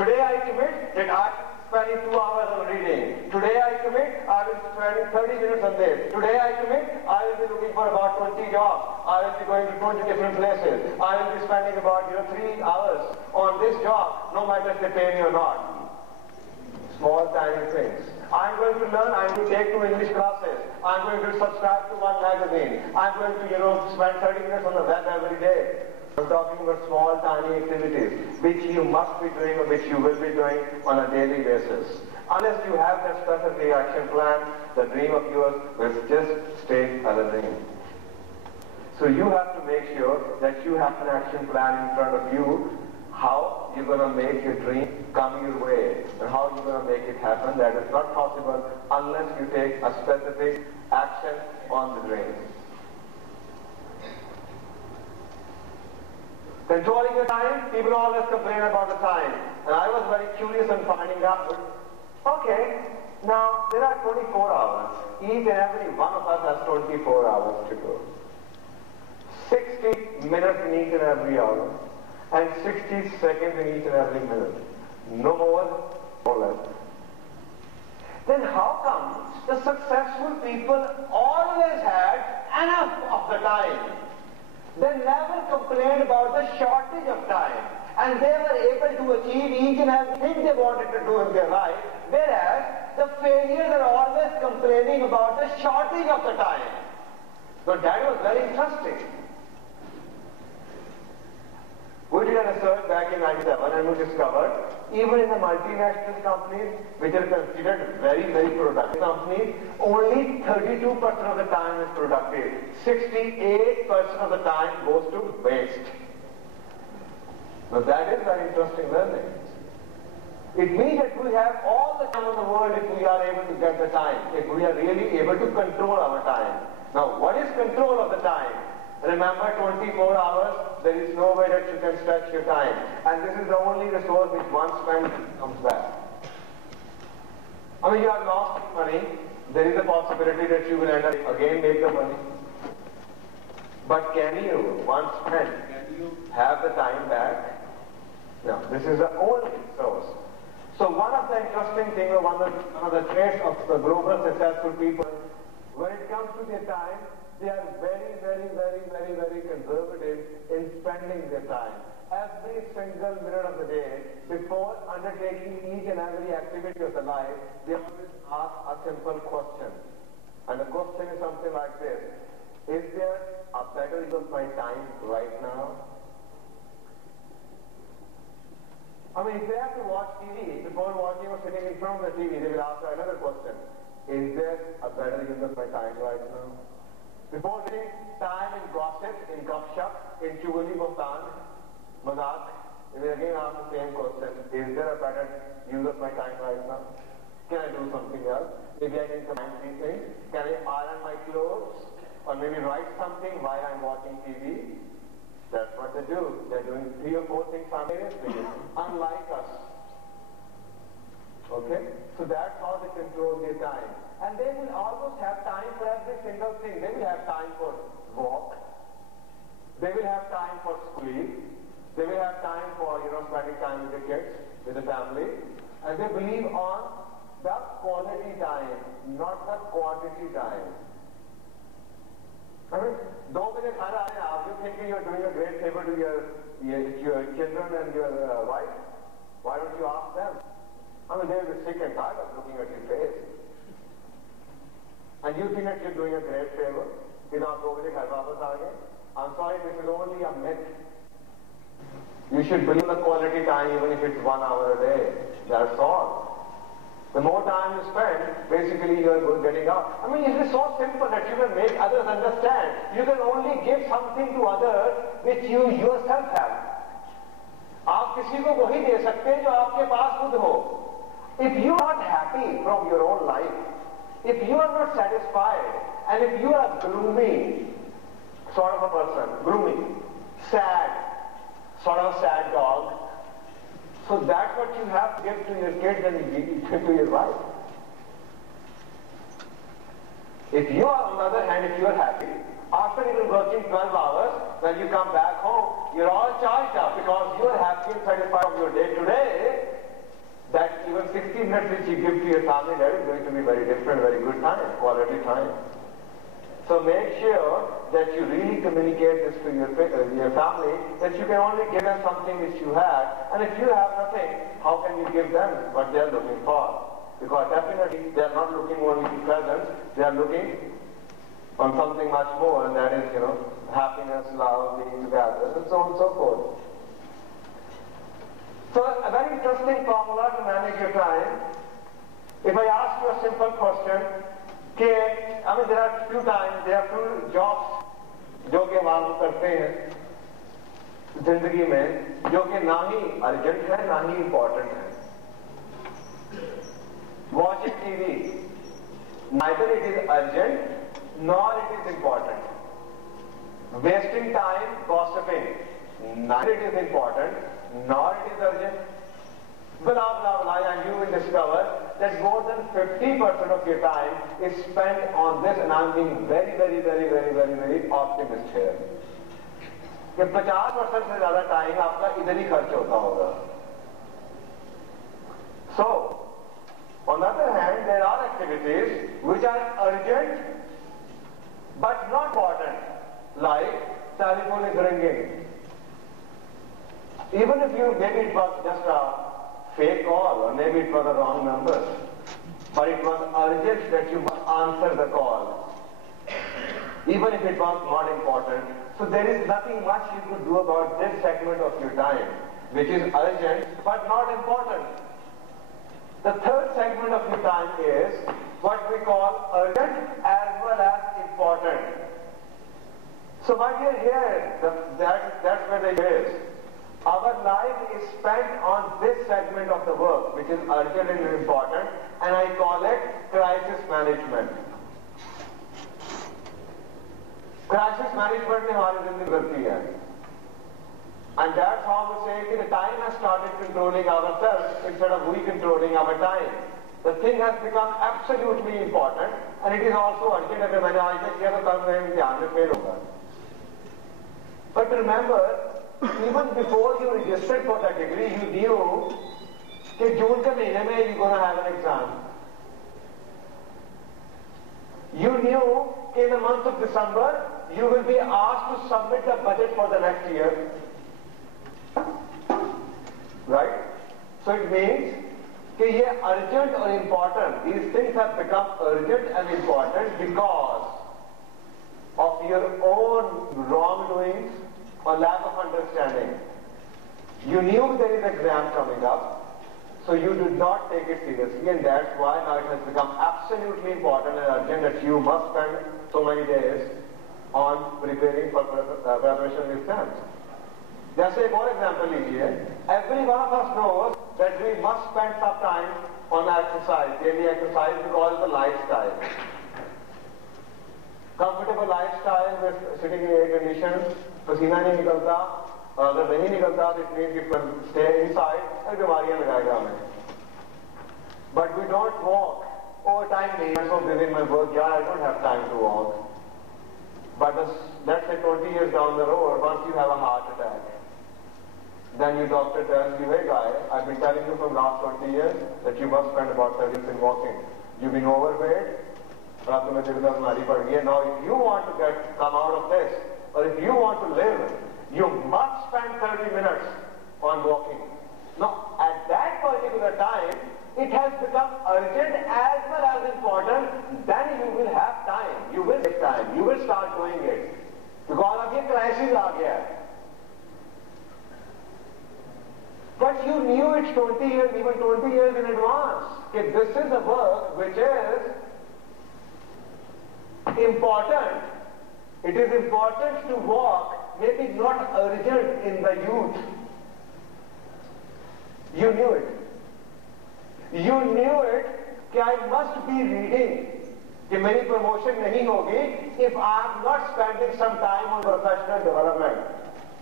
today I commit that I am spending 2 hours on reading. Today I commit, I will be spending 30 minutes on this. Today I commit, I will be looking for about 20 jobs. I will be going to 20 different places. I will be spending about 3 hours on this job, no matter if they pay me or not. Small tiny things. I'm going to learn, I'm going to take 2 English classes. I'm going to subscribe to 1 magazine. I'm going to, spend 30 minutes on the web every day. I'm talking about small tiny activities which you must be doing or which you will be doing on a daily basis. Unless you have that specific action plan, the dream of yours will just stay as a dream. So you have to make sure that you have an action plan in front of you, how you're going to make your dream come your way and how you're going to make it happen. That is not possible unless you take a specific action on the dream. Controlling your time, people always complain about the time. And I was very curious in finding out, okay, now there are 24 hours. Each and every one of us has 24 hours to go. 60 minutes in each and every hour. And 60 seconds in each and every minute. No more, no less. Then how come the successful people always had enough of the time? They never complained about the shortage of time. And they were able to achieve each and everything they wanted to do in their life. Whereas the failures are always complaining about the shortage of the time. So that was very interesting. We did a research back in 1997 and we discovered even in the multinational companies which are considered very, very productive companies, only 32% of the time is productive. 68% of the time goes to waste. Now that is very interesting learning. It means that we have all the time in the world if we are able to get the time, if we are really able to control our time. Now what is control of the time? Remember, 24 hours, there is no way that you can stretch your time. And this is the only resource which once spent comes back. I mean, you have lost money. There is a possibility that you will end up again make the money. But can you, once spent, have the time back? No, this is the only resource. So one of the interesting things, or one of the traits of the global successful people, when it comes to their time, they are very, very, very, very, very conservative in spending their time. Every single minute of the day, before undertaking each and every activity of the life, they always ask a simple question. And the question is something like this: is there a better use of my time right now? I mean, if they have to watch TV, before watching or sitting in front of the TV, they will ask another question: is there a better use of my time right now? Before wasting time in gossip, in gupshup, in chugli bostan, mazak, they will again ask the same question: is there a better use of my time right now? Can I do something else? Maybe I can combine 3 things. Can I iron my clothes? Or maybe write something while I'm watching TV? That's what they do. They're doing 3 or 4 things simultaneously, unlike us. Okay? So that's how they control their time. And they will almost have time for every single thing. They will have time for walk. They will have time for schooling. They will have time for, spending time with the kids, with the family. And they believe on the quality time, not the quantity time. I mean, 2 बजे खाना आए, are you thinking you're doing a great favor to your children and your wife? Why don't you ask them? I mean, they'll be sick and tired of looking at your face. And you think that you're doing a great favor? कि आप 2 बजे घर वापस आ गए? I'm sorry, this is only a myth. You should believe the quality time even if it's 1 hour a day. That's all. The more time you spend, basically you are getting up. I mean, it is so simple that you can make others understand. You can only give something to others which you yourself have. आप किसी को वही दे सकते हैं जो आपके पास खुद हो. If you are not happy from your own life, if you are not satisfied, and if you are gloomy sort of a person, gloomy, sad, sort of sad dog, so that's what you have to give to your kids and to your wife. If you are, on the other hand, if you are happy, after even working 12 hours, when you come back home, you're all charged up because you are happy and satisfied of your day today, that even 60 minutes which you give to your family, that is going to be very different, very good time, quality time. So make sure that you really communicate this to your family, that you can only give them something which you have, and if you have nothing, how can you give them what they are looking for? Because definitely they are not looking only to presents, they are looking on something much more, and that is, happiness, love, being together, and so on and so forth. So a very interesting formula to manage your time. If I ask you a simple question, there are few jobs जो कि हम करते हैं जिंदगी में जो कि ना ही अर्जेंट है ना ही इम्पोर्टेंट है. Watching TV, neither it is urgent nor it is important. Wasting time gossiping, neither it is important nor it is urgent. Blah blah blah, and you will discover that more than 50% of your time is spent on this, and I'm being very optimistic here. कि 50% से ज़्यादा time आपका इधर ही खर्च होता होगा. So, on the other hand, there are activities which are urgent but not important, like telephone is ringing. Even if maybe it was just a fake call, or maybe it was a wrong number, but it was urgent that you must answer the call, even if it was not important. So there is nothing much you could do about this segment of your time, which is urgent but not important. The third segment of your time is what we call urgent as well as important. So my dear, here, that's where it is. Our life is spent on this segment of the work, which is urgent and important, and I call it crisis management. Crisis management में हमारी जिंदगी गुजरती है. And that's how we say that the time has started controlling ourselves instead of we controlling our time. The thing has become absolutely important, and it is also urgent. अगर मैंने आज तक किया तो कल मैं इम्तिहान में फेल होगा. But remember, even before you registered for that degree, you knew that June के महीने में you're going to have an exam. You knew that in the month of December, you will be asked to submit the budget for the next year. Right? So it means that ये urgent or important, these things have become urgent and important because of your own wrongdoings or lack of understanding. You knew there is exam coming up, so you did not take it seriously, and that's why now it has become absolutely important and urgent that you must spend so many days on preparing for preparation exams. जैसे एक और example लीजिए. Every one of us knows that we must spend some time on exercise, daily exercise, because of the lifestyle. Comfortable lifestyle with sitting in air condition, पसीना नहीं निकलता, और अगर नहीं निकलता तो it means you can stay inside और बीमारियां लगाएगा हमें. But we don't walk. Over time, I'm so busy in my work, I don't have time to walk. But let's say 20 years down the road, once you have a heart attack, then your doctor tells you, hey guy, I've been telling you for the last 20 years that you must spend about 30 minutes in walking. You've been overweight, now if you want to come out of this, or if you want to live, you must spend 30 minutes on walking. Now, at that particular time, it has become urgent as well as important. Then you will have time. You will take time. You will start doing it. Because of a crisis aa gaya. But you knew it 20 years, even 20 years in advance. That this is a work which is important. It is important to walk, maybe not urgent in the youth. You knew it. You knew it that I must be reading. That my promotion nahi hogi if I am not spending some time on professional development.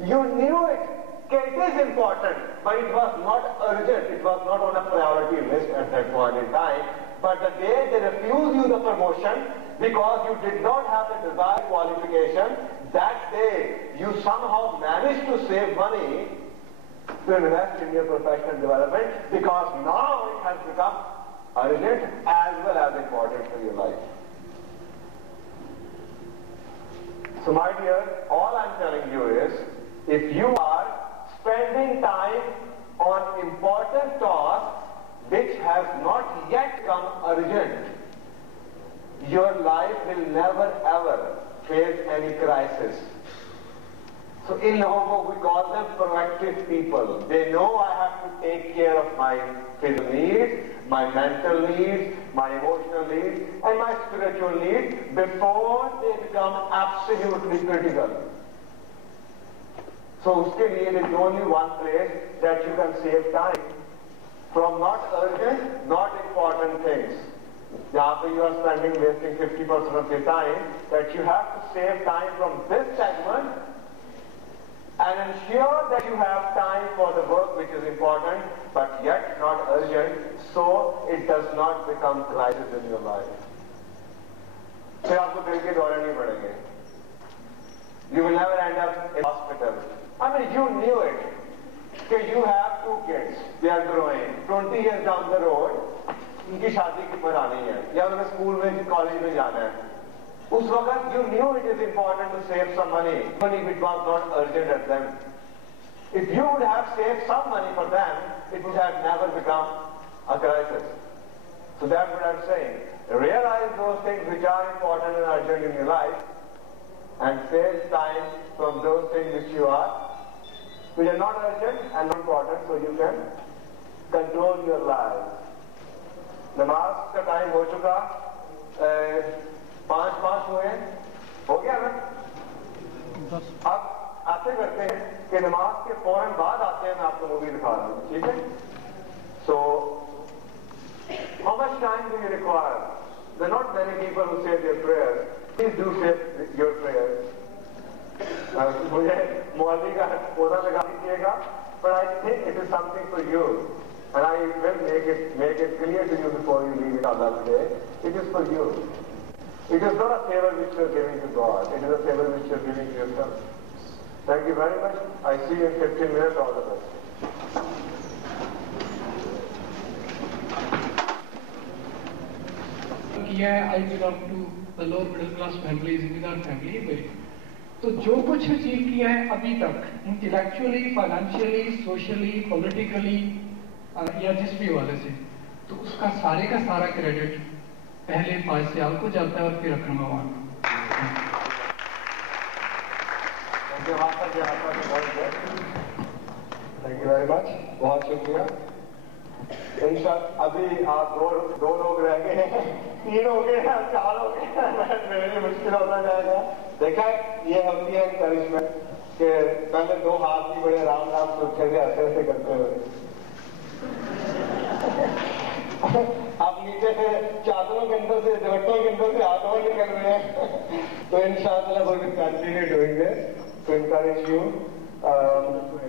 You knew it that it is important, but it was not urgent. It was not on a priority list at that point in time. But the day they refuse you the promotion because you did not have the desired qualification, that day you somehow managed to save money to invest in your professional development, because now it has become urgent as well as important for your life. So my dear, all I'm telling you is, if you are spending time on important tasks which have not yet become urgent, your life will never ever face any crisis. So in Lahore, we call them proactive people. They know I have to take care of my physical needs, my mental needs, my emotional needs, and my spiritual needs before they become absolutely critical. So uske liye there is only one place that you can save time from not urgent, not important things. Jahan you are wasting 50% of your time, that you have to save time from this segment and ensure that you have time for the work which is important but yet not urgent, so it does not become crisis in your life. फिर आपको दिल के दौरे नहीं पड़ेंगे. You will never end up in hospital. I mean, you knew it. That you have 2 kids, they are growing. 20 years down the road, उनकी शादी की उम्र आनी है, या उन्हें स्कूल में, कॉलेज में जाना है. उस वक्त you knew it is important to save some money, even if it was not urgent at them. If you would have saved some money for them, it would have never become a crisis. So that's what I'm saying. Realize those things which are important and urgent in your life, and save time from those things which are not urgent and not important, so you can control your life. नमाज का time हो चुका, 5 हुए, हो गया ना? अब ऐसे करते हैं कि नमाज के फौरन बाद आते हैं, मैं आपको मूवी दिखा रहा हूँ, ठीक है? So, how much time do you require? There are not many people who say their prayers. Please do say your prayers. मुझे मौलवी का पौधा लगा दीजिएगा, but I think it is something for you. And I will make it clear to you before you leave it Allah today. It is for you. It is not a favor which you are giving to God. It is a favor which you are giving to yourself. Thank you very much. I see you in 15 minutes. All the best. I belong to the lower middle class families, immigrant family. तो जो कुछ achieve किया है अभी तक, intellectually, financially, socially, politically या जिस भी वाले से, तो उसका सारे का सारा क्रेडिट पहले 5 साल को जाता है और फिर अकरम भगवान को. थैंक यू वेरी मच, बहुत शुक्रिया. अभी आप दो लोग रह गए हैं, 3 हो गए हैं, 4 हो गए हैं, मेरे लिए मुश्किल होता जाएगा. देखा ये होती है एनकरेजमेंट कि पहले 2 हाथ भी बड़े आराम से उठे थे ऐसे करते हुए. आप नीचे से चादरों के अंदर से, दुपट्टों के अंदर से हाथों निकल रहे हैं. तो इंशाअल्लाह we will continue doing this to encourage you.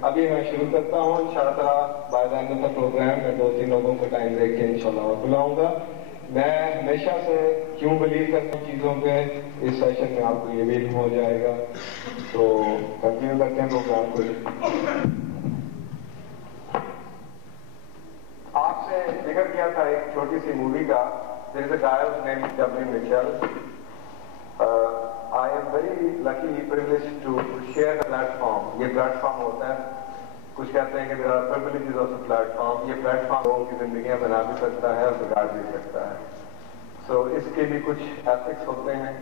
अभी मैं शुरू करता हूँ इंशाअल्लाह. By the end of the program मैं 2-3 लोगों को टाइम देके इंशाअल्लाह बुलाऊंगा. मैं हमेशा से क्यों बिलीव करता हूँ चीज़ों पे, इस सेशन में आपको ये भी इल्म हो जाएगा। तो कंटिन्यू करते हैं प्रोग्राम को। आपसे जिक्र किया था एक छोटी सी मूवी का, there is a guy named W. Mitchell. I am very lucky, privileged to share the platform. ये प्लेटफॉर्म होता है, कुछ कहते हैं कि there are privileges of the platform. ये प्लेटफॉर्म लोगों की जिंदगियां बना भी सकता है और बिगाड़ भी सकता है। So इसके भी कुछ एथिक्स होते हैं,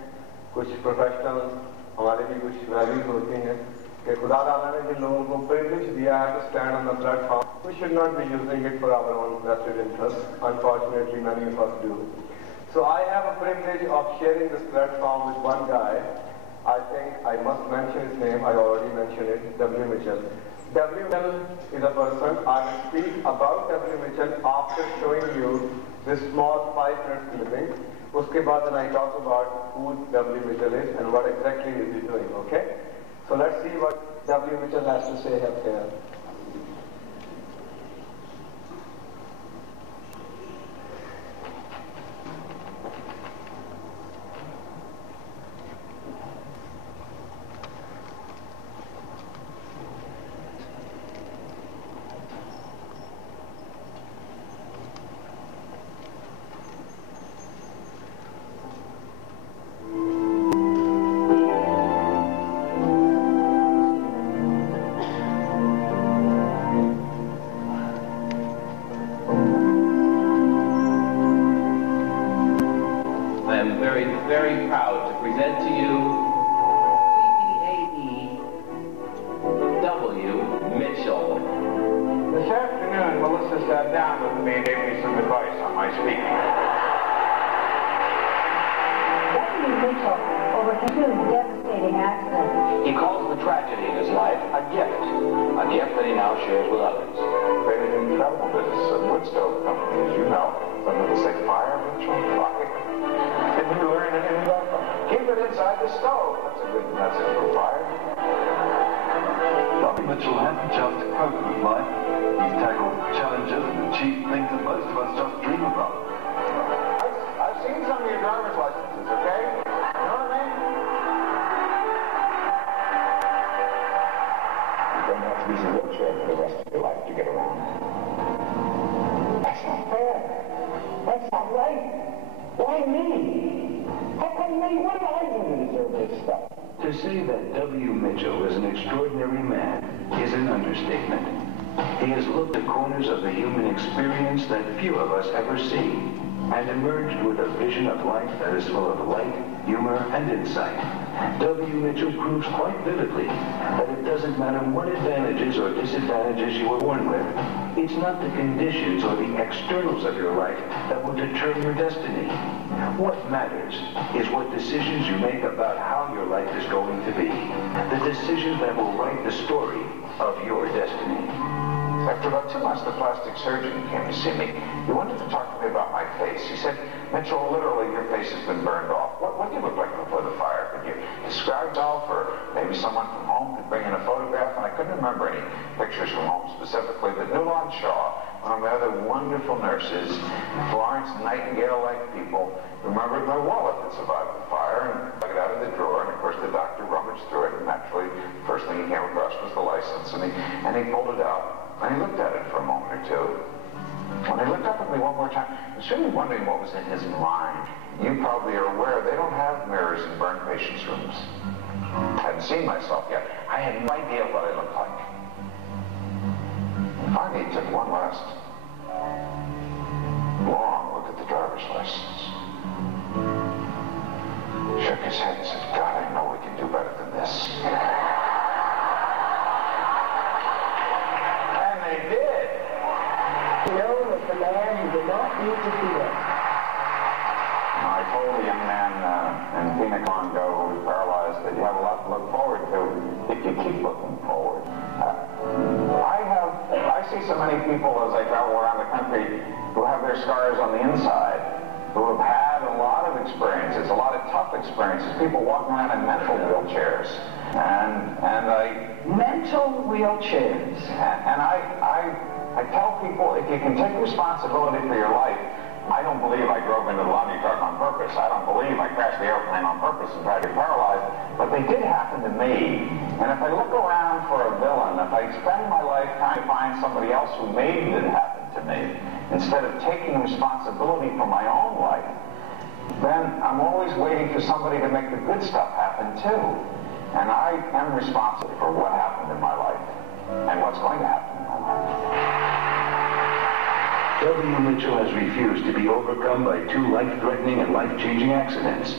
कुछ प्रोफेशनल, हमारे भी कुछ वैल्यूज होती हैं कि खुदा ताला ने जिन लोगों को प्रिविलेज दिया है to stand on the platform, we should not be using it for our own vested interests. Unfortunately, many of us do. So I have a privilege of sharing this platform with one guy. I think I must mention his name. I already mentioned it, W. Mitchell. W. Mitchell is a person. I will speak about W. Mitchell after showing you this small 5-minute clipping. Uske baad then I talk about who W. Mitchell is and what exactly is he doing, okay? So let's see what W. Mitchell has to say up here. Very proud to present to you CPAE W. Mitchell. This afternoon, Melissa sat down with me and gave me some advice on my speaking. W. Mitchell overcame a devastating accident. He calls the tragedy in his life a gift that he now shares with others. Created an incredible business at Woodstove Company, as you know. Under the sick fire, Mitchell, rocket. Did you learn anything about them? Keep it inside the stove. That's a good message for fire. W. Mitchell hasn't just coped with life. He's tackled challenges and achieved things that most of us just dream about. I've seen some of your driver's licenses, okay? You know what I mean? You're going to have to use a wheelchair for the rest of your life to get around. That's not fair. That's not right. Why me? How come me? What did I do to deserve this stuff? To say that W. Mitchell is an extraordinary man is an understatement. He has looked at corners of the human experience that few of us ever see, and emerged with a vision of life that is full of light, humor, and insight. W. Mitchell proves quite vividly that it doesn't matter what advantages or disadvantages you were born with. It's not the conditions or the externals of your life that will determine your destiny. What matters is what decisions you make about how your life is going to be. The decisions that will write the story of your destiny. After about 2 months, the plastic surgeon came to see me. He wanted to talk to me about my face. He said, Mitchell, literally, your face has been burned off. What do you look like before the fire? Could you describe yourself, or maybe someone from home could bring in a photograph? And I couldn't remember any pictures from home specifically, but Newland Shaw, one of my other wonderful nurses, Florence Nightingale-like people, remembered my wallet that survived the fire and dug it out of the drawer. And of course, the doctor rummaged through it, and naturally, the first thing he came across was the license, and he pulled it out. And he looked at it for a moment or two. When he looked up at me one more time, I was really wondering what was in his mind. You probably are aware they don't have mirrors in burn patients' rooms. I hadn't seen myself yet. I had no idea what I looked like. And finally, he took one last long look at the driver's license. Shook his head and said, God, I know we can do better than this. They did. No was the man who did not need to feel it. I told the young man in Phoenix long ago who was paralyzed that you have a lot to look forward to if you keep looking forward. I see so many people as I travel around the country who have their scars on the inside, who have had a lot of experiences, a lot of tough experiences, people walking around in mental wheelchairs. And I... Mental wheelchairs. And I tell people, if you can take responsibility for your life, I don't believe I drove into the laundry truck on purpose. I don't believe I crashed the airplane on purpose and tried to get paralyzed. But they did happen to me. And if I look around for a villain, if I spend my life trying to find somebody else who made it happen to me, instead of taking responsibility for my own life, then I'm always waiting for somebody to make the good stuff happen too. And I am responsible for what happened in my life and what's going to happen in my life. W. Mitchell has refused to be overcome by 2 life-threatening and life-changing accidents.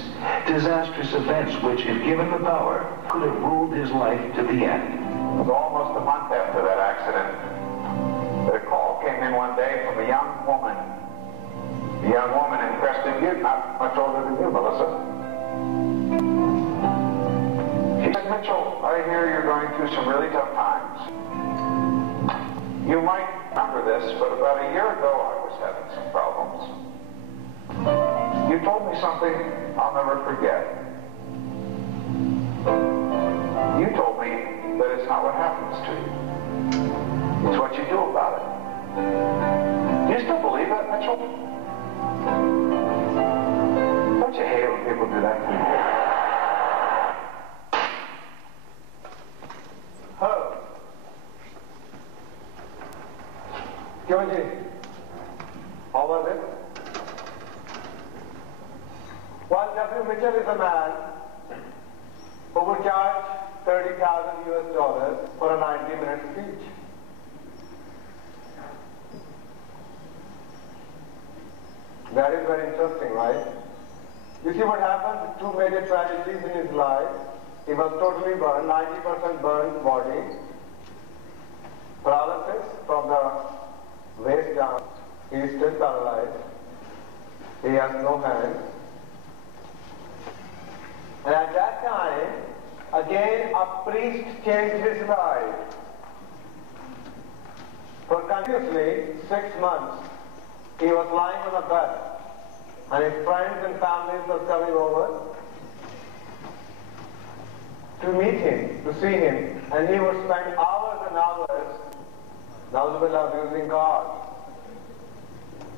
Disastrous events which, if given the power, could have ruled his life to the end. It was almost a month after that accident that a call came in one day from a young woman in Crested Butte, not much older than you, Melissa. She said, Mitchell, I hear you're going through some really tough times. You might remember this, but about a year ago I was having some problems. You told me something I'll never forget. You told me that it's not what happens to you. It's what you do about it. Do you still believe that, Mitchell? Don't you hate it when people do that to you? Hello. Georgie, how was it? Well, W. Mitchell is a man who would charge $30,000 for a 90-minute speech. That is very interesting, right? You see what happened? 2 major tragedies in his life. He was totally burned, 90% burned body, paralysis from the waist down. He is still paralyzed. He has no hands. And at that time, again a priest changed his life. For continuously 6 months, he was lying on a bed, and his friends and families were coming over to meet him, to see him, and he would spend hours and hours, abusing God.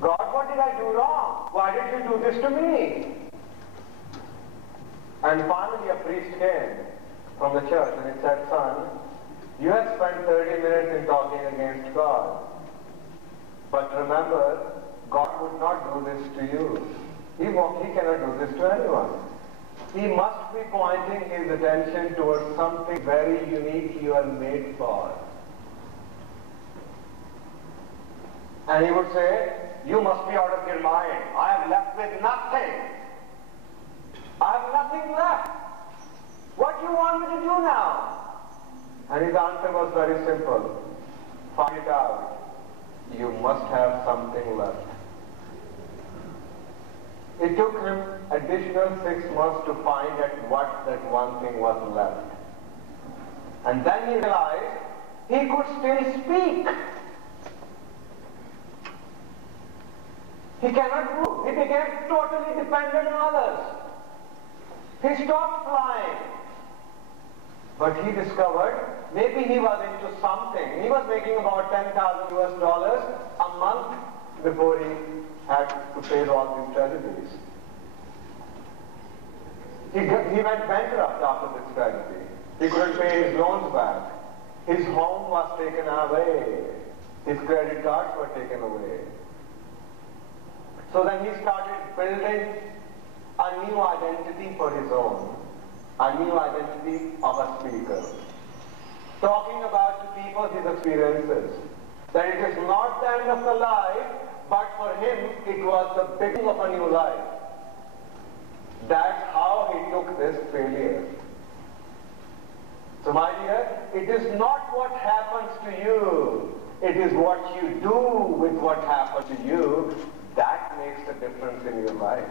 God, what did I do wrong? Why did you do this to me? And finally a priest came from the church and he said, son, you have spent 30 minutes in talking against God. But remember, God would not do this to you. He cannot do this to anyone. He must be pointing his attention towards something very unique you are made for. And he would say, you must be out of your mind. I am left with nothing. I have nothing left. What do you want me to do now? And his answer was very simple. Find it out. You must have something left. It took him additional 6 months to find out what that one thing was left. And then he realized he could still speak. He cannot move. He became totally dependent on others. He stopped flying. But he discovered maybe he was into something. He was making about $10,000 a month before he had to face all these tragedies. He went bankrupt after this tragedy. He couldn't pay his loans back. His home was taken away. His credit cards were taken away. So then he started building a new identity for his own, a new identity of a speaker, talking about to people his experiences, that it is not the end of the life, but for him it was the beginning of a new life. That's how he took this failure. So my dear, it is not what happens to you, it is what you do with what happens to you that makes a difference in your life.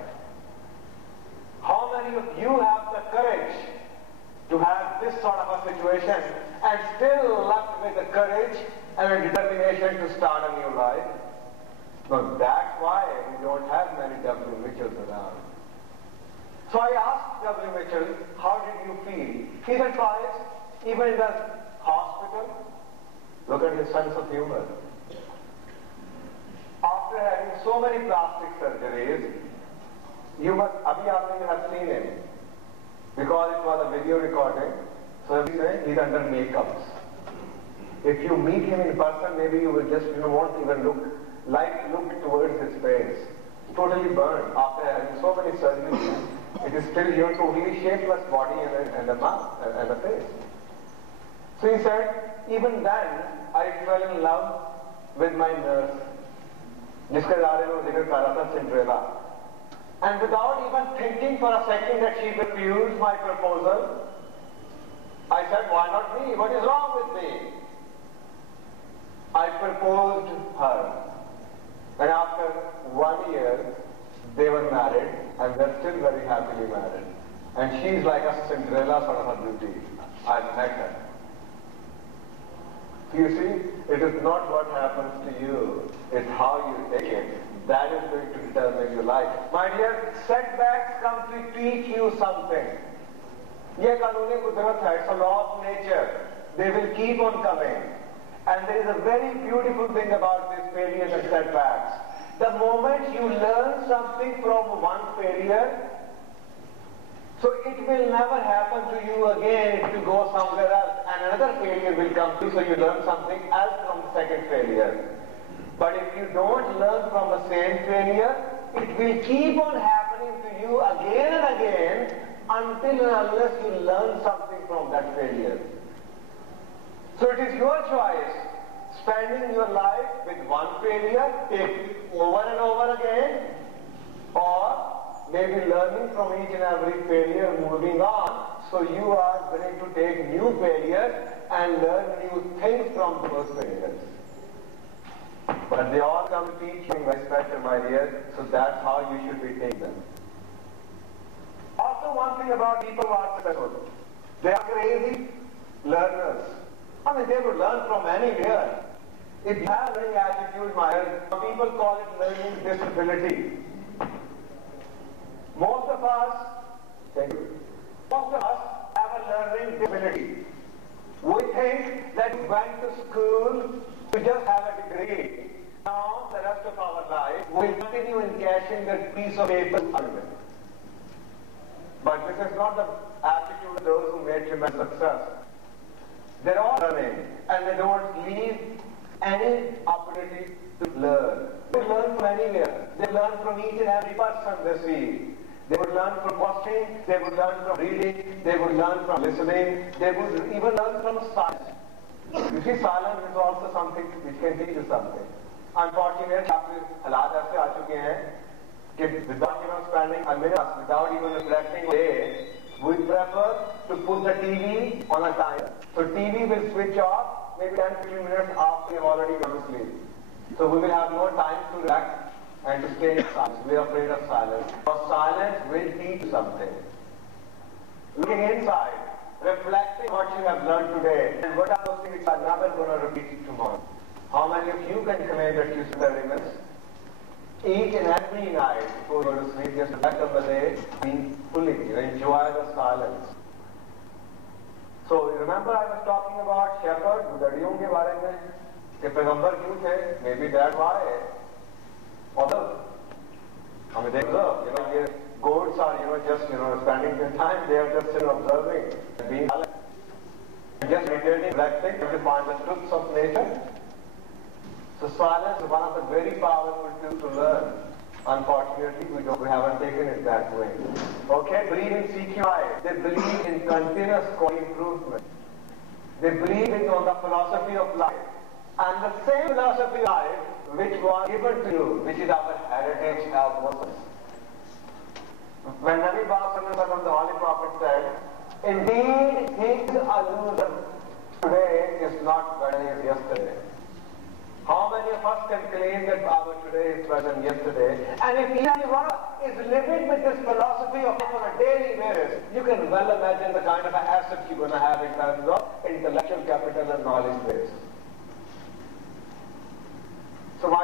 How many of you have the courage to have this sort of a situation and still left with the courage and a determination to start a new life? No, that's why we don't have many W. Mitchells around. So I asked W. Mitchell, how did you feel? His advice, even in the hospital, look at his sense of humor. After after having so many plastic surgeries, you must, Abhi you have seen him, because it was a video recording, so he's under makeups. If you meet him in person, maybe you will just, won't even look towards his face. Totally burned after having so many surgeries. It is still your totally shapeless body and a mouth and a face. So he said, even then, I fell in love with my nurse, जिसके बारे में जिक्र कर रहा था, Cinderella. And without even thinking for a second that she will refuse my proposal, I said, why not me? What is wrong with me? I proposed her. And after 1 year, they were married, and they're still very happily married. And she's like a Cinderella sort of a beauty. I've met her. You see, it is not what happens to you, it's how you take it. That is going to determine your life. My dear, setbacks come to teach you something. Ye kanuni kudrat hai, it's a law of nature. They will keep on coming. And there is a very beautiful thing about these failures and setbacks. The moment you learn something from one failure, so it will never happen to you again if you go somewhere else and another failure will come to you, so you learn something else from the second failure. But if you don't learn from the same failure, it will keep on happening to you again and again until and unless you learn something from that failure. So it is your choice, spending your life with one failure, take it over and over again, or maybe learning from each and every failure, moving on, so you are going to take new failures and learn new things from those failures. But they all come to teach you very special, my dear, so that's how you should be taking them. Also, one thing about people who are successful, they are crazy learners. I mean, they would learn from anywhere. If you have learning attitude, my dear, some people call it learning disability. Most of us have a learning disability. We think that we went to school to just have a degree. Now, the rest of our life, we'll continue in cashing that piece of paper. But this is not the attitude of those who made tremendous success. They're all learning, and they don't leave any opportunity to learn. They learn from anywhere. They learn from each and every person they see. They would learn from watching, they would learn from reading, they would learn from listening, they would even learn from silence. You see, silence is also something which can teach you something. Unfortunately, आपके हालात ऐसे आ चुके हैं कि without spending a minute, without even reflecting a day, we prefer to put the TV on a timer. So TV will switch off maybe 10-15 minutes after you've already gone to sleep. So we will have no time to relax and to stay in silence. We are afraid of silence. Because silence will teach you something. Looking inside, reflecting what you have learned today, and what are those things which are never going to repeat tomorrow. How many of you can claim that you spend 30 minutes each and every night before you go to sleep, just back of the day, being fully, enjoy the silence. So remember I was talking about shepherd, गुदड़ियों के बारे में, कि पैगंबर क्यों थे? Maybe that's why. Although, I mean, they observe, goats are, just, spending their time, they are just, observing, being silent. Just meditating, reflecting, to find the truths of nature. So silence is one of the very powerful tools to learn. Unfortunately, we haven't taken it that way. Okay, believe in CQI. They believe in continuous quality improvement. They believe in on the philosophy of life. And the same philosophy of life which was given to you, which is our heritage as Muslims. When Nabi Sallallahu the Holy Prophet said, indeed his illusion today is not better than yesterday. How many of us can claim that our today is better than yesterday? And if each one is living with this philosophy of life on a daily basis, you can well imagine the kind of assets you're going to have in terms of intellectual capital and knowledge base. So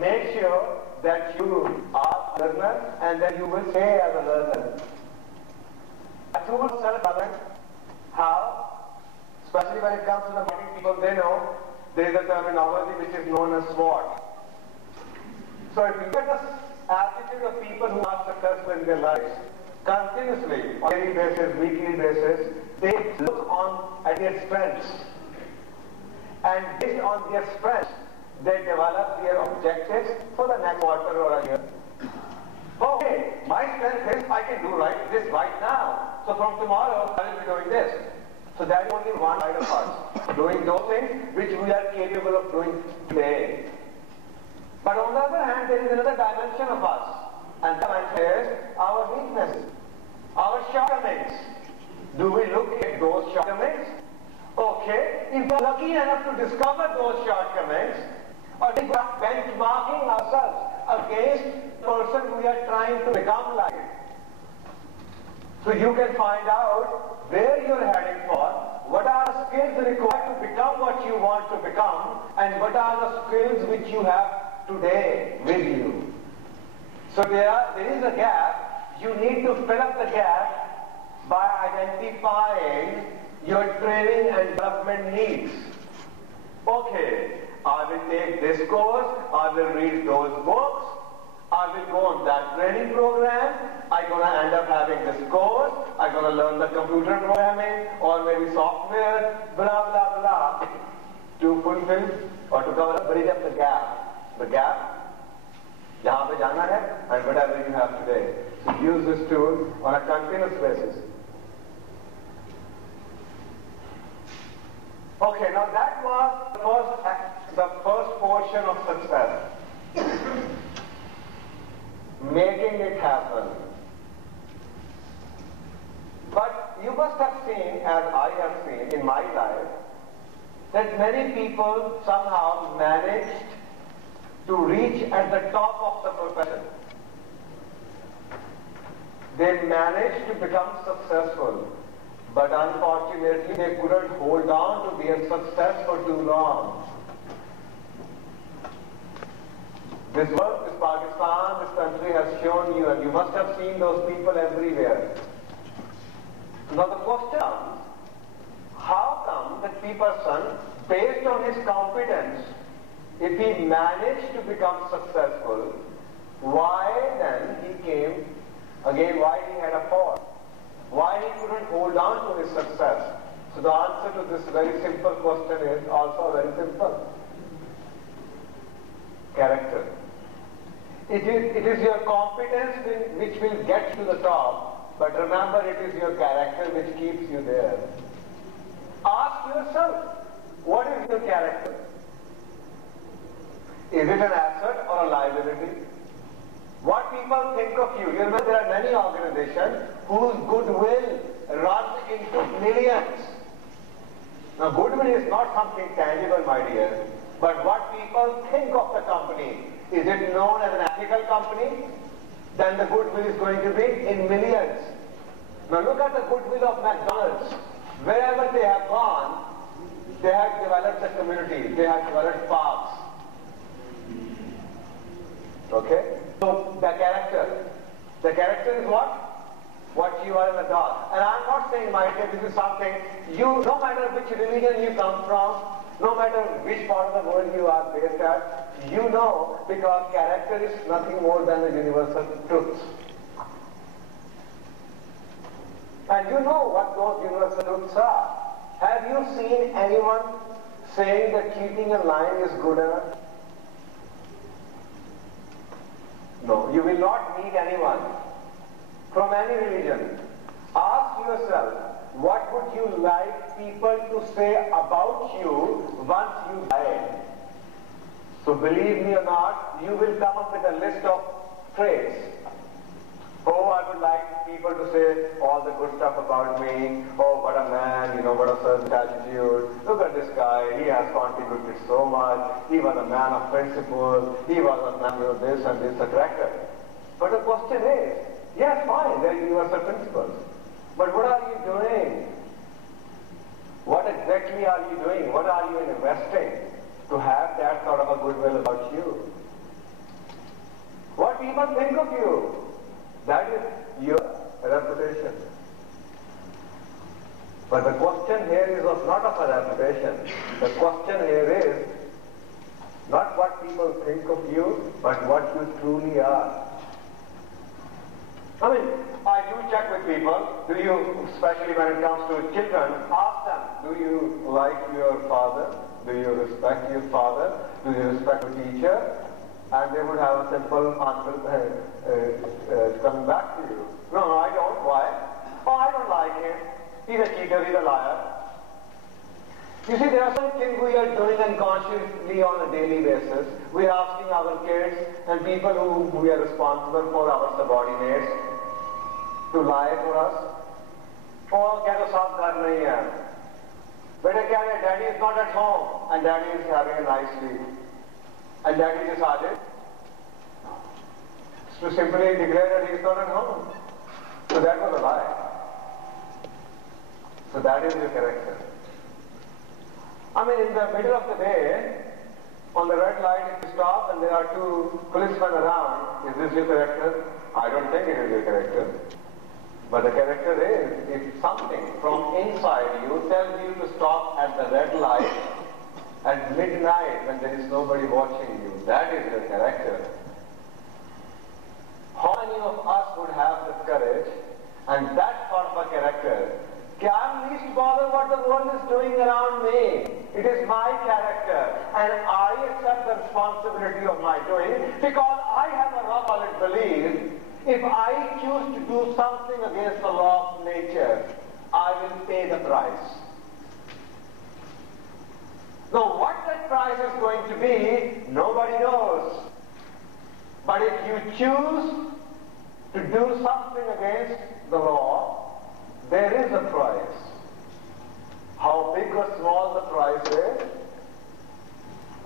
make sure that you are a learner and that you will stay as a learner. A tool self-government, how? Especially when it comes to the marketing people, they know there is a terminology which is known as SWOT. So if you get the attitude of people who are successful in their lives, continuously, on a daily basis, weekly basis, they look on at their strengths. And based on their strengths, they develop their objectives for the next quarter or a year. Okay, my strength is I can do this right now. So from tomorrow, I will be doing this. So that is only one side of us, doing those things which we are capable of doing today. But on the other hand, there is another dimension of us. And that dimension is our weaknesses, our shortcomings. Do we look at those shortcomings? Okay, if we are lucky enough to discover those shortcomings, or if we are benchmarking ourselves against the person we are trying to become like. So you can find out where you are heading for, what are the skills required to become what you want to become, and what are the skills which you have today with you. So there is a gap. You need to fill up the gap by identifying your training and development needs. Okay, I will take this course, I will read those books, I will go on that training program, I'm going to end up having this course, I'm going to learn the computer programming or maybe software, blah, blah, blah, to fulfill or to cover up, bridge up the gap. The gap, jahan pe jana hai, and whatever you have today. So use this tool on a continuous basis. Okay, now that was the first portion of success. Making it happen. But you must have seen, as I have seen in my life, that many people somehow managed to reach at the top of the profession. They managed to become successful, but unfortunately they couldn't hold on to their success for too long. This world, this Pakistan, this country has shown you, and you must have seen those people everywhere. Now the question comes, how come that person, based on his competence, if he managed to become successful, why then he came, again why he had a fall? Why he couldn't hold on to his success? So the answer to this very simple question is also very simple. Character. It is your competence which will get you to the top, but remember it is your character which keeps you there. Ask yourself, what is your character? Is it an asset or a liability? What people think of you? You remember there are many organizations whose goodwill runs into millions. Now goodwill is not something tangible, my dear, but what people think of the company. Is it known as an ethical company? Then the goodwill is going to be in millions. Now look at the goodwill of McDonald's. Wherever they have gone, they have developed a community, they have developed parks. Okay? So the character is what? What you are in the dark. And I'm not saying, my dear, this is something you, no matter which religion you come from, no matter which part of the world you are based at, you know, because character is nothing more than a universal truth. And you know what those universal truths are. Have you seen anyone saying that cheating and lying is good enough? No, you will not meet anyone from any religion. Ask yourself, what would you like people to say about you once you die? So believe me or not, you will come up with a list of traits. Oh, I would like people to say all the good stuff about me. Oh, what a man, what a certain attitude. Look at this guy, he has contributed so much. He was a man of principle. He was a man of this and this, a cracker. But the question is, yes, fine, there are universal principles. But what are you doing? What exactly are you doing? What are you investing to have that sort of a goodwill about you? What people think of you? That is your reputation. But the question here is not of a reputation. The question here is, Not what people think of you, but what you truly are. I mean, I do check with people. Do you, especially when it comes to children, ask them, do you like your father? Do you respect your father? Do you respect your teacher? And they would have a simple answer coming back to you. No, I don't. Why? Oh, I don't like him. He's a cheater, he's a liar. You see, there are some things we are doing unconsciously on a daily basis. We are asking our kids and people who we are responsible for, our subordinates, to lie for us. Oh, kya to saab ghar nahi hai. Beta kya hai, daddy is not at home and daddy is having a nice sleep. And daddy decided to simply declare that he is not at home. So that was a lie. So that is your character. I mean, in the middle of the day, on the red light, if you stop and there are two policemen around, is this your character? I don't think it is your character. But the character is, if something from inside you tells you to stop at the red light at midnight when there is nobody watching you, that is your character. How many of us would have the courage and that sort of a character? I'm least bothered what the world is doing around me. It is my character, and I accept the responsibility of my doing because I have a rock solid belief. If I choose to do something against the law of nature, I will pay the price. Now, what that price is going to be, nobody knows. But if you choose to do something against the law, there is a price. How big or small the price is,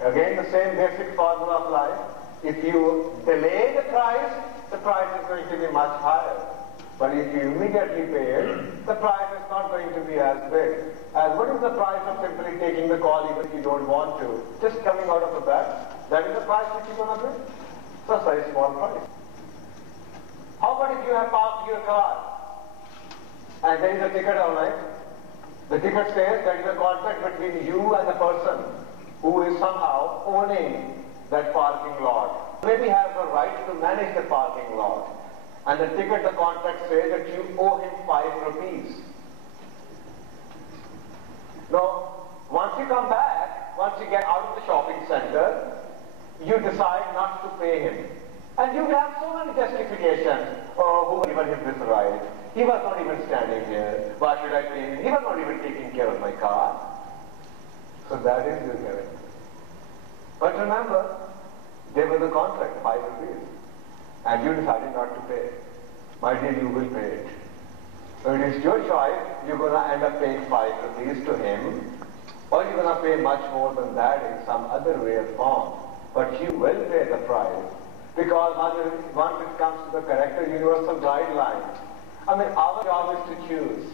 again the same basic formula of life. If you delay the price is going to be much higher. But if you immediately pay it, the price is not going to be as big. And what is the price of simply taking the call even if you don't want to? Just coming out of the bed, that is the price which you're going to pay? It's a very small price. How about if you have parked your car? And there is a ticket all right. The ticket says there is a contract between you and the person who is somehow owning that parking lot. Maybe has the right to manage the parking lot. And the ticket, the contract says that you owe him 5 rupees. Now, once you come back, once you get out of the shopping center, you decide not to pay him. And you have so many justifications. Oh, who given him this right? He was not even standing here. Why should I pay him? He was not even taking care of my car. So that is your character. But remember, there was a contract, 5 rupees. And you decided not to pay. My dear, you will pay it. So it is your choice. You're going to end up paying 5 rupees to him, or you're going to pay much more than that in some other way or form. But you will pay the price. Because once it comes to the character universal guidelines, I mean, our job is to choose.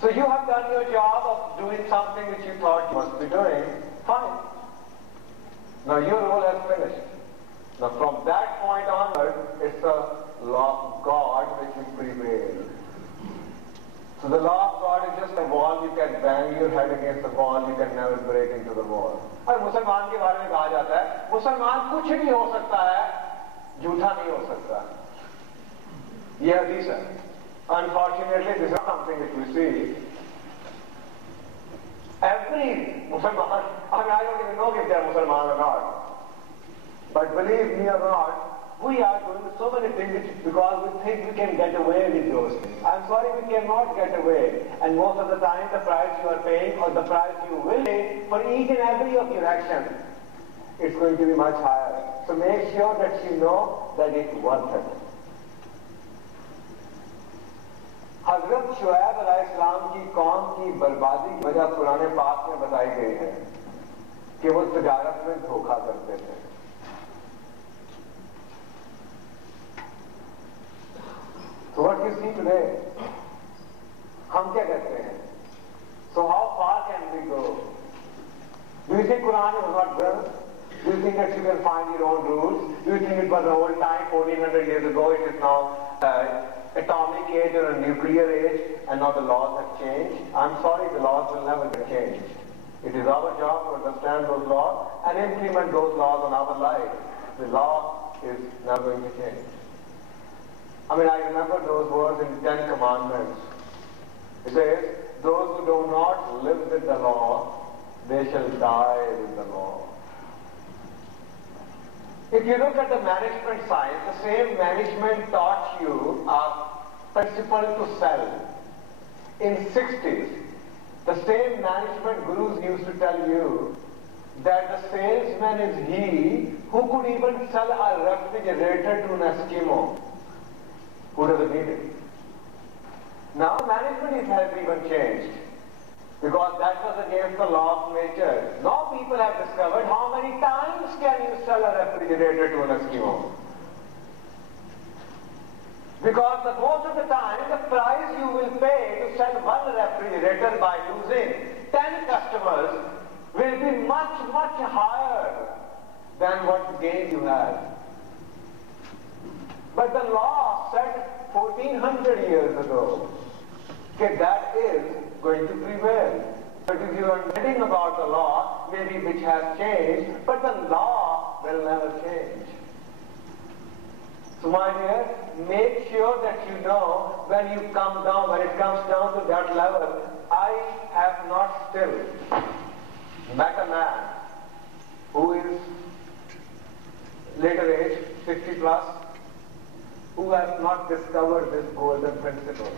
So you have done your job of doing something which you thought you must be doing. Fine. Now your role has finished. Now from that point onward, it's the law of God which will prevail. So the law of God is just a wall. You can bang your head against the wall. You can never break into the wall. और मुसलमान के बारे में कहा जाता है, मुसलमान कुछ नहीं हो सकता है, झूठा नहीं हो सकता. ये हदीस है. Unfortunately, this is something that we see. Every Musliman, I don't even know if they are Musliman or not. But believe me or not, we are doing so many things because we think we can get away with those things. I'm sorry, we cannot get away. And most of the time, the price you are paying or the price you will pay for each and every of your actions, it's going to be much higher. So make sure that you know that it's worth it. हजरत शुएब अलैहिस्सलाम की कौम की बर्बादी की वजह कुरान पाक में बताई गई है कि वो तिजारत में धोखा करते थे. So what you see today, हम क्या कहते हैं? So how far can we go? Do you think Quran was not good? Do you think that you can find your own rules? Do you think it was an old time, 1400 years ago, it is now atomic age or a nuclear age, and now the laws have changed? I'm sorry, the laws will never get changed. It is our job to understand those laws and implement those laws on our life. The law is never going to change. I remember those words in 10 Commandments. It says, those who do not live with the law, they shall die with the law. If you look at the management science, the same management taught you a principle to sell. In 60s, the same management gurus used to tell you that the salesman is he who could even sell a refrigerator to an Eskimo who doesn't need it. Now management has even changed because that was against the law of nature. Now people have discovered how many times can you sell a refrigerator to an Eskimo. Because most of the time, the price you will pay to sell one refrigerator by losing 10 customers will be much, much higher than what gain you have. But the law said 1400 years ago that is going to prevail. But if you are reading about the law, maybe which has changed, but the law will never change. So my dear, make sure that you know when it comes down to that level, I have not still met a man who is later age, 60 plus, who has not discovered this golden principle.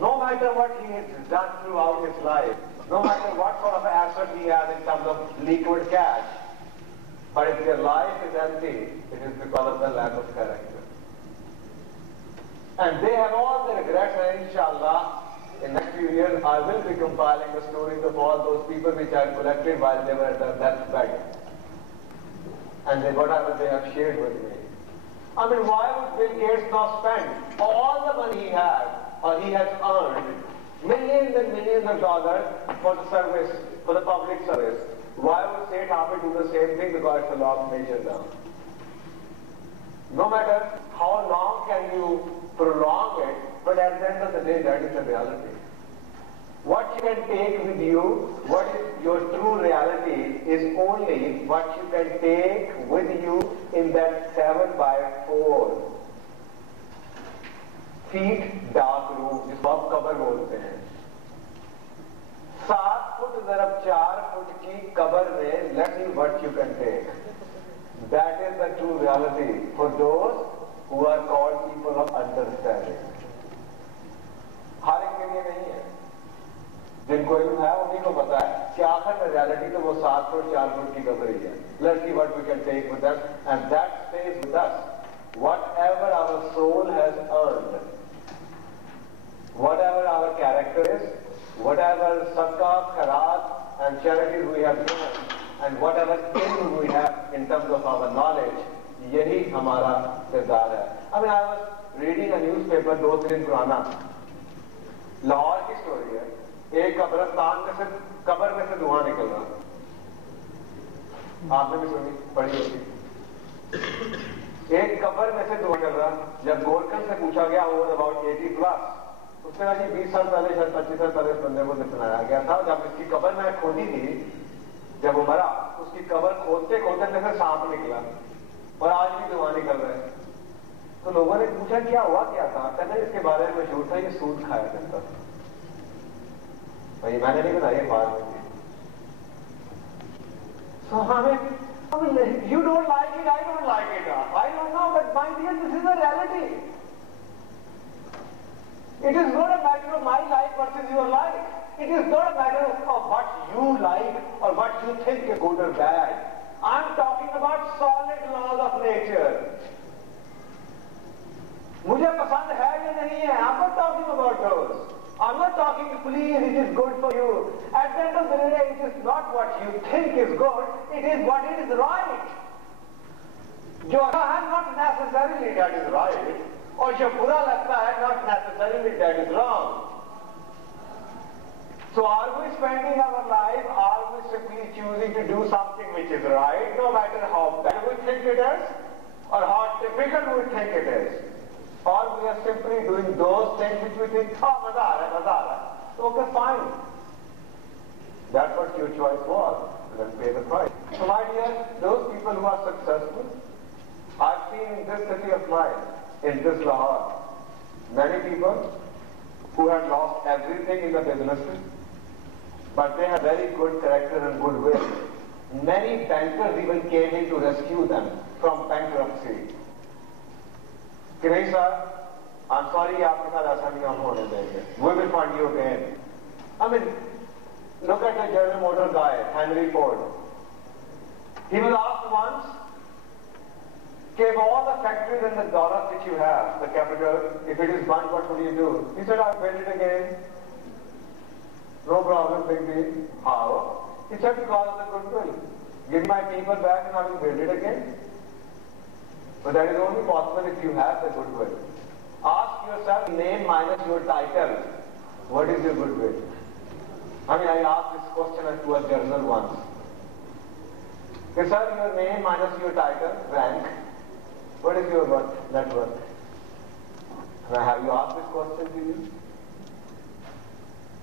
No matter what he has done throughout his life, no matter what sort of asset he has in terms of liquid cash, but if their life is empty, it is because of the lack of character. And they have all the regrets, and inshallah, in next few years, I will be compiling the stories of all those people which I collected while they were at their deathbed. And whatever they have shared with me. Why would Bill Gates not spend all the money he has, or he has earned, millions and millions of dollars for the service, for the public service? Why would Saint Harvey do the same thing? Because it's the law of nature now. No matter how long can you prolong it, but at the end of the day, that is the reality. What you can take with you, what is your true reality, is only what you can take with you in that 7x4 feet dark room, जिसको आप कब्र बोलते हैं. 7 foot ज़रब 4 foot की कब्र में, let's see what you can take. That is the true reality for those who are called people of understanding. हर एक के लिए नहीं है. जिनको इल्म है उन्हीं को पता है कि आखिर में रियलिटी तो वो 7 फुट 4 फुट की कब्र ही है. Let's see what we can take with us, and that stays with us. Whatever our soul has earned, whatever our character is, whatever sadaqah, khairat and charities we have given, and whatever ilm we have in terms of our knowledge, यही हमारा किरदार है. I was reading a newspaper 2-3 दिन पुराना. लाहौर की story है. एक कब्रिस्तान में से कब्र में से धुआं निकल रहा. आपने भी सुनी, पढ़ी होगी. एक कब्र में से धुआं निकल रहा. जब गोरखन से पूछा गया, वो अबाउट 80 प्लस, उसने कहा जी 20 साल पहले, शायद 25 साल पहले इस बंदे को दफनाया गया था. जब इसकी कब्र मैंने खोदी थी, जब वो मरा, उसकी कब्र खोदते खोदते में से सांप निकला और आज भी धुआं निकल रहे हैं. तो लोगों ने पूछा क्या हुआ, क्या था? कहते इसके बारे में मशहूर था, ये सूद खाया करता था. भाई मैंने नहीं बताया, बात में थी. So you don't like it, I don't like it. I don't know, but my dear, this is a reality. It is not a matter of my life versus your life. It is not a matter of what you like or what you think is good or bad. I'm talking about solid laws of nature. मुझे पसंद है या नहीं है, I'm not talking about those. I'm not talking, please, it is good for you. At the end of the day, it is not what you think is good, it is what is right. जो अच्छा है, not necessarily that is right. और जो बुरा लगता है, not necessarily that is wrong. So are we spending our life, are we simply choosing to do something which is right, no matter how bad we think it is, or how difficult we think it is? Or we are simply doing those things which we think, maza aa raha hai, okay, fine. That's what your choice was. Then pay the price. So my dear, those people who are successful, I've seen in this city of mine, in this Lahore, many people who had lost everything in the businesses, but they had very good character and goodwill. Many bankers even came in to rescue them from bankruptcy. Kirei sir, I'm sorry, aapke saath aisa nahi hum hone denge. We will fund you again. I mean, look at the General Motors guy, Henry Ford. He was asked once, give all the factories and the dollars which you have, the capital, if it is burnt, what would you do? He said, I'll build it again. No problem, big deal. How? He said, because of the goodwill. Give my people back and I will build it again. But that is only possible if you have the goodwill. Ask yourself, name minus your title. What is your goodwill? I mean, I asked this question to a journal once. Okay, sir, your name minus your title, rank. What is your net worth? Have you asked this question to you?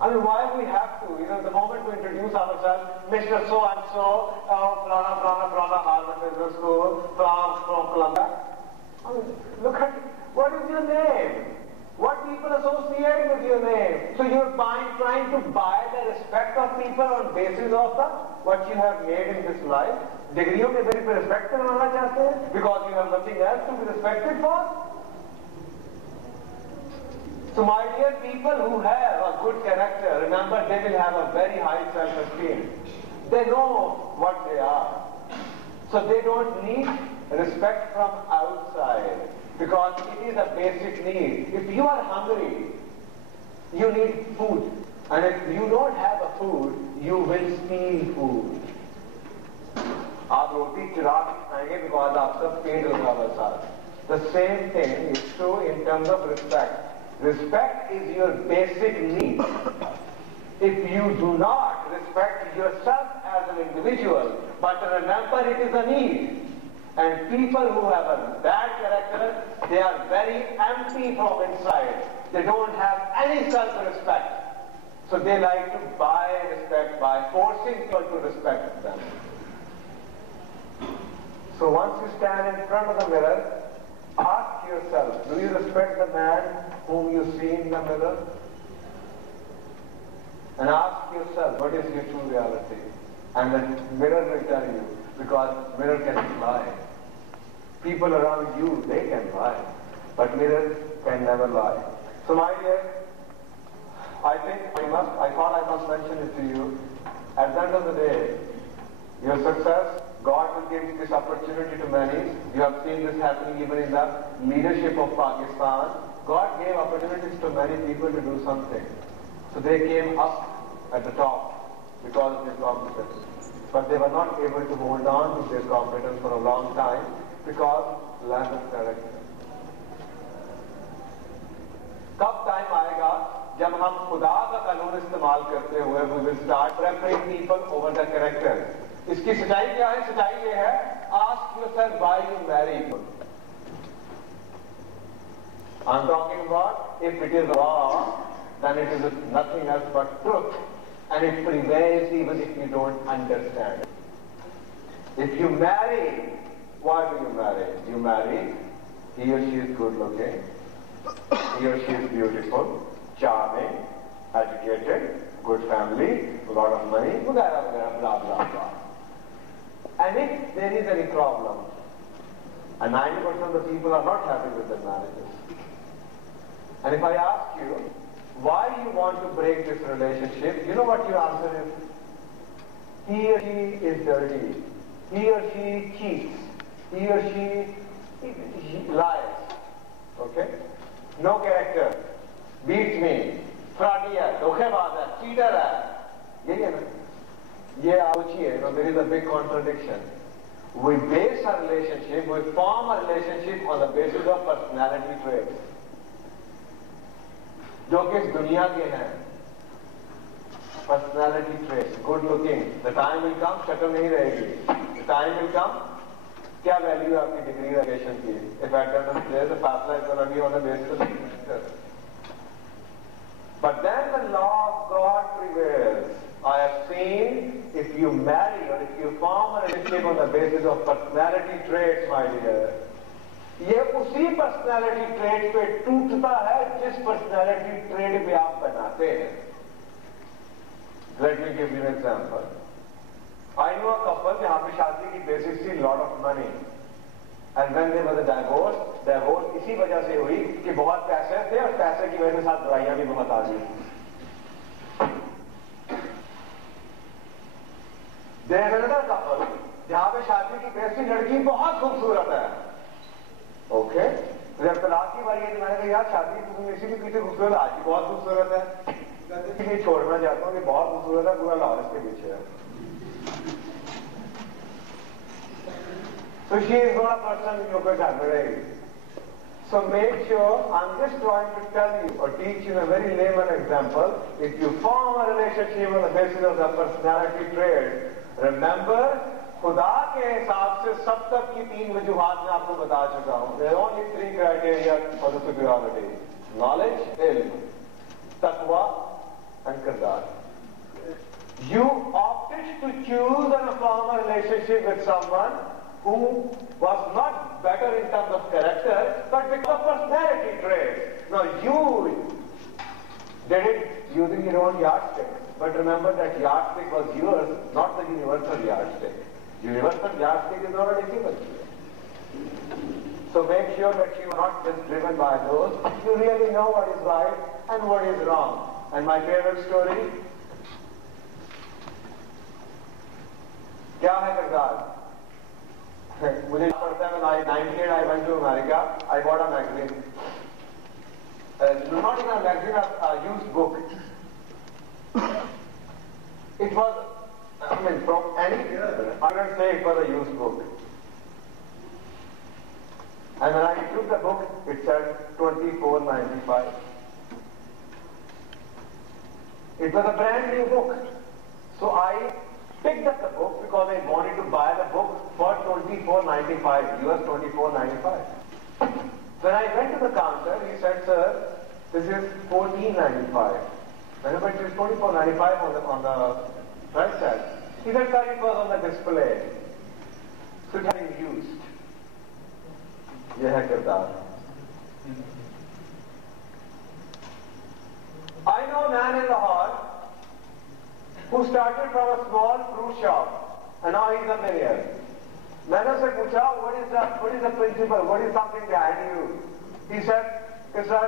I mean, why we have to? You know, the moment we introduce ourselves, Mr. So-and-so, Harvard Business School, from Columbia. I mean, look at, what is your name? What people associate with your name? So you're trying to buy the respect of people on basis of what you have made in this life. Degreeyon ke basis pe respect karwana chahte hain because you have nothing else to be respected for. So my dear, people who have a good character, remember they will have a very high self-esteem. They know what they are. So they don't need respect from outside because it is a basic need. If you are hungry, you need food. And if you don't have a food, you will steal food. आप रोटी चुरा खाएंगे because आपका पेट होगा बस. The same thing is true in terms of respect. Respect is your basic need. If you do not respect yourself as an individual, but remember it is a need. And people who have a bad character, they are very empty from inside. They don't have any self-respect. So they like to buy respect by forcing people to respect them. So once you stand in front of the mirror, ask yourself, do you respect the man whom you see in the mirror? And ask yourself, what is your true reality? And the mirror will tell you, because mirror can lie. People around you, they can lie. But mirrors can never lie. So my dear, I thought I must mention it to you. At the end of the day, your success, God will give this opportunity to many. You have seen this happening even in the leadership of Pakistan. God gave opportunities to many people to do something. So they came up at the top because of their competence. But they were not able to hold on to their competence for a long time because lack of character. कब time आएगा जब हम खुदा का कानून इस्तेमाल करते हुए we will start preferring people over the character. इसकी सच्चाई क्या है? सच्चाई ये है, ask yourself why you marry people. I'm talking about if it is wrong, then it is nothing else but truth, and it prevails even if you don't understand. If you marry, why do you marry? You marry, he or she is good looking, he or she is beautiful, charming, educated, good family, a lot of money, blah blah blah. And if there is any problem, and 90% of the people are not happy with their marriages, and if I ask you, why you want to break this relationship, you know what your answer is? He or she is dirty, he or she cheats, he or she lies, okay? No character, beats me, fraudy hai, धोखेबाज है, cheater है, यही है ना? ये सोचिए, there is a big contradiction. We base a relationship, we form a relationship on the basis of personality traits, जो कि इस दुनिया के हैं. Personality traits, good looking. The time will come, शक्ल नहीं रहेगी. The time will come, क्या वैल्यू है आपकी डिग्री ग्रेजुएशन की? If at the end of the day, the फैसला is going to be on the basis of character. But then the law of God prevails. I have seen if you marry or if you form a relationship on the basis of personality traits, my dear, ये उसी personality trade पे टूटता है जिस personality trade पे आप बनाते हैं. Let me give you an example. I know a couple जहाँ पे शादी की बेसिस थी lot of money, and when there was a divorce इसी वजह से हुई कि बहुत पैसे थे और पैसे की वजह से साथ बुराइयां भी बहुत आ गई. There is another couple जहाँ पे शादी की बेसिस लड़की बहुत खूबसूरत है. ओके, जब तलाक की बारी है तो मैंने कहा यार शादी तुम इसी भी पीछे खूबसूरत, आज भी बहुत खूबसूरत है, इसलिए छोड़ना चाहता हूँ कि बहुत खूबसूरत है, पूरा लाहौर इसके पीछे है. So she is not a person जो कोई घर में रहेगी. So make sure, I'm just trying to tell you or teach you a very layman example. If you form a relationship on the basis of the personality trait, remember खुदा के हिसाब से सब तक की 3 वजूहात मैं आपको बता चुका हूं. There are only 3 criteria for the superiority: knowledge, ilm, taqwa, and kirdar. You opted to choose and form a relationship with someone who was not better in terms of character, but because of personality traits. Now you did it using your own yardstick, but remember that yardstick was yours, not the universal yardstick. Universal yardstick is not a difficult. So make sure that you are not just driven by those. You really know what is right and what is wrong. And my favorite story, क्या है किरदार? मुझे पता है, when I 98 I went to America. I bought a magazine. Not even a magazine, a used book. It was, I mean, from any year, I can say it was a used book. And when I took the book, it said $24.95. It was a brand new book. So I picked up the book because I wanted to buy the book for $24.95, US $24.95. When I went to the counter, he said, sir, this is $14.95. Whenever it is $24.95 on the price tag. He said, sir, it was on the display. So it had been used. यह है किरदार. I know a man in Lahore who started from a small fruit shop and now he's a millionaire. मैंने उससे पूछा, what is the principle? What is something behind you? He said, sir,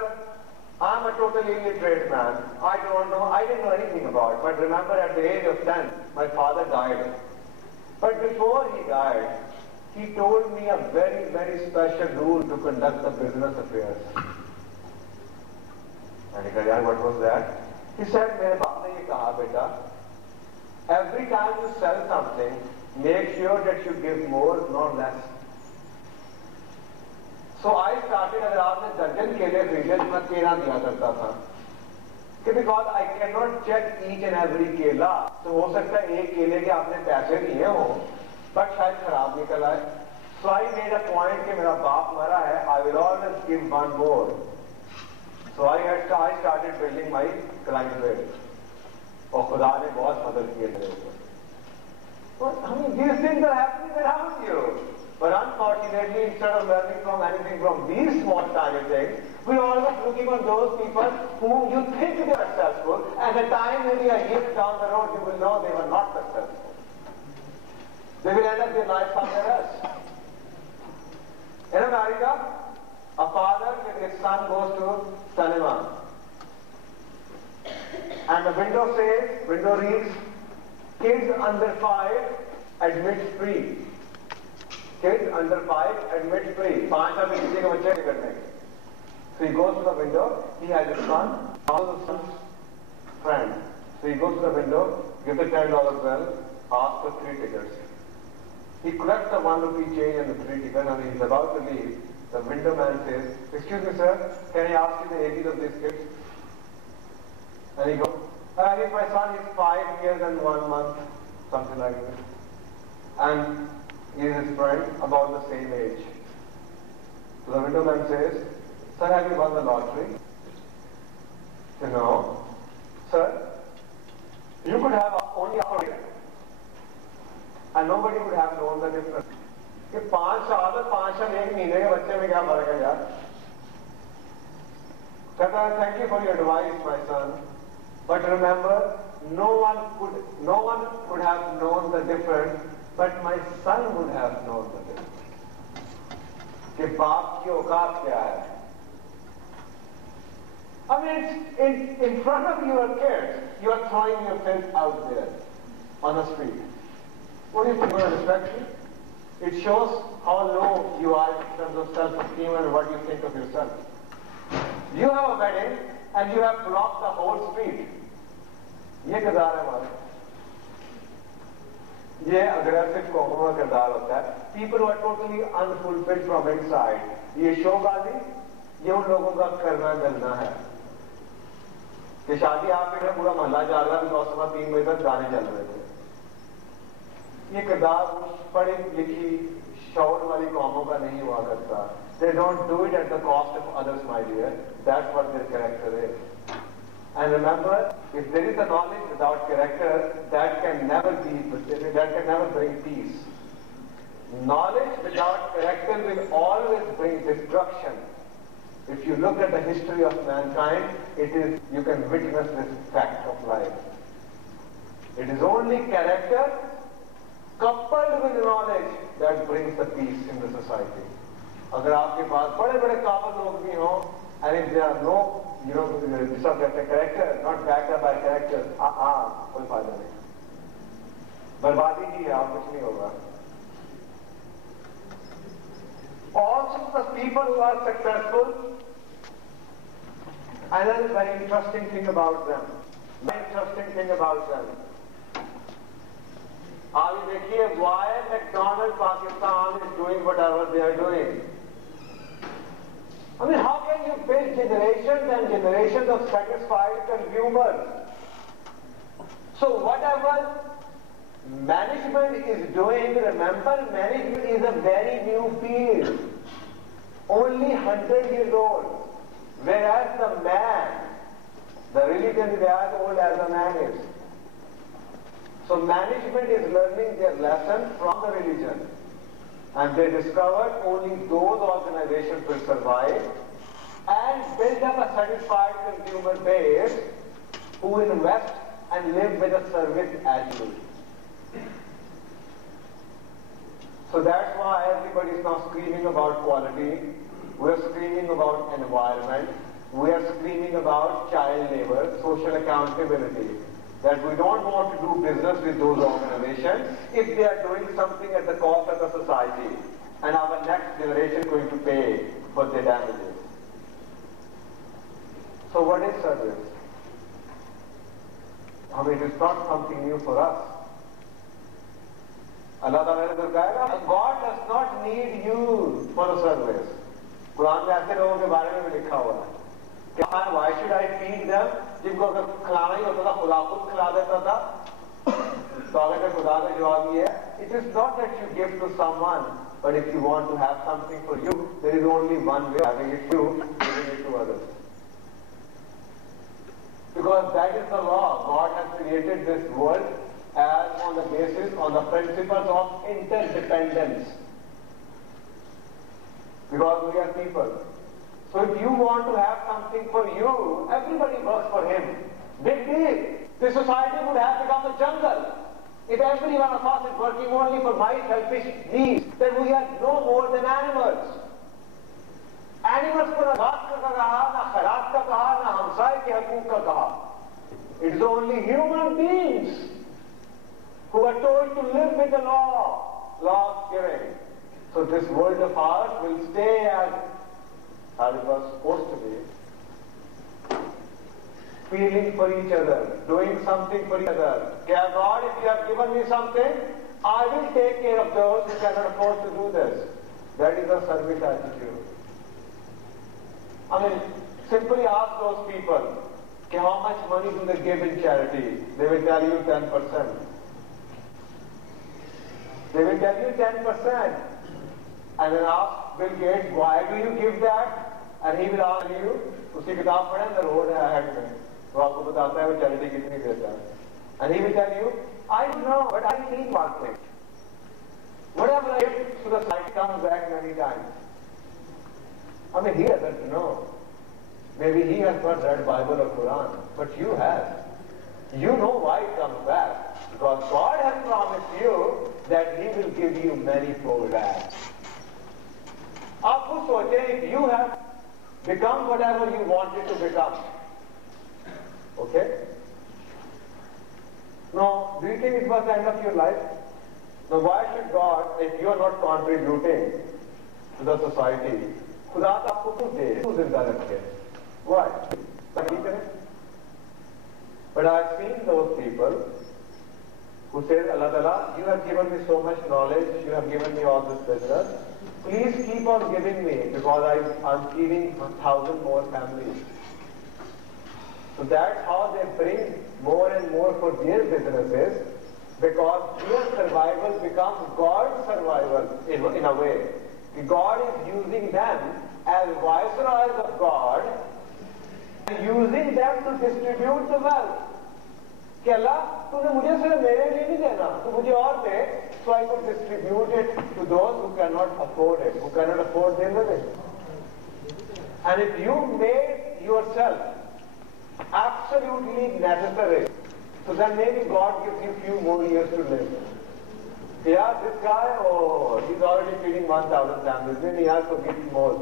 I'm a totally illiterate man. I didn't know anything about it. But remember, at the age of 10, my father died. But before he died, he told me a very, very special rule to conduct the business affairs. And he said, what was that? He said, मेरे बाप ने ये कहा, बेटा, every time you sell something, make sure that you give more, not less. So I started, अगर आपने दर्जन केले खरीदे तो मैं 13 दिया करता था. Because I cannot check each and every केला. तो हो सकता है एक केले के आपने पैसे दिए हो, but शायद खराब निकल आए. So I made a point कि मेरा बाप मरा है, I will always give one more. So I started building my clientele. और खुदा ने बहुत मदद की मेरे ऊपर. I mean, these things are happening around you. But unfortunately, instead of learning from anything from these small tiny things, we are always looking on those people whom you think they are successful, and the time maybe a year down the road, you will know they were not successful. They will end up their life somewhere else. In America, a father with his son goes to cinema. And the window reads, kids under 5 admit free. Kids under 5 admit free. 5 साल में किसी का बच्चा नहीं करने. So he goes to the window. He has a son. All the son's friend. So he goes to the window, gives the $10 bill, asks for 3 tickets. He collects the 1 rupee change and the 3 tickets, and he's about to leave. The window man says, "Excuse me, sir, can I ask you the ages of these kids?" And he goes, "If my son is 5 years and 1 month, something like that." And he is his friend, about the same age. So the window man says, "Sir, have you won the lottery?" He said, "No." "Sir, you could have son. But remember, no one could have known the difference, but my son would have known the difference. कि बाप की औकात क्या है? I mean, it's in front of your kids, you are throwing your filth out there on the street. What do you think of respect? It shows how low you are in terms of self-esteem and what you think of yourself. You have a wedding and you have blocked the whole street. ये किरदार है हमारा. ये aggressive कौमों का किरदार होता है. People who are totally unfulfilled from inside. ये शोबाजी, ये उन लोगों का करना धरना है. कि शादी आप में पूरा मोहल्ला जाग रहा है, बिकॉज सुबह 3 बजे तक गाने चल रहे थे. ये किरदार पढ़ी लिखी शौर वाली कौमों का नहीं हुआ करता. They don't do it at the cost of others, my dear. That's what their character is. And remember, if there is a knowledge without character, that can never bring peace. Knowledge without character will always bring destruction. If you look at the history of mankind, you can witness this fact of life. It is only character coupled with knowledge that brings the peace in the society. अगर आपके पास बड़े-बड़े काबिल लोग भी हों, and if there are no, subject character, not backed up by character, कोई फायदा नहीं. बर्बादी ही है, आप कुछ नहीं होगा. Also, the people who are successful, another very interesting thing about them. Aap dekhiye why McDonald's Pakistan is doing whatever they are doing. I mean, how can you build generations and generations of satisfied consumers? So whatever management is doing, remember, management is a very new field, only 100 years old, whereas the religion is as old as the man is. So management is learning their lesson from the religion, and they discovered only those organizations will survive and build up a satisfied consumer base who invest and live with a service attitude. So that's why everybody is now screaming about quality. We're screaming about environment. We are screaming about child labor, social accountability. That we don't want to do business with those organizations if they are doing something at the cost of the society, and our next generation is going to pay for their damages. So what is service? I mean, it is not something new for us. Allah Ta'ala ने कहा, God does not need you for a service. Quran में ऐसे लोगों के बारे में भी लिखा हुआ है. Why should I feed them? जिनको अगर खिलाना ही होता था, खुदा खुद खिला देता था. तो अगर खुदा का जवाब ये है, it is not that you give to someone, but if you want to have something for you, there is only one way of having it to you, giving it to others. Because that is the law. God has created this world as on the basis, on the principles of interdependence. Because we are people. So if you want to have something for you, everybody works for him. Big deal. The society would have become a jungle. If every one of us is working only for my selfish needs, then we are no more than animals. Animals को ना घास का कहा, ना खैरात का कहा, ना हमसाय के हकूक का कहा. It is only human beings who are told to live with the law giving. So this world of ours will stay as it was supposed to be. Feeling for each other, doing something for each other. God, if you have given me something, I will take care of those who cannot afford to do this. That is a service attitude. I mean, simply ask those people, how much money do they give in charity? They will tell you 10%. They will tell you 10%. And then ask Bill Gates, why do you give that? And he will ask you, uski kitab padhe, the road hai ahead mein. तो आपको बताता है वो charity कितनी देता है. And he will tell you, I don't know, but I need one thing. Whatever I give to the society comes back many times. I mean, he doesn't know. Maybe he has not read Bible or Quran, but you have. You know why it comes back. Because God has promised you that He will give you many fold back. आप खुद सोचें, if you have become whatever you wanted to become, okay? Now, do you think it was the end of your life? Now, why should God, if you are not contributing to the society, खुदा तो आपको खुद दे, खुद जिंदा रखे? Why? But I have seen those people who say, Allah Ta'ala, you have given me so much knowledge, you have given me all this business. Please keep on giving me because I'm feeding 1,000 more families. So that's how they bring more and more for their businesses, because their survival becomes God's survival in a way. God is using them as viceroys of God and using them to distribute the wealth. कि अल्लाह तूने मुझे सिर्फ मेरे लिए नहीं देना, तो मुझे और दे, so I could distribute it to those who cannot afford it, who cannot afford their living. And if you make yourself absolutely necessary, so then maybe God gives you few more years to live. Yeah, this guy, oh, he's already feeding 1,000 families, maybe he has to give more.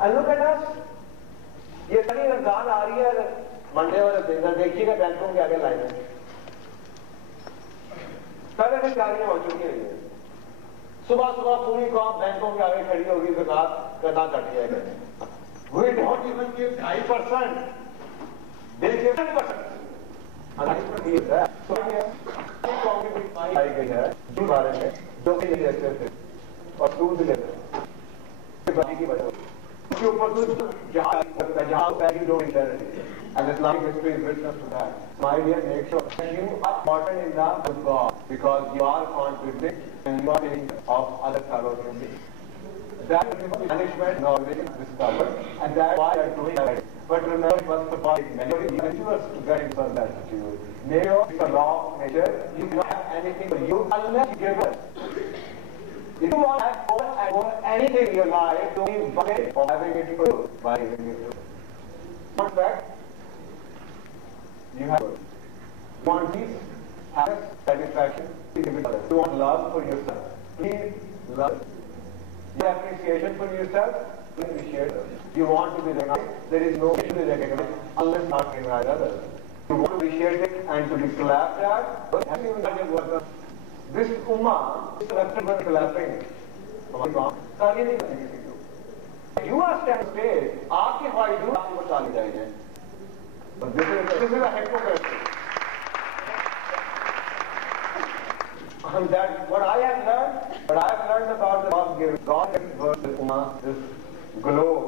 And look at us. ये सारी रमजान आ रही है Monday वाले दिन, देखिएगा बैंकों के आगे लाइन है, पहले से तैयारियां हो चुकी है। सुबह सुबह पूरी कौम बैंकों के आगे खड़ी होगी, ज़कात करना कट जाएगा। We don't even give 2.5%. They give 10%. आई गई है जो बारे में जो भी लेते थे और सूद लेते बाकी की वजह उसके ऊपर कुछ जहाँ पैकिंग डो internet and Islamic history is witness to that. My dear, make sure that you are important in love with God because you are contributing and you are taking of other fellow human beings. That is the punishment and organization discovered, and that's why they are doing that. But remember, it must provide many individuals to get into such attitude. Nature is a law of nature. You cannot have anything for you unless you give it. If you want to have more and more anything in your life, don't be worried of having it for you by giving it to you. Not fact. You have you want peace, happiness, satisfaction, please give it to others. You want love for yourself, please love it. You have appreciation for yourself, please appreciate it. You want to be recognized, there is no way to be recognized unless not recognize others. You want to appreciate it and to be clapped at, but have you even done your work? This ummah is referred to clapping. You are standing stage, aapke why do aapko bata li jayenge. But this is a hypocrisy. And that what I have learned about the God given, God has given this ummah, this globe,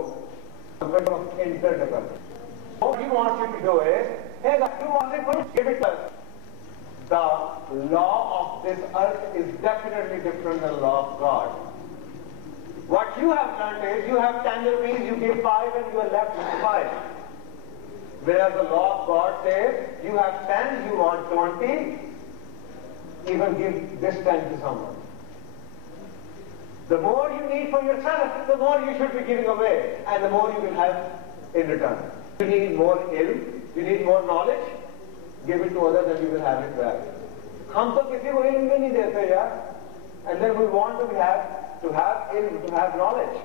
a bit of interdependence. What He wants you to do is, hey, that you want it, give it to us. The law of this earth is definitely different than the law of God. What you have learned is, you have 10 rupees, you give 5 and you are left with 5. Whereas the law of God says, you have 10, you want 20, even give this 10 to someone. The more you need for yourself, the more you should be giving away, and the more you will have in return. You need more ilm, you need more knowledge, give it to others and you will have it back. हम तो किसी को ilm भी नहीं देते यार, and then we want to have ilm, to have knowledge.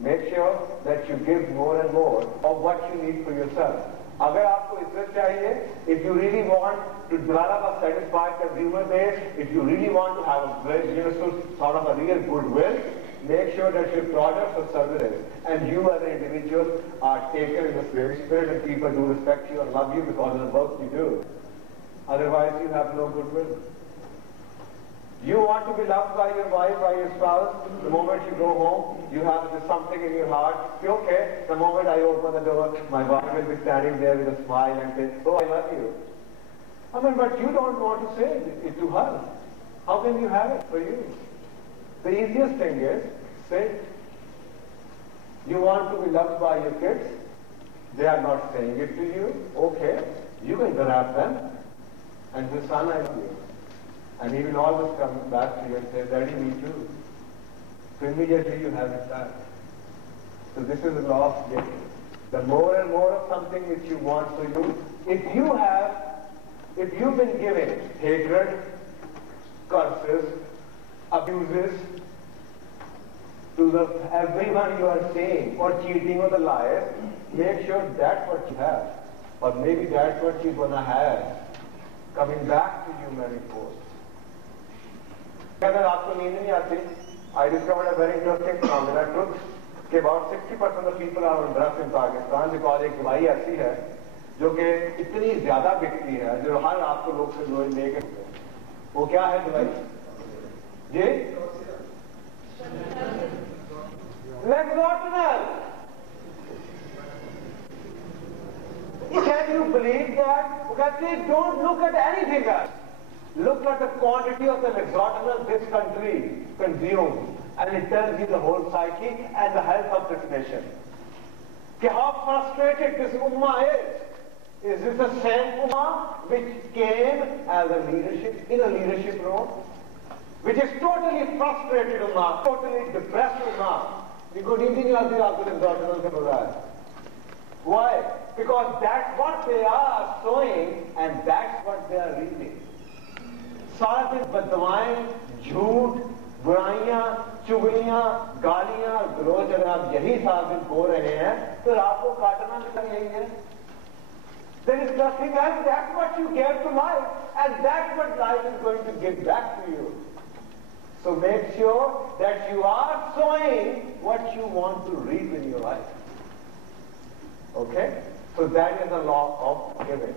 Make sure that you give more and more of what you need for yourself. अगर आपको इज्जत चाहिए, if you really want to develop a satisfied consumer base, if you really want to have a very sort of a real goodwill, make sure that your products or services and you as an individual are taken in the spirit and people do respect you and love you because of the work you do. Otherwise, you have no goodwill. You want to be loved by your wife, by your spouse. The moment you go home, you have something in your heart. Okay, the moment I open the door, my wife will be standing there with a smile and say, oh, I love you. I mean, but you don't want to say it to her. How can you have it for you? The easiest thing is, say, you want to be loved by your kids. They are not saying it to you. Okay, you can grab them and say, son, I love you. And he will always come back to you and say, Daddy, me too. So immediately you have it back. So this is the law of giving. The more and more of something which you want, so if you've been given hatred, curses, abuses to everyone you are saying, or cheating or the liars, make sure that's what you have. Or maybe that's what you're gonna have coming back to you many folds. अगर आपको नींद नहीं आती, I discovered a very interesting phenomenon. Truth कि about 60% of people are on drugs in Pakistan because एक दवाई ऐसी है जो कि इतनी ज्यादा बिकती है जो हर आपको लोग से लेके वो क्या है दवाई जी Lexotanol. Can you believe that? Because don't look at anything else. Look at the quantity of the Lexotanol this country consumes, and it tells you the whole psyche and the health of this nation. How frustrated this ummah is. Is this the same ummah which came as a leadership, in a leadership role? Which is totally frustrated ummah, totally depressed ummah. Why? Because that's what they are sowing and that's what they are reaping. सारा दिन बददुआएं, झूठ, बुराइयां, चुगलियां, गालियां, गलोच अगर आप यही सारा दिन बो रहे हैं तो आपको काटना भी यही है. There is nothing else. That's what you gave to life, and that's what life is going to give back to you. So make sure that you are sowing what you want to reap in your life. Okay? So that is the law of giving.